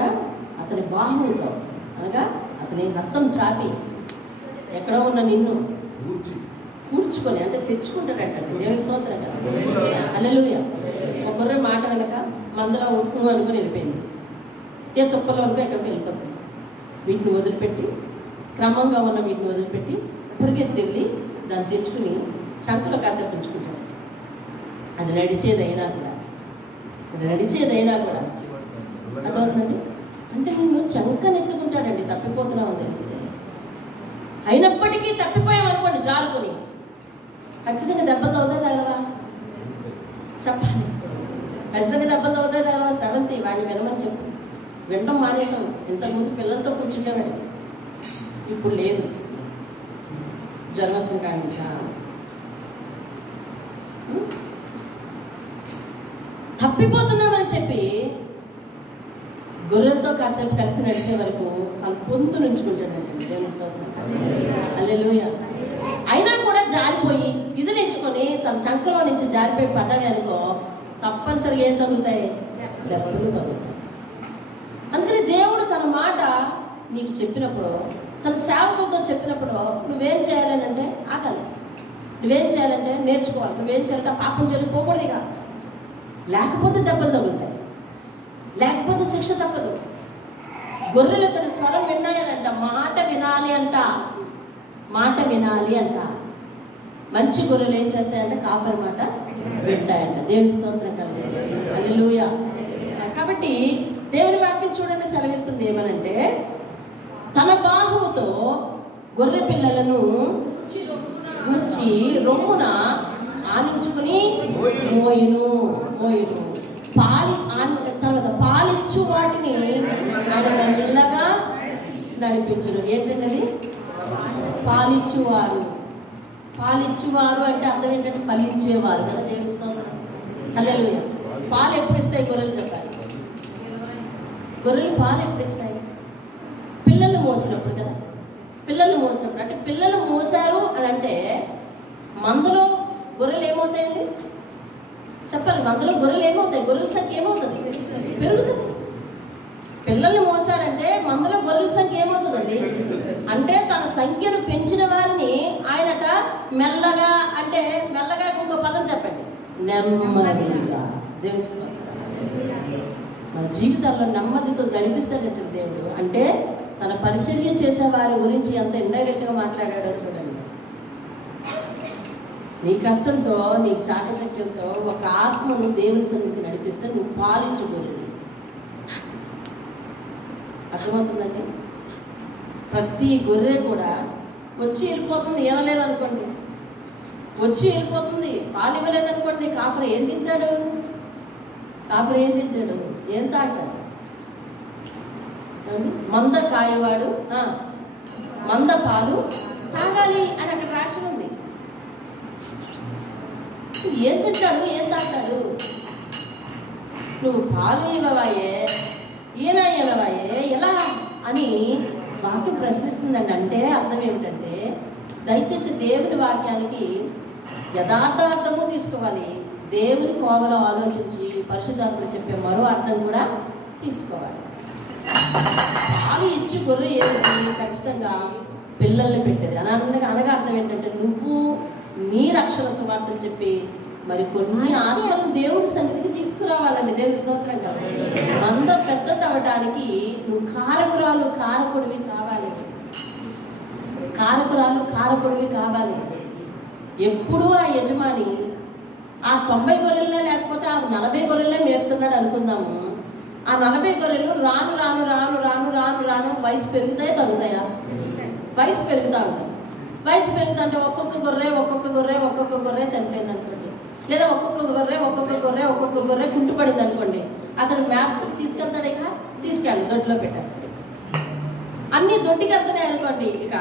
అతని బాహువుతో అనగా అతని హస్తం చాపి ఎక్కడో ఉన్న నిన్ను కూర్చుకొని, అంటే తెచ్చుకుంటాడట. దేవుని స్తోత్రం కదా. హల్లెలూయా. ఒక గొర్రె మాట వెనక మందలో ఉప్పు అనుకుని వెళ్ళిపోయింది. ఏ తుప్పలో ఉంటే ఎక్కడికి వెళ్ళిపోతుంది. వీటిని వదిలిపెట్టి, క్రమంగా ఉన్న వీటిని వదిలిపెట్టి పురిగెత్తి వెళ్ళి దాన్ని తెచ్చుకుని చంకలో కాసేపు ఉంచుకుంటాడు. అది నడిచేదైనా కూడా అదవుతుందండి. అంటే నిన్ను చంకనెత్తుకుంటాడండి తప్పిపోతున్నామని తెలిస్తే. అయినప్పటికీ తప్పిపోయామనుకోండి జారుకుని, ఖచ్చితంగా దెబ్బలు అవుతాయి తగలవా? చెప్పాలి. ఖచ్చితంగా దెబ్బలు అవుతాయి తగలవా? 7th వాడిని వినమని చెప్పు. వినడం మానేసాం. ఇంతకుముందు పిల్లలతో కూర్చుంటామండి, ఇప్పుడు లేదు. జ్వరం వచ్చిన కానీ తప్పిపోతున్నామని చెప్పి గొర్రెలతో కాసేపు కలిసి నడిచే వరకు వాళ్ళు పొందు నుంచుకుంటాడండి. దేవుని స్తోత్రం. హల్లెలూయా. అయినా కూడా జారిపోయి ఇది నెంచుకొని తన చంకలో నుంచి జారిపోయి పడ్డవి అనుకో, తప్పనిసరిగా ఏం తగులుతాయి? దెబ్బలు తగులుతాయి. అందుకని దేవుడు తన మాట నీకు చెప్పినప్పుడు, తన సేవకులతో చెప్పినప్పుడు నువ్వేం చేయాలనంటే ఆగాలి. నువ్వేం చేయాలంటే నేర్చుకోవాలి. నువ్వేం చేయాలంటే పాపం జరిగిపోకూడదు ఇక. లేకపోతే దెబ్బలు తగులుతాయి, లేకపోతే శిక్ష తప్పదు. గొర్రెలు తన స్వరం విన్నాయనంట, మాట వినాలి అంట. మంచి గొర్రెలు ఏం చేస్తాయంటే కాపరి మాట వింటాయంట. దేవుని స్తోత్రం కలగాలి. హల్లెలూయా. కాబట్టి దేవుని వాక్యం చూడండి, సెలవిస్తుంది ఏమనంటే, తన బాహువుతో గొర్రె పిల్లలను గుర్చి రొమ్మున ఆనించుకుని మోయును. తర్వాత పాలిచ్చు వాటిని ఆయన మెల్లగా నడిపించరు. ఏంటంటే పాలిచ్చువారు. పాలిచ్చువారు అంటే అర్థం ఏంటంటే ఫలించేవారు కదా. దేవుని స్తోత్రం. హల్లెలూయా. పాలు ఎప్పుడు ఇస్తాయి? గొర్రెలు చెప్పాలి. గొర్రెలు పాలు ఎప్పుడు ఇస్తాయి? పిల్లలు మోసినప్పుడు కదా. పిల్లలు మోసినప్పుడు అంటే పిల్లలు మోసారు అని అంటే మందలో గొర్రెలు ఏమవుతాయండి చెప్పాలి. మందలో గొర్రెలు ఏమవుతాయి? గొర్రెల సంఖ్య ఏమవుతుంది? పెరుగుతుంది. పిల్లల్ని మోసారంటే మందలో గొర్రెల సంఖ్య ఏమవుతుందండి? అంటే తన సంఖ్యను పెంచిన వారిని ఆయనట మెల్లగా, అంటే మెల్లగా ఇంకో పదం చెప్పండి, నెమ్మదిగా. దేవుని మన జీవితాల్లో నెమ్మదితో గడిపిస్తాడంటే దేవుడు. అంటే తన పరిచర్య చేసే వారి గురించి ఎంత ఇండైరెక్ట్గా మాట్లాడాడో చూడండి. నీ కష్టంతో, నీ చాకచక్యంతో ఒక ఆత్మను దేవుని సన్నిధికి నడిపిస్తే నువ్వు పాలించకూడదు. అర్థమవుతుందండి? ప్రతి గొర్రె కూడా వచ్చి వెళ్ళిపోతుంది. ఇవ్వలేదనుకోండి, వచ్చి వెళ్ళిపోతుంది. పాలు ఇవ్వలేదనుకోండి, కాపరి ఏం తింటాడు? కాపరి ఏం తింటాడు? ఏం తాగుతాడు? మంద కాయవాడు మంద పాలు తాగాలి అని అక్కడ రాసి ఉంది. ఏం తింటాడు? ఏం తాగుతాడు? నువ్వు పాలు ఇవ్వవాయే, ఈయన ఇవ్వవాయే, ఎలా అని వాక్యం ప్రశ్నిస్తుందండి. అంటే అర్థం ఏమిటంటే దయచేసి దేవుని వాక్యానికి యథార్థార్థము తీసుకోవాలి. దేవుని కోవలో ఆలోచించి పరిశుద్ధాత్మ చెప్పే మరో అర్థం కూడా తీసుకోవాలి. పాలు ఇచ్చి గొర్రె ఏమిటి? ఖచ్చితంగా పిల్లల్ని పెట్టేది. అనగా అర్థం ఏంటంటే నువ్వు నీ రక్షణ సువార్తను చెప్పి మరి కొన్ని ఆత్మలను దేవుడి సన్నిధికి తీసుకురావాలండి. దేవుని స్తోత్రం కాదు. మంద పెద్దదవడానికి నువ్వు కారకుడివి కావాలి. కారకుడివి కావాలి. ఎప్పుడూ ఆ యజమాని ఆ 90 గొర్రెలనే లేకపోతే ఆ 40 గొర్రెలనే మేపుతున్నాడు అనుకుందాము. ఆ 40 గొర్రెలు రాను రాను రాను రాను రాను రాను వయసు పెరుగుతాయా తగ్గుతాయా? వయసు పెరుగుతూ ఉంటుంది. వయసు పెరుగుతుంటే ఒక్కొక్క గొర్రె చనిపోయింది అనుకోండి, లేదా ఒక్కొక్క గొర్రె కుంటుపడింది అనుకోండి, అతను మ్యాప్ తీసుకెళ్తాడు. ఇక తీసుకెళ్ళి దొడ్లో పెట్టేస్తాడు. అన్నీ దొడ్డికి వెళ్తున్నాయి అనుకోండి, ఇక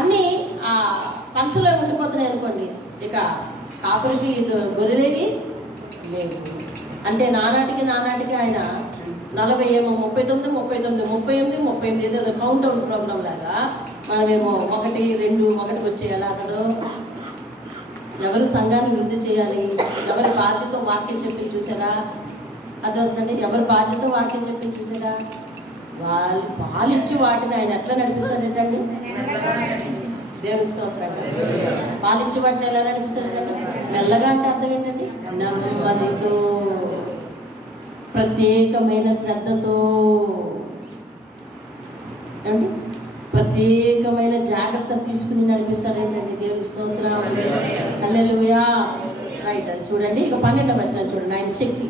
అన్నీ ఆ పంచులో ఉండిపోతున్నాయి అనుకోండి, ఇక కాపురికి గొర్రెలేవి లేవు. అంటే నానాటికి ఆయన 40 ఏమో 39 ఏదో కౌంట్ డౌన్ ప్రోగ్రామ్ లాగా మనమేమో 1, 2, 1కి వచ్చేయాలి. అతడు ఎవరు సంఘాన్ని వృద్ధి చేయాలి, ఎవరి బాధ్యత వాక్యం చెప్పి చూసారా? అదవుతుందండి. ఎవరి బాధ్యత వాక్యం చెప్పి చూసారా? వాళ్ళు పాలిచ్చి వాటిని ఆయన ఎట్లా నడిపిస్తాడంటండి? దేవుని స్తోత్రం. పాలిచ్చి వాటిని ఎలా నడిపిస్తాడంటే మెల్లగా. అంటే అర్థం ఏంటండి? నెమ్మదితో, ప్రత్యేకమైన శ్రద్ధతో, ఏమండి ప్రత్యేకమైన జాగ్రత్త తీసుకుని నడిపిస్తారేంటండి? దేవుని స్తోత్రం. హల్లెలూయా. రైట్. అది చూడండి. ఇక 12వ వచనం చూడండి. ఆయన శక్తి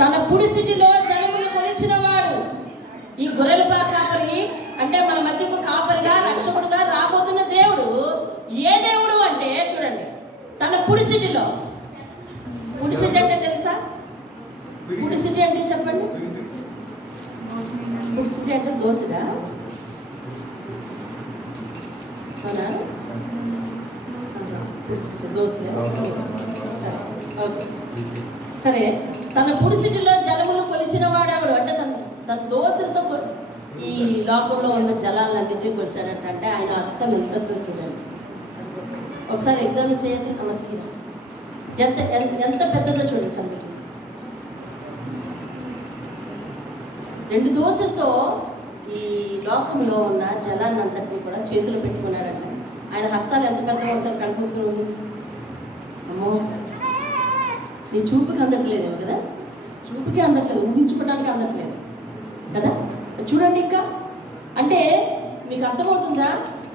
తన పుడిసిటిలో జనములు కొలిచిన వాడు. ఈ గొర్రెల కాపరి అంటే మన మధ్యకు కాపరిగా రక్షకుడుగా రాబోతున్న దేవుడు ఏ దేవుడు అంటే చూడండి, తన పుడిసిటిలో. పుడిసిటి అంటే తెలుసా? పుడిసిటి అంటే చెప్పండి. పుడిసిటి అంటే దోసడా? అవునా? పుడిసిటి దోశ. సరే. తన పుడిసిటిలో జలములు కొలిచిన వాడేవాడు. అంటే తన దోశలతో ఈ లోకంలో ఉన్న జలాలన్నింటినీ కొలిచాడంట. అంటే ఆయన అర్థం ఎంత చూడండి. ఒకసారి ఎగ్జామిన్ చేయండి. అమ్మతీరా ఎంత పెద్దదో చూడండి. చంద్ర 2 దోశలతో ఈ లోకంలో ఉన్న జలాన్ని అంతటినీ కూడా చేతులు పెట్టుకున్నాడంట. ఆయన హస్తాలు ఎంత పెద్ద ఒకసారి కనిపించుకుని ఊహించు. అమ్మో, నీ చూపుకి అందట్లేదేమో కదా. చూపుకి అందట్లేదు, ఊహించుకోవడానికి అందట్లేదు కదా. చూడండి. ఇంకా అంటే మీకు అర్థమవుతుందా?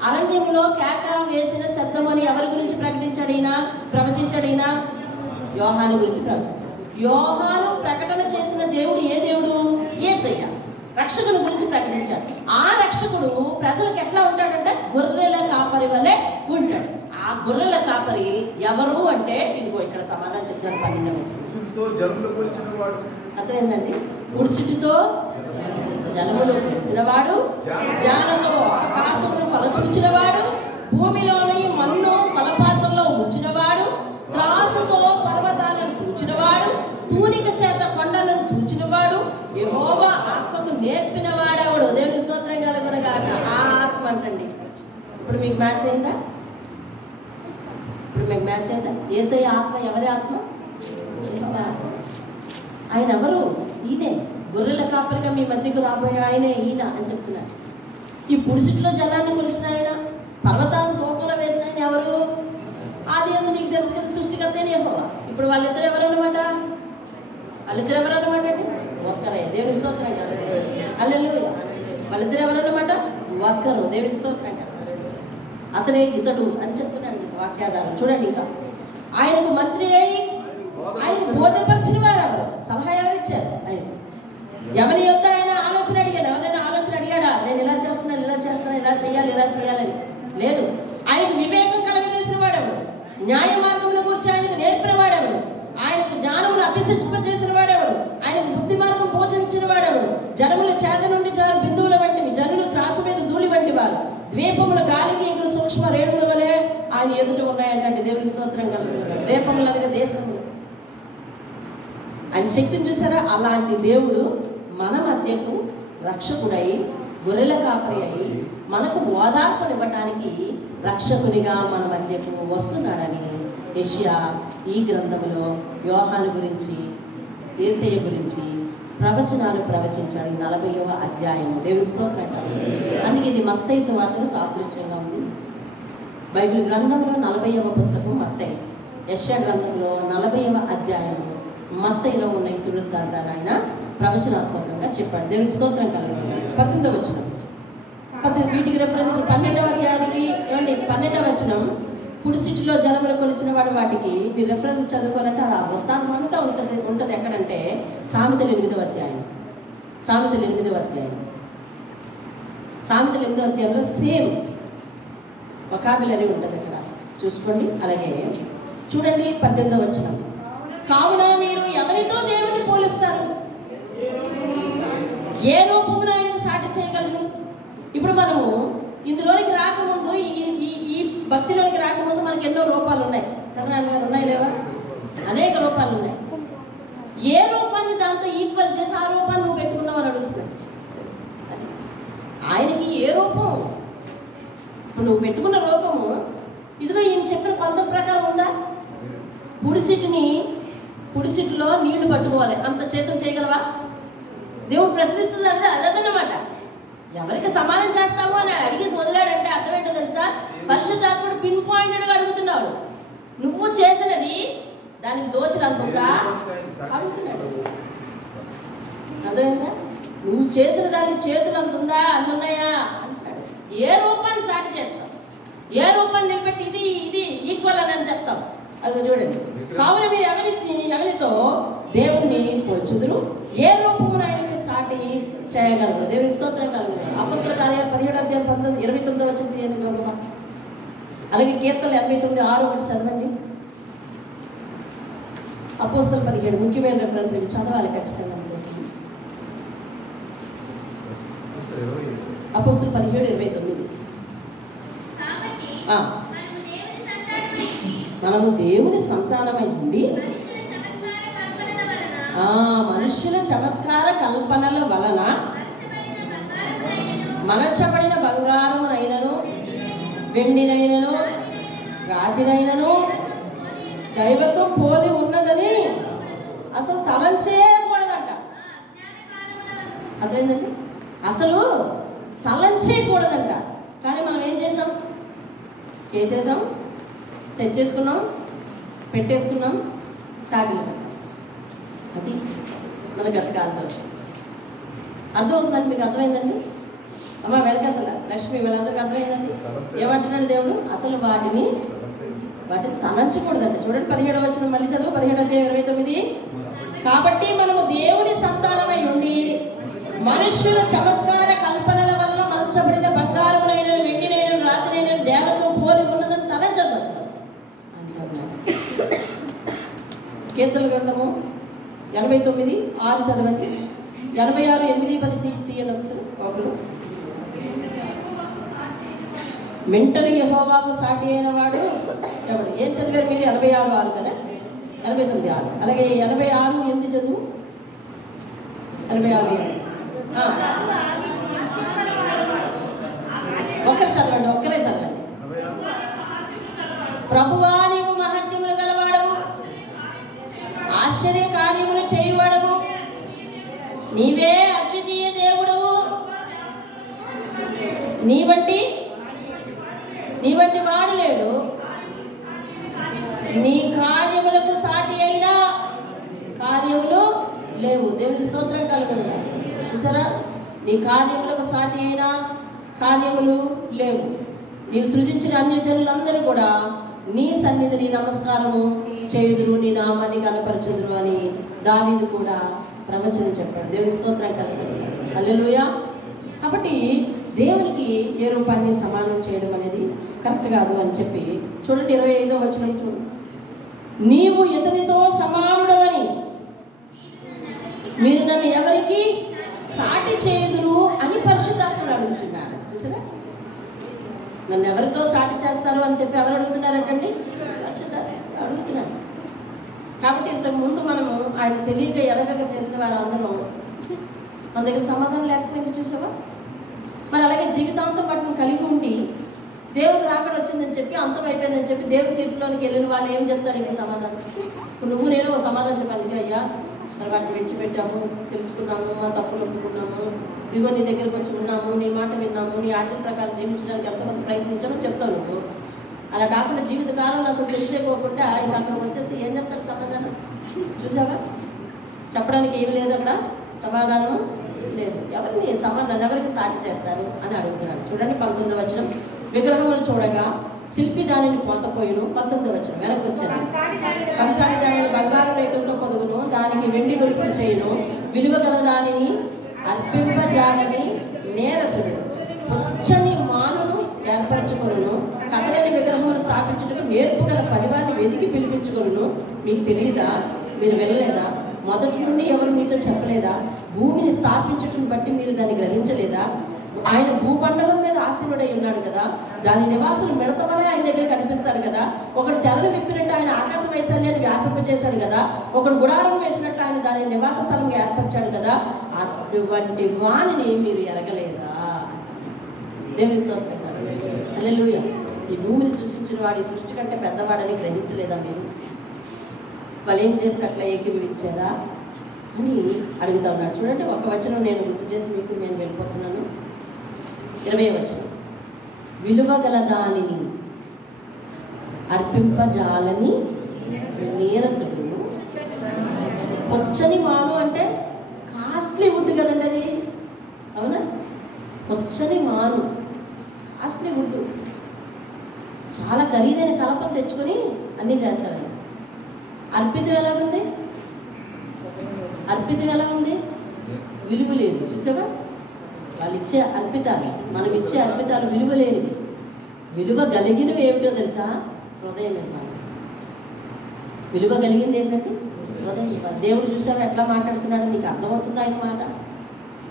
అరణ్యంలో కేక వేసిన శబ్దం అని ఎవరి గురించి ప్రవచించాడు? యోహాను గురించి ప్రవచించాడు. యోహాను ప్రకటన చేసిన దేవుడు ఏ దేవుడు? యేసయ్య. రక్షకుని గురించి ప్రకటించాడు. ఆ రక్షకుడు ప్రజలకు ఎట్లా ఉంటాడంటే గొర్రెల కాపరి వలె ఉంటాడు. ఆ ఆ గొర్రెల కాపరి ఎవరు అంటే ఇదిగో ఇక్కడ సమాధానం చెప్తారు 12వ వచనం. అర్థమైందండి? పురుషుడితో జలములు కొలిచినవాడు, జ్ఞానంతో ఆకాశమును కొలచూచినవాడు, భూమిలోని మన్ను కొలపాత్రలో ఉంచినవాడు, త్రాసుతో పర్వతాలను తూచినవాడు, తూనిక చేత కొండలను తూచినవాడు, యెహోవా ఆత్మకు నేర్పినవాడెవడు. దేవుని స్తోత్రం కలుగునుగాక. ఆ ఆత్మ అంటండి. ఇప్పుడు మీకు మ్యాచ్ అయిందా? యేసయ్య ఆత్మ ఎవరి ఆత్మ? యెహోవా ఆత్మ. ఆయన ఎవరు? ఈయనే గొర్రెల కాపరిగా మీ మధ్యకు రాబోయే ఆయనే ఈయన అని చెప్తున్నారు. ఈ పురుషుడిలో జలాన్ని కొలిసిన ఆయన, పర్వతాలను తోకలో వేసిన ఆయన ఎవరు? ఆది అందు నీకు తెలుసు కదా, సృష్టికర్తనే యెహోవా. ఇప్పుడు వాళ్ళిద్దరు ఎవరన్నమాట? అండి? ఒక్కరే. దేవుని స్తోత్రం కదా. హల్లెలూయా. వాళ్ళిద్దరు ఎవరన్నమాట? ఒక్కరు. దేవుని స్తోత్రం కదా. అతనే ఇతడు అని చెప్తున్నాడు వాక్యాధారం. చూడండి, ఇంకా ఆయనకు మంత్రి అయి ఆయన బోధపరిచిన వారు ఎవరు? సలహా ఎవరు ఇచ్చారు? ఆయన ఎవరి యొక్క ఆయన ఆలోచన అడిగాడు? ఎవరైనా ఆలోచన అడిగాడా? నేను ఇలా చేస్తున్నాను, ఇలా చేస్తున్నాను, ఇలా చేయాలి, ఇలా చేయాలని? లేదు. ఆయన వివేకం కలగజేసిన వాడెవడు? న్యాయ మార్గమును గురించి ఆయనకు నేర్పిన వాడెవడు? ఆయనకు జ్ఞానమును అభ్యసింపజేసిన వాడెవడు? ఆయనకు బుద్ధి మార్గం బోధించిన వాడెవడు? జనముల చేత నుండి చారు బిందువుల వంటివి, జనులు త్రాసు మీద ధూళి వంటి వారు, ద్వీపముల గాలికి ఎగురు సూక్ష్మ రేణువుల వలె ఆయన ఎదుట ఉన్నాయంటే. దేవునికి స్తోత్రం కలుగునుగాక. ద్వీపములు అనగా దేశములు. ఆయన శక్తిని చూసారా? అలాంటి దేవుడు మన మధ్యకు రక్షకుడై, గొర్రెల కాపరి అయి, మనకు ఓదార్పునివ్వటానికి రక్షకునిగా మన మధ్యకు వస్తున్నాడని యెషయా ఈ గ్రంథంలో యోహాను గురించి, యేసయ్య గురించి ప్రవచనాలు ప్రవచించాడు. 40వ అధ్యాయం. దేవుని స్తోత్రం. అందుకే ఇది మత్తయి సువార్తకు సాదృశ్యంగా ఉంది. బైబిల్ గ్రంథంలో 40వ పుస్తకం మత్తయి, యెషయా గ్రంథంలో 40వ అధ్యాయం మత్తయిలో ఉన్న ఈ వృత్తాంతాన్ని ఆయన ప్రవచనాత్మకంగా చెప్పాడు. దేవునికి స్తోత్రం కలుగుతుంది. 18వ వచనం. వీటికి రెఫరెన్స్ 12వ అధ్యాయానికి రండి. 12వ వచనం, పుడిసిటిలో జనములు కొలిచిన వాడు. వాటికి మీరు రెఫరెన్స్ చదువుకోవాలంటే ఆ వృత్తాంతం అంతా ఉంటుంది ఎక్కడంటే సామెతలు 8వ అధ్యాయం. సామెతలు 8వ అధ్యాయం. సామెతలు 8వ అధ్యాయంలో సేమ్ వొకాబులరీ ఉంటుంది అక్కడ, చూసుకోండి. అలాగే చూడండి 18వ వచనం, కావున మీరు ఎవరితో దేవుని పోలుస్తారు? ఏ రూపమును ఆయనకు సాటి చేయగలరు? ఇప్పుడు మనము ఇందులోనికి రాకముందు, ఈ భక్తిలోనికి రాకముందు మనకి ఎన్నో రూపాలు ఉన్నాయి కదా నాన్నగారు? ఉన్నాయి లేవా? అనేక రూపాలు ఉన్నాయి. ఏ రూపాన్ని దాంతో ఈక్వల్ చేసి ఆ రూపాన్ని నువ్వు పెట్టుకున్నావు అని అడుగుతున్నాడు. ఆయనకి ఏ రూపం? ఇప్పుడు నువ్వు పెట్టుకున్న రూపము ఇదిగో ఈయన చెప్పిన కొంత ప్రకారం ఉందా? పుడిసిటిలో నీళ్లు పట్టుకోవాలి, అంత చేతం చేయగలవా? దేవుడు ప్రశ్నిస్తుందంటే అదన్నమాట. ఎవరికి సమానం చేస్తావు అని అడిగి వదిలాడంటే అర్థం ఏంటో తెలుసా? పరిశుద్ధాత్ముడు పిన్ పాయింటెడ్గా అడుగుతున్నాడు. నువ్వు చేసినది దానికి దోషులంతా అడుగుతున్నాడు. అర్థమైందా? నువ్వు చేసిన దానికి చేతులు అంత ఉందా, అన్ని ఉన్నాయా అంటాడు. ఏ రూపాన్ని సాటి చేస్తావు? ఏ రూపాన్ని నిలబెట్టి ఇది ఈక్వల్ అని చెప్తాం? అది చూడండి. కావున మీరు ఎవరితో దేవుణ్ణి పోల్చుదురు? ఏ రూపమును ఆయనకి సాటి చేయగలరు? దేవునికి స్తోత్రం కలుగుతుంది. అపొస్తలుల కార్యాలు 17వ అధ్యాయం 29వ వచనం తీయండి గౌరవ. అలాగే కీర్తనలు 89:6 చదవండి. అపొస్తలులు 17 ముఖ్యమైన రెఫరెన్స్ ఇవి చదవాలి ఖచ్చితంగా. అపొస్తలులు 17:29. మనము దేవుని సంతానమై ఉండి మనుష్యుల చమత్కార కల్పనల వలన మలచబడిన బంగారమునైనను, వెండినైనను, రాతినైనను దైవతో పోలి ఉన్నదని అసలు తలంచేయకూడదంట. అదేంటండి? అసలు తలంచేయకూడదంట. కానీ మనం ఏం చేసాం? చేసేసాం, తెచ్చేసుకున్నాం, పెట్టేసుకున్నాం, సాగిలి పెట్టాం. అది మన గతకాల దోషం. అర్థమవుతుందండి? మీకు అర్థమైందండి? అమ్మ వెనకంతల లక్ష్మి వీళ్ళందరికీ అర్థమైందండి? ఏమంటున్నాడు దేవుడు? అసలు వాటిని తలంచకూడదండి. చూడండి 17వ వచనం మళ్ళీ చదువు. 17:29. కాబట్టి మనము దేవుని సంతానమై ఉండి మనుష్యుల చమత్కార కల్పనల వల్ల మలచబడిన బంగారమునైన, వెండినైన, రాతినైన దేవతో పోలి ఉన్నదని తలంచదు. అసలు కీర్తన గ్రంథము 89:6 చదవండి. 86:8-10 తీయండి ఒకసారి ఒకరు. మెంటలు యెహోవాకు సాటి అయిన వాడు ఎవడు? ఏం చదివారు మీరు? 86:6 కదా, 89:6. అలాగే 86:8 చదువు. 86:8 ఒక్కరు చదవండి, ఒక్కరే చదవండి. ప్రభువా నీవు మహత్యములు గలవాడవు, ఆశ్చర్య కార్యములు చేయువాడవు, నీవే అద్వితీయ దేవుడవు, నీ వంటి వాడు లేడు, నీ కార్యములకు సాటి అయినా కార్యములు లేవు. దేవునికి స్తోత్రం కలుగును. చూసారా, నీ కార్యములకు సాటి అయినా కార్యములు లేవు. నీవు సృజించిన అన్యజనులందరూ కూడా నీ సన్నిధిని నమస్కారము చేయుదురు, నీ నామాన్ని కనపరచుదురు అని దావీదు కూడా ప్రవచనం చెప్పాడు. దేవునికి స్తోత్రం కలుగును. హల్లెలూయా. కాబట్టి దేవునికి ఏ రూపాన్ని సమానం చేయడం అనేది కరెక్ట్ కాదు అని చెప్పి చూడండి. 25వ వచనం చూడండి. నీవు ఇతనితో సమానుడవని మీరు నన్ను ఎవరికి సాటి చేయుదురు అని పరిశుద్ధాత్ముడు అడుగుతున్నాడు. చూసారా, నన్ను ఎవరితో సాటి చేస్తారు అని చెప్పి ఎవరు అడుగుతున్నారంటండి? పరిశుద్ధాత్ముడు అడుగుతున్నాడు. కాబట్టి ఇంతకుముందు మనము ఆయన తెలియక ఎరగక చేసిన వారందరం మన దగ్గర సమాధానం లేకపోయింది. చూసావా, మరి అలాగే జీవితాంతం వాటిని కలిగి ఉండి దేవుడు రాకడ వచ్చిందని చెప్పి అంతం అయిపోయిందని చెప్పి దేవుడి తీర్పులోనికి వెళ్ళిన వాళ్ళు ఏం చెప్తారు? ఇంకా సమాధానం. ఇప్పుడు నువ్వు నేను ఒక సమాధానం చెప్పాను, అయ్యా మరి వాటిని విడిచిపెట్టాము, తెలుసుకున్నాము, మా తప్పులు ఒప్పుకున్నాము, ఇదిగో నీ దగ్గరికి వచ్చి ఉన్నాము, నీ మాట విన్నాము, నీ ఆటల ప్రకారం జీవించడానికి ఎంతమంది ప్రయత్నించామని చెప్తావు నువ్వు. అలా కాకుండా జీవిత కాలంలో అసలు తెలిసేకోకుండా ఇంకా అక్కడికి వచ్చేస్తే ఏం చెప్తారు సమాధానం? చూసావా, చెప్పడానికి ఏమి లేదు, అక్కడ సమాధానం లేదు. నన్ను ఎవరికి సాటి చేస్తారు అని అడుగుతున్నాడు. చూడండి 19వ వచనం. విగ్రహములు చూడగా శిల్పి దానిని పోతపోయిను. 19వ వచనం వెనక్కి వచ్చాను. కంసాలి దానిని బంగారు రేకులతో పొదుగును, దానికి వెండి గొలుసులు చేయును, విలువ గల దానిని అర్పింపజాలని నేరసుడు పొచ్చని మానును ఏర్పరచుకొనును, కదలని విగ్రహములు స్థాపించుటకు నేర్పు గల పనివారిని వెతికి పిలిపించుకొనును. మీకు తెలియదా? మీరు వెళ్ళలేదా? మొదటి నుండి ఎవరు మీతో చెప్పలేదా? భూమిని స్థాపించటం బట్టి మీరు దాన్ని గ్రహించలేదా? ఆయన భూమండలం మీద ఆసీనుడై ఉన్నాడు కదా, దాని నివాసులు మిడత వలె ఆయన దగ్గర కనిపిస్తారు కదా. ఒకడు తెరలు విప్పినట్టు ఆయన ఆకాశ వైశాల్యాన్ని వ్యాపింపచేశాడు కదా, ఒకడు గుడారం వేసినట్లు ఆయన దాని నివాస స్థలం ఏర్పరిచాడు కదా. అటువంటి వాణిని మీరు ఎరగలేదా? దేవుని స్తోత్రం. హల్లెలూయా. ఈ భూమిని సృష్టించిన వాడు ఈ సృష్టి కంటే పెద్దవాడని గ్రహించలేదా మీరు? వాళ్ళు ఏం చేస్తే అట్లా ఏకీభవించారా అని అడుగుతా ఉన్నాడు. చూడండి, ఒక వచనం నేను గుర్తు చేసి మీకు నేను వెళ్ళిపోతున్నాను. 20వ వచనం. విలువ గల దానిని అర్పింపజాలని నీరసుడు పొచ్చని మాను అంటే కాస్ట్లీ వుడ్ కదండి అది, అవునా? పొచ్చని మాను కాస్ట్లీ వుడ్, చాలా ఖరీదైన కలపను తెచ్చుకొని అన్నీ చేస్తాడు. అర్పితం ఎలాగుంది? అర్పితం ఎలా ఉంది? విలువ లేదు. చూసావా, వాళ్ళు ఇచ్చే అర్పితాలు, మనం ఇచ్చే అర్పితాలు విలువ లేనివి. విలువ కలిగినవి ఏమిటో తెలుసా? హృదయం ఇవ్వాలి. విలువ కలిగింది ఏంటంటే హృదయం ఇవ్వాలి. దేవుడు చూసావా ఎట్లా మాట్లాడుతున్నాడు? నీకు అర్థమవుతుందా ఆయన మాట?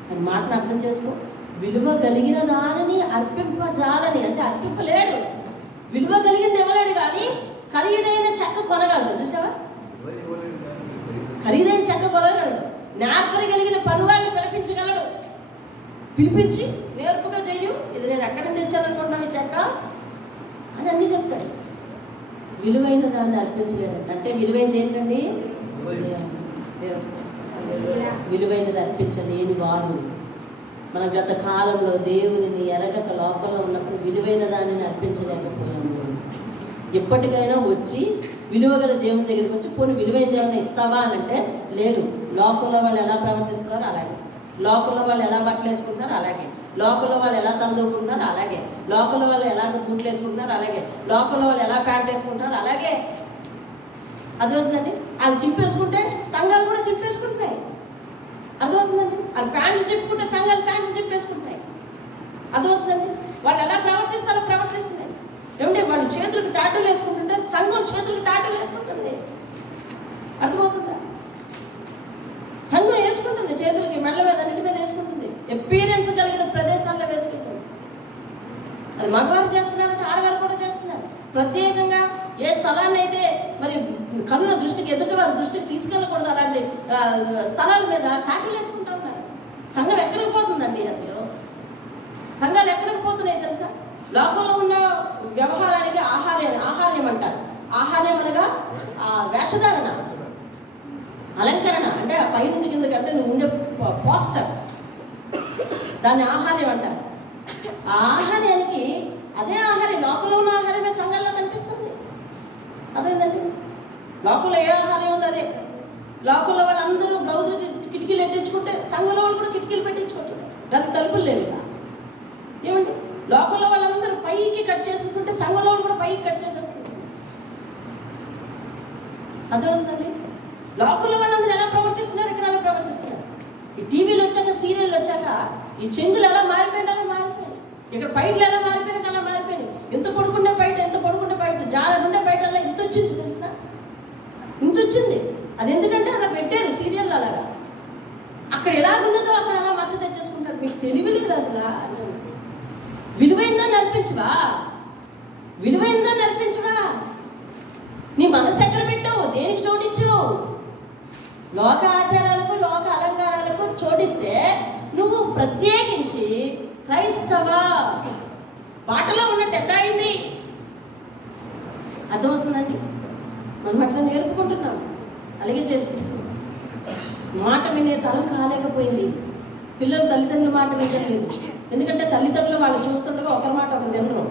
ఆయన మాటను అర్థం చేసుకో. విలువ కలిగిన దానిని అర్పింపజాలని అంటే అర్పింపలేడు. విలువ కలిగింది ఇవ్వలేడు, కానీ ఖరీదైన చెక్క కొనగలడు. చూసావా, ఖరీదైన చెక్క కొనగలడు. నేర్పరి కలిగిన పరువాన్ని పిలిపించగలడు. పిలిపించి నేర్పుగా చెయ్యు, ఇది నేను ఎక్కడ తెచ్చాననుకుంటున్నావు ఈ చెక్క అని అన్నీ చెప్తాడు. విలువైన దాన్ని అర్పించలేదంట. అంటే విలువైనది ఏంటండి? విలువైనది అర్పించలేని వారు. మన గత కాలంలో దేవునిని ఎరగక లోకంలో ఉన్నప్పుడు విలువైన దానిని అర్పించలేకపోయాము. ఎప్పటికైనా వచ్చి విలువగల దేవుని దగ్గరికి వచ్చి పోనీ విలువైన దేవుని ఇస్తావా అని అంటే లేదు. లోకంలో వాళ్ళు ఎలా ప్రవర్తిస్తున్నారో అలాగే, లోకంలో వాళ్ళు ఎలా బట్టలు వేసుకుంటున్నారో అలాగే, లోకంలో వాళ్ళు ఎలా తలదూకుంటున్నారో అలాగే, లోకంలో వాళ్ళు ఎలా బూట్లు వేసుకుంటున్నారో అలాగే, లోకంలో వాళ్ళు ఎలా ప్యాంట్ వేసుకుంటున్నారో అలాగే. అర్థమవుతుందండి? వాళ్ళు చింపేసుకుంటే సంఘాలు కూడా చింపేసుకుంటున్నాయి. అర్థమవుతుందండి? వాళ్ళు ప్యాంట్లు చింపుకుంటే సంఘాలు ప్యాంట్లు చింపేసుకుంటున్నాయి. అర్థమవుతుందండి? వాళ్ళు ఎలా ప్రవర్తిస్తారో ప్రవర్తిస్తున్నాయి. ఏమంటే వాళ్ళు చేతులకు టాటూలు వేసుకుంటుంటే సంఘం చేతులకు టాటూలు వేసుకుంటుంది. అర్థమవుతుంది? ఎపీరియన్స్ కలిగిన ప్రదేశాల్లో వేసుకుంటారు. అది మగవారు చేస్తున్నారంటే ఆడవారు కూడా చేస్తున్నారు. ప్రత్యేకంగా ఏ స్థలాన్ని అయితే మరి కన్నుల దృష్టికి, ఎదుటి వారి దృష్టికి తీసుకెళ్ళకూడదు అలాంటి స్థలాల మీద ట్యాటూలు వేసుకుంటా ఉన్నారు. సంఘం ఎక్కడికి పోతుందండి? అసలు సంఘాలు ఎక్కడికి పోతున్నాయి తెలుసా? లోకంలో ఉన్న వ్యవహారానికి ఆహార్యం అంటారు. ఆహార్యం అనగా వేషధారణ, అలంకరణ, అంటే పైనుంచి కిందకి అంటే నువ్వు ఉండే పోస్టర్, దాన్ని ఆహార్యం అంటారు. ఆ ఆహార్యానికి అదే ఆహార్యం, లోకంలో ఉన్న ఆహారమే సంఘంలో కనిపిస్తుంది. అదేంటండి, లోకంలో ఏ ఆహార్యం ఉందో అదే. లోకంలో వాళ్ళందరూ బ్లౌజులు కిటికీలు ఎట్టించుకుంటే సంఘంలో వాళ్ళు కూడా కిటికీలు పెట్టించుకుంటున్నారు. దానికి తలుపులు లేవు. ఏమండి, లోకంలో వాళ్ళందరూ పైకి కట్ చేసుకుంటే సంఘంలో వాళ్ళు కూడా పైకి కట్ చేసేసుకుంటున్నారు. అదేంటండి, లోకంలో వాళ్ళందరూ ఎలా ప్రవర్తిస్తున్నారు, ఇక్కడ ఎలా ప్రవర్తిస్తున్నారు. ఈ టీవీలు వచ్చాక, సీరియల్ వచ్చాక ఈ చెంగులు ఎలా మారిపోయినా అలా మారిపోయాయి. ఇక్కడ పైట్లు ఎలా మారిపోయినా అలా మారిపోయినాయి. ఎంత పడుకుంటే బయట జారుండే బయటల్లో ఇంత వచ్చింది తెలుసా? ఇంత వచ్చింది. అది ఎందుకంటే అలా పెట్టారు సీరియల్. అలాగా అక్కడ ఎలా ఉన్నదో అక్కడ అలా మచ్చ తెచ్చేసుకుంటారు. మీకు తెలివి లేదు అసలు. విలువైందని అనిపించవా? విలువైందని అనిపించవా? నీ మనసు ఎక్కడ పెట్టావు? దేనికి చోటిచ్చావు? లోక ఆచారాలకు, లోక అలంకారాలకు చోటిస్తే నువ్వు ప్రత్యేకించి క్రైస్తవ పాటలో ఉన్నట్టు ఎట్లా అయింది? అర్థమవుతుందండి? మనం అట్లా నేర్పుకుంటున్నాం, అలాగే చేసుకుంటున్నాం. మాట వినే తరం కాలేకపోయింది. పిల్లలు తల్లిదండ్రుల మాట వినలేదు. ఎందుకంటే తల్లిదండ్రులు వాళ్ళు చూస్తుండగా ఒకరి మాట ఒకరు వినరు.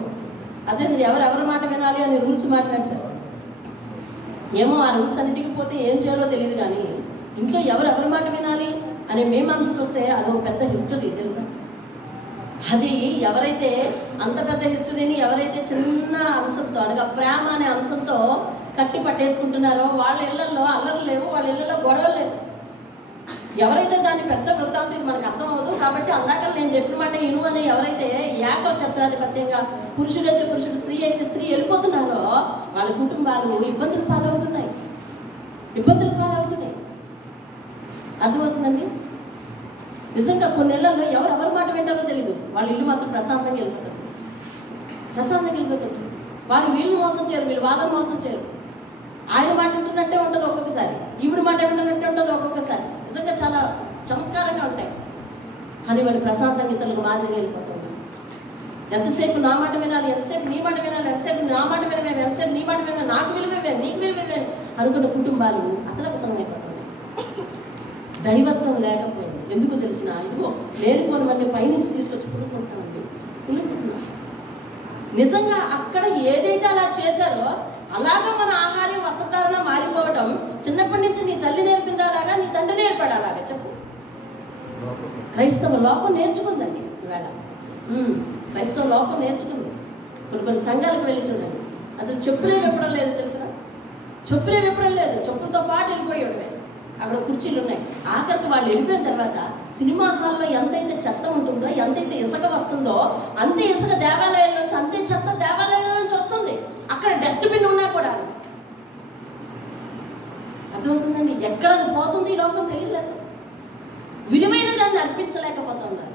అదే ఎవరెవరి మాట వినాలి అని రూల్స్ మాట్లాడతారు. ఏమో ఆ రూల్స్ అన్నిటికి పోతే ఏం చేయాలో తెలియదు. కానీ ఇంట్లో ఎవరెవరి మాట వినాలి అనే మే మనసులు వస్తే అదొక పెద్ద హిస్టరీ తెలుసా? అది ఎవరైతే అంత పెద్ద హిస్టరీని ఎవరైతే చిన్న అంశంతో అనగా ప్రేమ అనే అంశంతో కట్టి పట్టేసుకుంటున్నారో వాళ్ళ ఇళ్లలో అల్లర్లు లేవు, వాళ్ళ ఇళ్లలో గొడవలు లేవు. ఎవరైతే దాన్ని పెద్ద వృత్తాంతం మనకు అర్థం అవ్వదు కాబట్టి అందాక నేను చెప్పిన మాట ఇను అని ఎవరైతే ఏకఛత్రాధిపత్యంగా పురుషుడైతే పురుషుడు, స్త్రీ అయితే స్త్రీ వెళ్ళిపోతున్నారో వాళ్ళ కుటుంబాలు ఇబ్బందులు పాలవుతున్నాయి. అర్థమవుతుందండి? నిజంగా కొన్ని నెలల్లో ఎవరెవరి మాట వింటారో తెలియదు. వాళ్ళ ఇల్లు మాత్రం ప్రశాంతంగా వెళ్ళిపోతారు. వాళ్ళు వీళ్ళు మోసం చేయరు, వీళ్ళు వాళ్ళని మోసం చేయరు. ఆయన మాట వింటున్నట్టే ఉంటుంది ఒక్కొక్కసారి, ఈవిడ మాట వింటున్నట్టే ఉంటుంది ఒక్కొక్కసారి. నిజంగా చాలా చమత్కారంగా ఉంటాయి. కానీ వాళ్ళు ప్రశాంతంగా ఇతరులకు మాదిరిగా వెళ్ళిపోతుంది. ఎంతసేపు నా మాట వినాలి, ఎంతసేపు నీ మాట వినాలి, ఎంతసేపు నా మాట వినవేమి, ఎంతసేపు నీ మాట వినాలి, నాకు విలువే నీకు విలువే అనుకున్న కుటుంబాలు అతలకుతం అయిపోతుంది. దైవత్వం లేకపోయింది. ఎందుకు తెలిసిన? ఇదిగో నేర్చుకోనమని పైనుంచి తీసుకొచ్చి పులుకుంటామండి. నిజంగా అక్కడ ఏదైతే అలా చేశారో అలాగా మన ఆహారం, వస్త్రధారణ మారిపోవడం చిన్నప్పటి నుంచి నీ తల్లి నేర్పింది అలాగా, నీ తండ్రి నేర్పాడు అలాగా. చెప్పు. క్రైస్తవ లోకం నేర్చుకుందండి ఇవాళ. క్రైస్తవ లోకం నేర్చుకుంది. కొన్ని సంఘాలకు వెళ్ళి చూడండి, అసలు చెప్పులే విప్పడం లేదు తెలుసా? చెప్పులే విప్పడం లేదు, చెప్పులతో పాటు వెళ్ళిపోయాడు. అక్కడ కుర్చీలు ఉన్నాయి. ఆఖరికి వాళ్ళు వెళ్ళిపోయిన తర్వాత సినిమా హాల్లో ఎంతైతే చెత్త ఉంటుందో, ఎంతైతే ఇసుక వస్తుందో అంతే ఇసుక దేవాలయాల నుంచి, అంతే చెత్త దేవాలయాల నుంచి వస్తుంది. అక్కడ డస్ట్బిన్ ఉన్నా కూడా. అర్థమవుతుందండి? ఎక్కడ పోతుంది ఈ లోకం తెలియలేదు. విలువైన దాన్ని అర్పించలేకపోతున్నారు.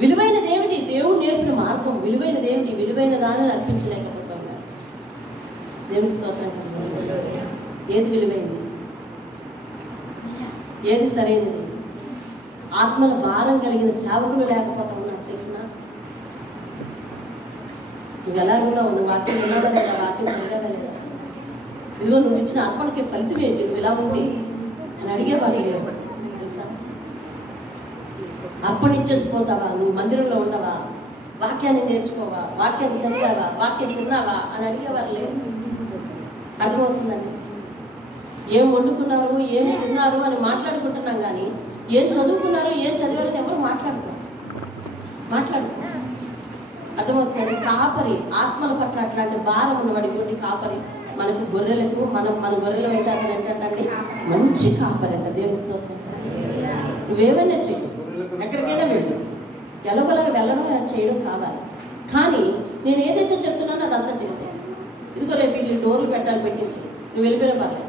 విలువైనది ఏమిటి? దేవుడు నేర్పిన మార్గం. విలువైనది ఏమిటి? విలువైన దానిని అర్పించలేకపోతున్నారు. దేవునికి స్తోత్రం. ఏది విలువైంది? ఏది సరైనది? ఆత్మల భారం కలిగిన సేవకులు లేకపోతా ఉన్నారు తెలిసిన? నువ్వు ఎలా ఉన్నావు? నువ్వు వాక్యం విన్నావా లేదా? వాక్యం చదివావా లేదా? ఇదిగో నువ్వు ఇచ్చిన అర్పణకి ఫలితం ఏంటి? నువ్వు ఎలా ఉంది అని అడిగేవారు లేరు తెలుసా? అర్పణ ఇచ్చేసిపోతావా? నువ్వు మందిరంలో ఉండవా? వాక్యాన్ని నేర్చుకోవా? వాక్యాన్ని చదివావా? వాక్యం తిన్నావా అని అడిగేవారు లేరు. అర్థమవుతుందండి? ఏం వండుకున్నారు, ఏం తిన్నారు అని మాట్లాడుకుంటున్నాం కానీ ఏం చదువుకున్నారు, ఏం చదివారని ఎవరు మాట్లాడుతున్నారు. అర్థమవుతుంది? కాపరి ఆత్మల పట్ల అట్లాంటి భారం ఉన్నవాడి కాపరి మనకు గొర్రెలకు మన గొర్రెలు అయితే అతను ఏంటంటే మంచి కాపరి అంట. దేవుని స్తోత్రం. నువ్వేమైనా చెయ్యి, ఎక్కడికైనా వెళ్ళు, ఎలగొలగా వెళ్ళడం చేయడం కావాలి. కానీ నేను ఏదైతే చెప్తున్నానో అదంతా చేసాను. ఇదిగో రేపు వీటికి డోర్లు పెట్టాలి, పెట్టించి నువ్వు వెళ్ళిపోయిన పర్లేదు.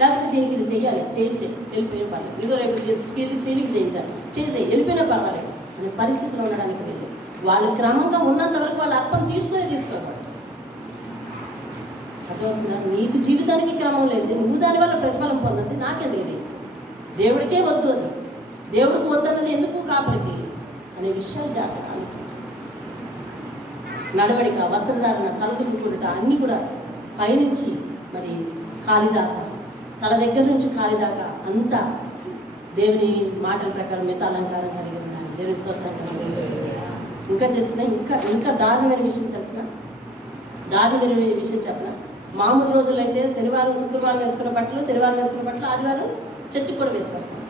లేకపోతే దీనికి ఇది చేయాలి, చేయించే వెళ్ళిపోయిన పర్లేదు, ఇదో రేపు సీలింగ్ చేయించాలి, చేసే వెళ్ళిపోయినా పర్వాలేదు అనే పరిస్థితిలో ఉండడానికి వెళ్ళి వాళ్ళు క్రమంగా ఉన్నంత వరకు వాళ్ళు అర్థం తీసుకోవాలి. అర్థమవుతుందా? నీకు జీవితానికి క్రమం లేదు, నువ్వు దానివల్ల ప్రతిఫలం పొందండి, నాకెందుకు ఇది, దేవుడికే వద్దు, అది దేవుడికి వద్దన్నది ఎందుకు కాపరికి అనే విషయాలు జాగ్రత్త ఆలోచించాలి. నడవడిక, వస్త్రధారణ, తలదుమ్ముకుంట అన్నీ కూడా పైనుంచి మరి కాలిదాకా, తల దగ్గర నుంచి కాలిదాకా అంతా దేవుని మాటల ప్రకారం మిగతా అలంకారం కలిగి ఉండాలి. దేవుని స్తోత్రం కలిగి ఇంకా తెలిసిన ఇంకా దారుణమైన విషయం చెప్పిన మామూలు రోజులైతే శనివారం శుక్రవారం వేసుకున్న బట్టలు, శనివారం వేసుకున్న బట్టలు ఆదివారం చర్చికి కూడా వేసుకొస్తాం.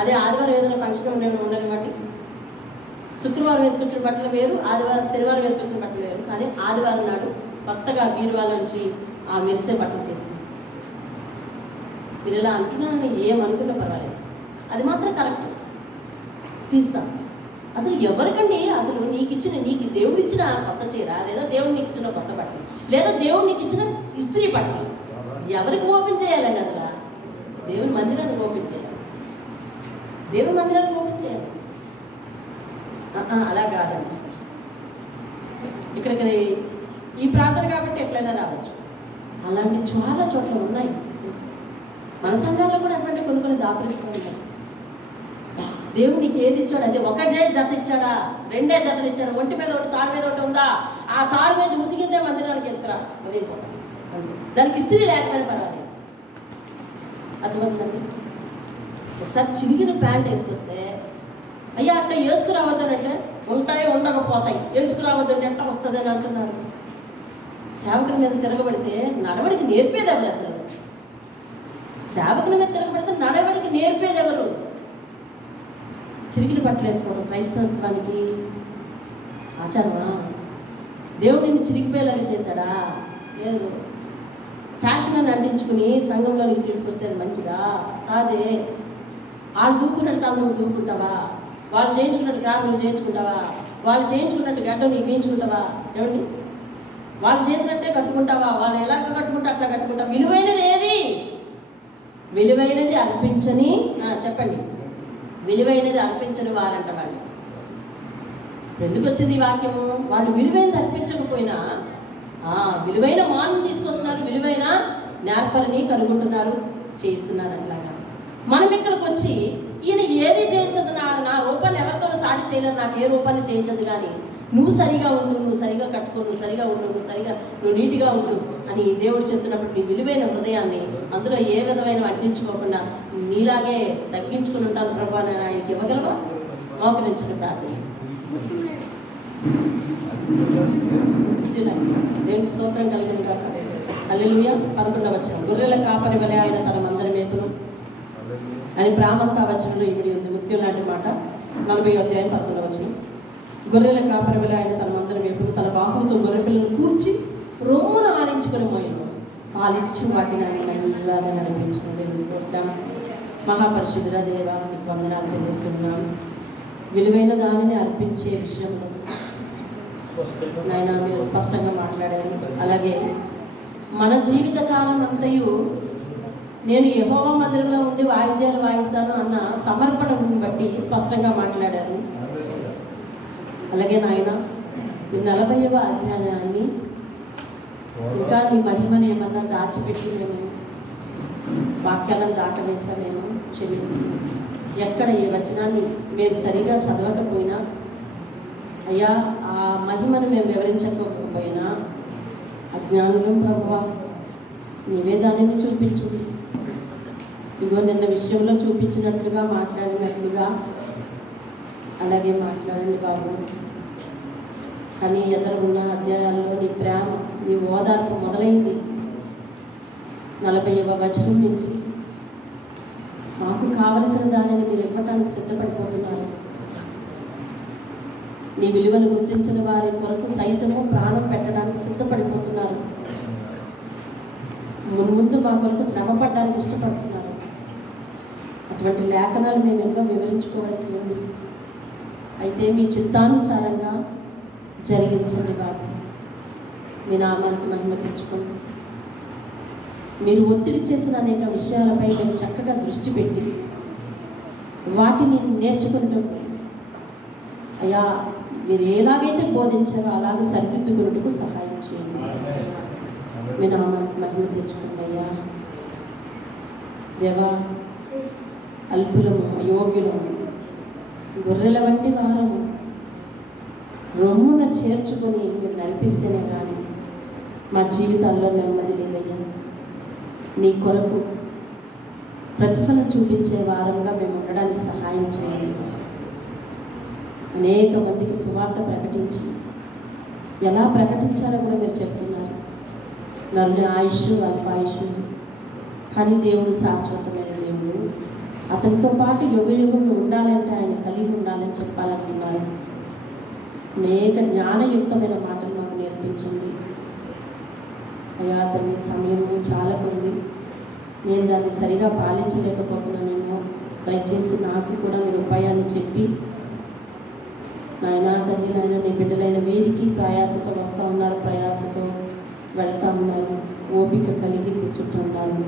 అదే ఆదివారం ఏదైనా ఫంక్షన్ ఉండని బట్టి శుక్రవారం వేసుకొచ్చిన బట్టలు వేరు, శనివారం వేసుకొచ్చిన బట్టలు వేరు. కానీ ఆదివారం నాడు కొత్తగా బీరువాల నుంచి ఆ మెరిసే బట్టలు తీస్తాం. మీరు ఇలా అంటున్నారని ఏమనుకున్నా పర్వాలేదు, అది మాత్రం కరెక్ట్, తీస్తాం. అసలు ఎవరికండి అసలు నీకు దేవుడిచ్చిన కొత్త చీర, లేదా దేవుడు నీకు ఇచ్చిన కొత్త బట్టలు, లేదా దేవుడు నీకు ఇచ్చిన ఇస్త్రీ బట్టలు ఎవరికి ఓపెన్ చేయాలండి? అసలు దేవుని మందిరాన్ని ఓపెన్ చేయాలి, దేవుని మందిరాన్ని ఓపెన్ చేయాలి. అలా కాదండి. ఇక్కడికి ఈ ప్రార్థన కాబట్టి ఎట్లయినా రావచ్చు. అలాంటి చాలా చోట్ల ఉన్నాయి. మన సంఘాల్లో కూడా అటువంటి కొన్ని దాపరిస్తూ ఉంటాయి. దేవుడు నీకు ఏది ఇచ్చాడు, అదే ఒకటే జత ఇచ్చాడా, 2 జతలు ఇచ్చాడు, ఒంటి మీద ఒకటి తాడు మీద ఒకటి ఉందా, ఆ తాడు మీద ఉతికిందే మందిరానికి వేసుకురా, అదే దానికి ఇస్త్రీ లేకపోయినా పర్వాలేదు. అర్థమవుతుందండి? ఒకసారి చిరిగిన ప్యాంట్ వేసుకొస్తే అయ్యా అట్లా వేసుకురావద్దనంటే ఉంటాయి, ఉండకపోతాయి, వేసుకురావద్దంటే ఎట్లా వస్తుంది అని అంటున్నారు. సేవకుని మీద తిరగబడితే నడవడికి నేర్పేది ఎవరు? అసలు సేవకుని మీద తిరగబడితే నడవడికి నేర్పేది ఎవరు? చిరిగిన బట్టలు వేసుకోవడం క్రైస్తవానికి ఆచారమా? దేవుడు నిన్ను చిరిగిపోయేలాగా చేశాడా? లేదు. ఫ్యాషన్ అని అంటించుకుని సంఘంలోనికి తీసుకొస్తే అది మంచిదా? కాదే. వాళ్ళు దూకున్నట్టు తను నువ్వు దూకుంటావా? వాళ్ళు చేయించుకున్నట్టు గ్రామం నువ్వు చేయించుకుంటావా? వాళ్ళు చేయించుకున్నట్టు గడ్డ నీకు వేయించుకుంటావా? ఏమండి? వాళ్ళు చేసినట్టే కట్టుకుంటావా? వాళ్ళు ఎలాగ కట్టుకుంటా అట్లా కట్టుకుంటా. విలువైనది ఏది? విలువైనది అర్పించని చెప్పండి, విలువైనది అర్పించని వారంట వాళ్ళు. ఎందుకు వచ్చింది ఈ వాక్యము? వాళ్ళు విలువైనది అర్పించకపోయినా విలువైన మాను తీసుకొస్తున్నారు, విలువైన నేర్పరిని కనుగొంటున్నారు, చేయిస్తున్నారు. అట్లాగా మనం ఇక్కడికి వచ్చి ఈయన ఏది చేయించదు, నా రూపాన్ని ఎవరితో సాటి చేయలేదు, నాకు ఏ రూపాన్ని చేయించదు, కానీ నువ్వు సరిగా ఉండు, నువ్వు సరిగా కట్టుకో, నువ్వు సరిగా ఉండు, నువ్వు నీట్గా ఉండు అని దేవుడు చెప్తున్నప్పుడు నీ విలువైన హృదయాన్ని అందులో ఏ విధమైన అడ్డించుకోకుండా నీలాగే తగ్గించుకుని ఉంటాను ప్రభా అని ఆయనకి ఇవ్వగలవా? మోకరించండి, ప్రార్థన. దేవునికి స్తోత్రం కలిగిన కాక. హల్లెలూయా. 11వ వచనం, గొర్రెల కాపరి వలె ఆయన తన మందరి మేపును అని ప్రామంతా వచనంలో ఇవిడి ఉంది. ముత్యం లాంటి మాట. 40వ అధ్యాయం 11వ వచనం, గొర్రెల కాపరి వలె ఆయన తన మందరి మేపును, తన బాహువుతో గొర్రె పిల్లలను కూర్చి రొమ్మును ఆరించుకుని మోయను, పాలిచ్చి వాటిని ఆయన నల్లగా నడిపించుకుని. దేవుని స్తోత్రం. మహాపరిశుద్ధుడ దేవా, నీకు వందనాలు చెల్లిస్తున్నాను. విలువైన దానిని అర్పించే విషయంలో నాయన మీరు స్పష్టంగా మాట్లాడారు. అలాగే మన జీవిత కాలం అంతయు నేను యెహోవా మందిరంలో ఉండి వాయిద్యాలు వాయిస్తాను అన్న సమర్పణను బట్టి స్పష్టంగా మాట్లాడారు. అలాగే నాయన ఈ 40వ అధ్యాయాన్ని ఇంకా నీ మహిమని ఏమన్నా దాచిపెట్టినేమో, వాక్యాలను దాటవేస్తామేమో క్షమించి, ఎక్కడ ఏ వచనాన్ని మేము సరిగా చదవకపోయినా అయ్యా ఆ మహిమను మేము వివరించకపోయినా అజ్ఞానులం ప్రభువా, నీవే దానిని చూపించింది. ఇగో నిన్న విషయంలో చూపించినట్లుగా మాట్లాడినట్లుగా అలాగే మాట్లాడండి బాబు. కానీ ఎదురున్న అధ్యాయాల్లో నీ ప్రేమ, నీ ఓదార్పు మొదలైంది 40వ వచనం నుంచి. మాకు కావలసిన దానిని మీరు ఇవ్వటానికి సిద్ధపడిపోతున్నారు. నీ విలువను గుర్తించిన వారి కొరకు సైతము ప్రాణం పెట్టడానికి సిద్ధపడిపోతున్నారు. ముందు మా కొరకు శ్రమ పడడానికి ఇష్టపడుతున్నారు. అటువంటి లేఖనాలు మేము ఎన్నో వివరించుకోవాల్సి ఉంది. అయితే మీ చిత్తానుసారంగా జరిగించండి బాబు. మీ నామానికి మహిమ తెచ్చుకోండి. మీరు ఒత్తిడి చేసిన అనేక విషయాలపై మేము చక్కగా దృష్టి పెట్టి వాటిని నేర్చుకుంటూ అయ్యా మీరు ఎలాగైతే బోధించారో అలాగే సరిదిద్దుకున్నట్టుకు సహాయం చేయండి. మీ నామానికి మహిమ తెచ్చుకోండి అయ్యా. దేవా, అల్పులము, అయోగ్యులము, గొర్రెల వంటి వారము రొమ్మున చేర్చుకొని మీరు నడిపిస్తేనే కానీ మా జీవితాల్లో నెమ్మది లేదయ్యా. నీ కొరకు ప్రతిఫలం చూపించే వారంగా మేము ఉండడానికి సహాయం చేయండి. అనేక మందికి సువార్త ప్రకటించి ఎలా ప్రకటించాలో కూడా మీరు చెప్తున్నారు. నరుని ఆయుష్ అల్పాయుష్, కానీ దేవుడు శాశ్వతమైన దేవుడు. అతనితో పాటు యుగ యుగంలో ఉండాలంటే ఆయన కలిగి ఉండాలని చెప్పాలంటున్నారు. అనేక జ్ఞానయుక్తమైన మాటలు మాకు నేర్పించండి అయ్యా. అతని సమయము చాలా ఉంది, నేను దాన్ని సరిగా పాలించలేకపోతున్నానేమో. దయచేసి నాకు కూడా మీరు ఉపాయాన్ని చెప్పి నాయనా తండ్రి, నాయన నీ బిడ్డలైన వీరికి ప్రయాసతో వస్తూ ఉన్నారు, ప్రయాసతో వెళ్తూ ఉన్నారు, ఓపిక కలిగి కూర్చుంటున్నారు.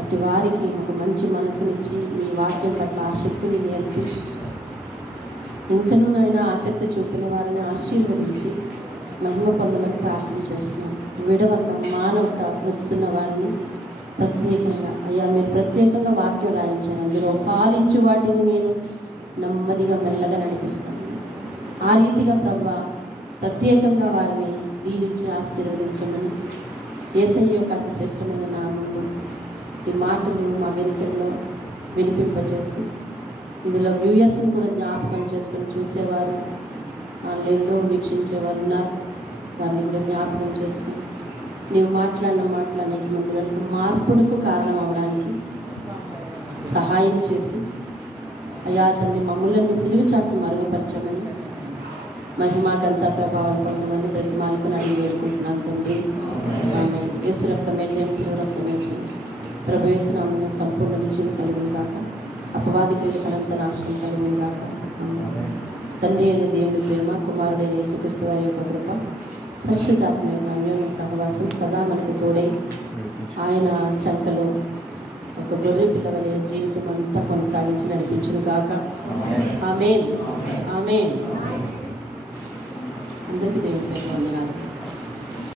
అటు వారికి ఒక మంచి మనసునిచ్చి నీ వాక్యం పట్ల ఆసక్తిని నేర్పి ఇంకనూ నాయన ఆసక్తి చూపిన వారిని ఆశీర్వదించి మహిమ పొందమని ప్రార్థన చేస్తున్నాం. విడవక మానవక వస్తున్న వారిని ప్రత్యేకంగా అయ్యా మీరు ప్రత్యేకంగా వాక్యం రాయించాను. మీరు పాలించు వాటిని నేను నెమ్మదిగా మెల్లగా నడిపిస్తాను. ఆ రీతిగా ప్రభా ప్రత్యేకంగా వారిని దీవించి ఆశీర్వదించమని యేసయ్య యొక్క అతి శ్రేష్టమైన నామములో ఈ మాటలు మా వెనుకల్లో వినిపింపజేసి ఇందులో వ్యూయర్స్ని కూడా జ్ఞాపకం చేసుకుని చూసేవారు ఆన్లైన్లో వీక్షించేవారు ఉన్నారు. వారిని కూడా జ్ఞాపకం చేసుకుని నీవు మాట్లాడిన మాటలనేది మందులకు మార్పులకు కారణం అవడానికి సహాయం చేసి అయ్యా తండ్రి మమ్ములని సిలువ చాటును మరుగుపరచమని మహిమాకంత ప్రభావం పొందమని ప్రతిమాలకు అడిగి వేడుకుంటున్నాను తండ్రి. ఆమె యేసు రక్తమే జేమ్స్ రక్తమే ప్రభు యేసు నామమున సంపూర్ణ విజయం కలుగును గాక. అపవాదికి అనంత నాశనం కలుగును గాక. తండ్రి అయిన దేవుని ప్రేమ, కుమారుడైన యేసుక్రీస్తు వారి యొక్క కృప, పరిశుద్ధాత్మైన అన్యోన్య సహవాసం సదా మనకు తోడై ఆయన చంకలో ఒక గొర్రె పిల్లవలే జీవితం అంతా కొనసాగించి నడిపించును గాక. ఆమేన్. ఆమేన్. అందరికీ దేవుని వందనాలు.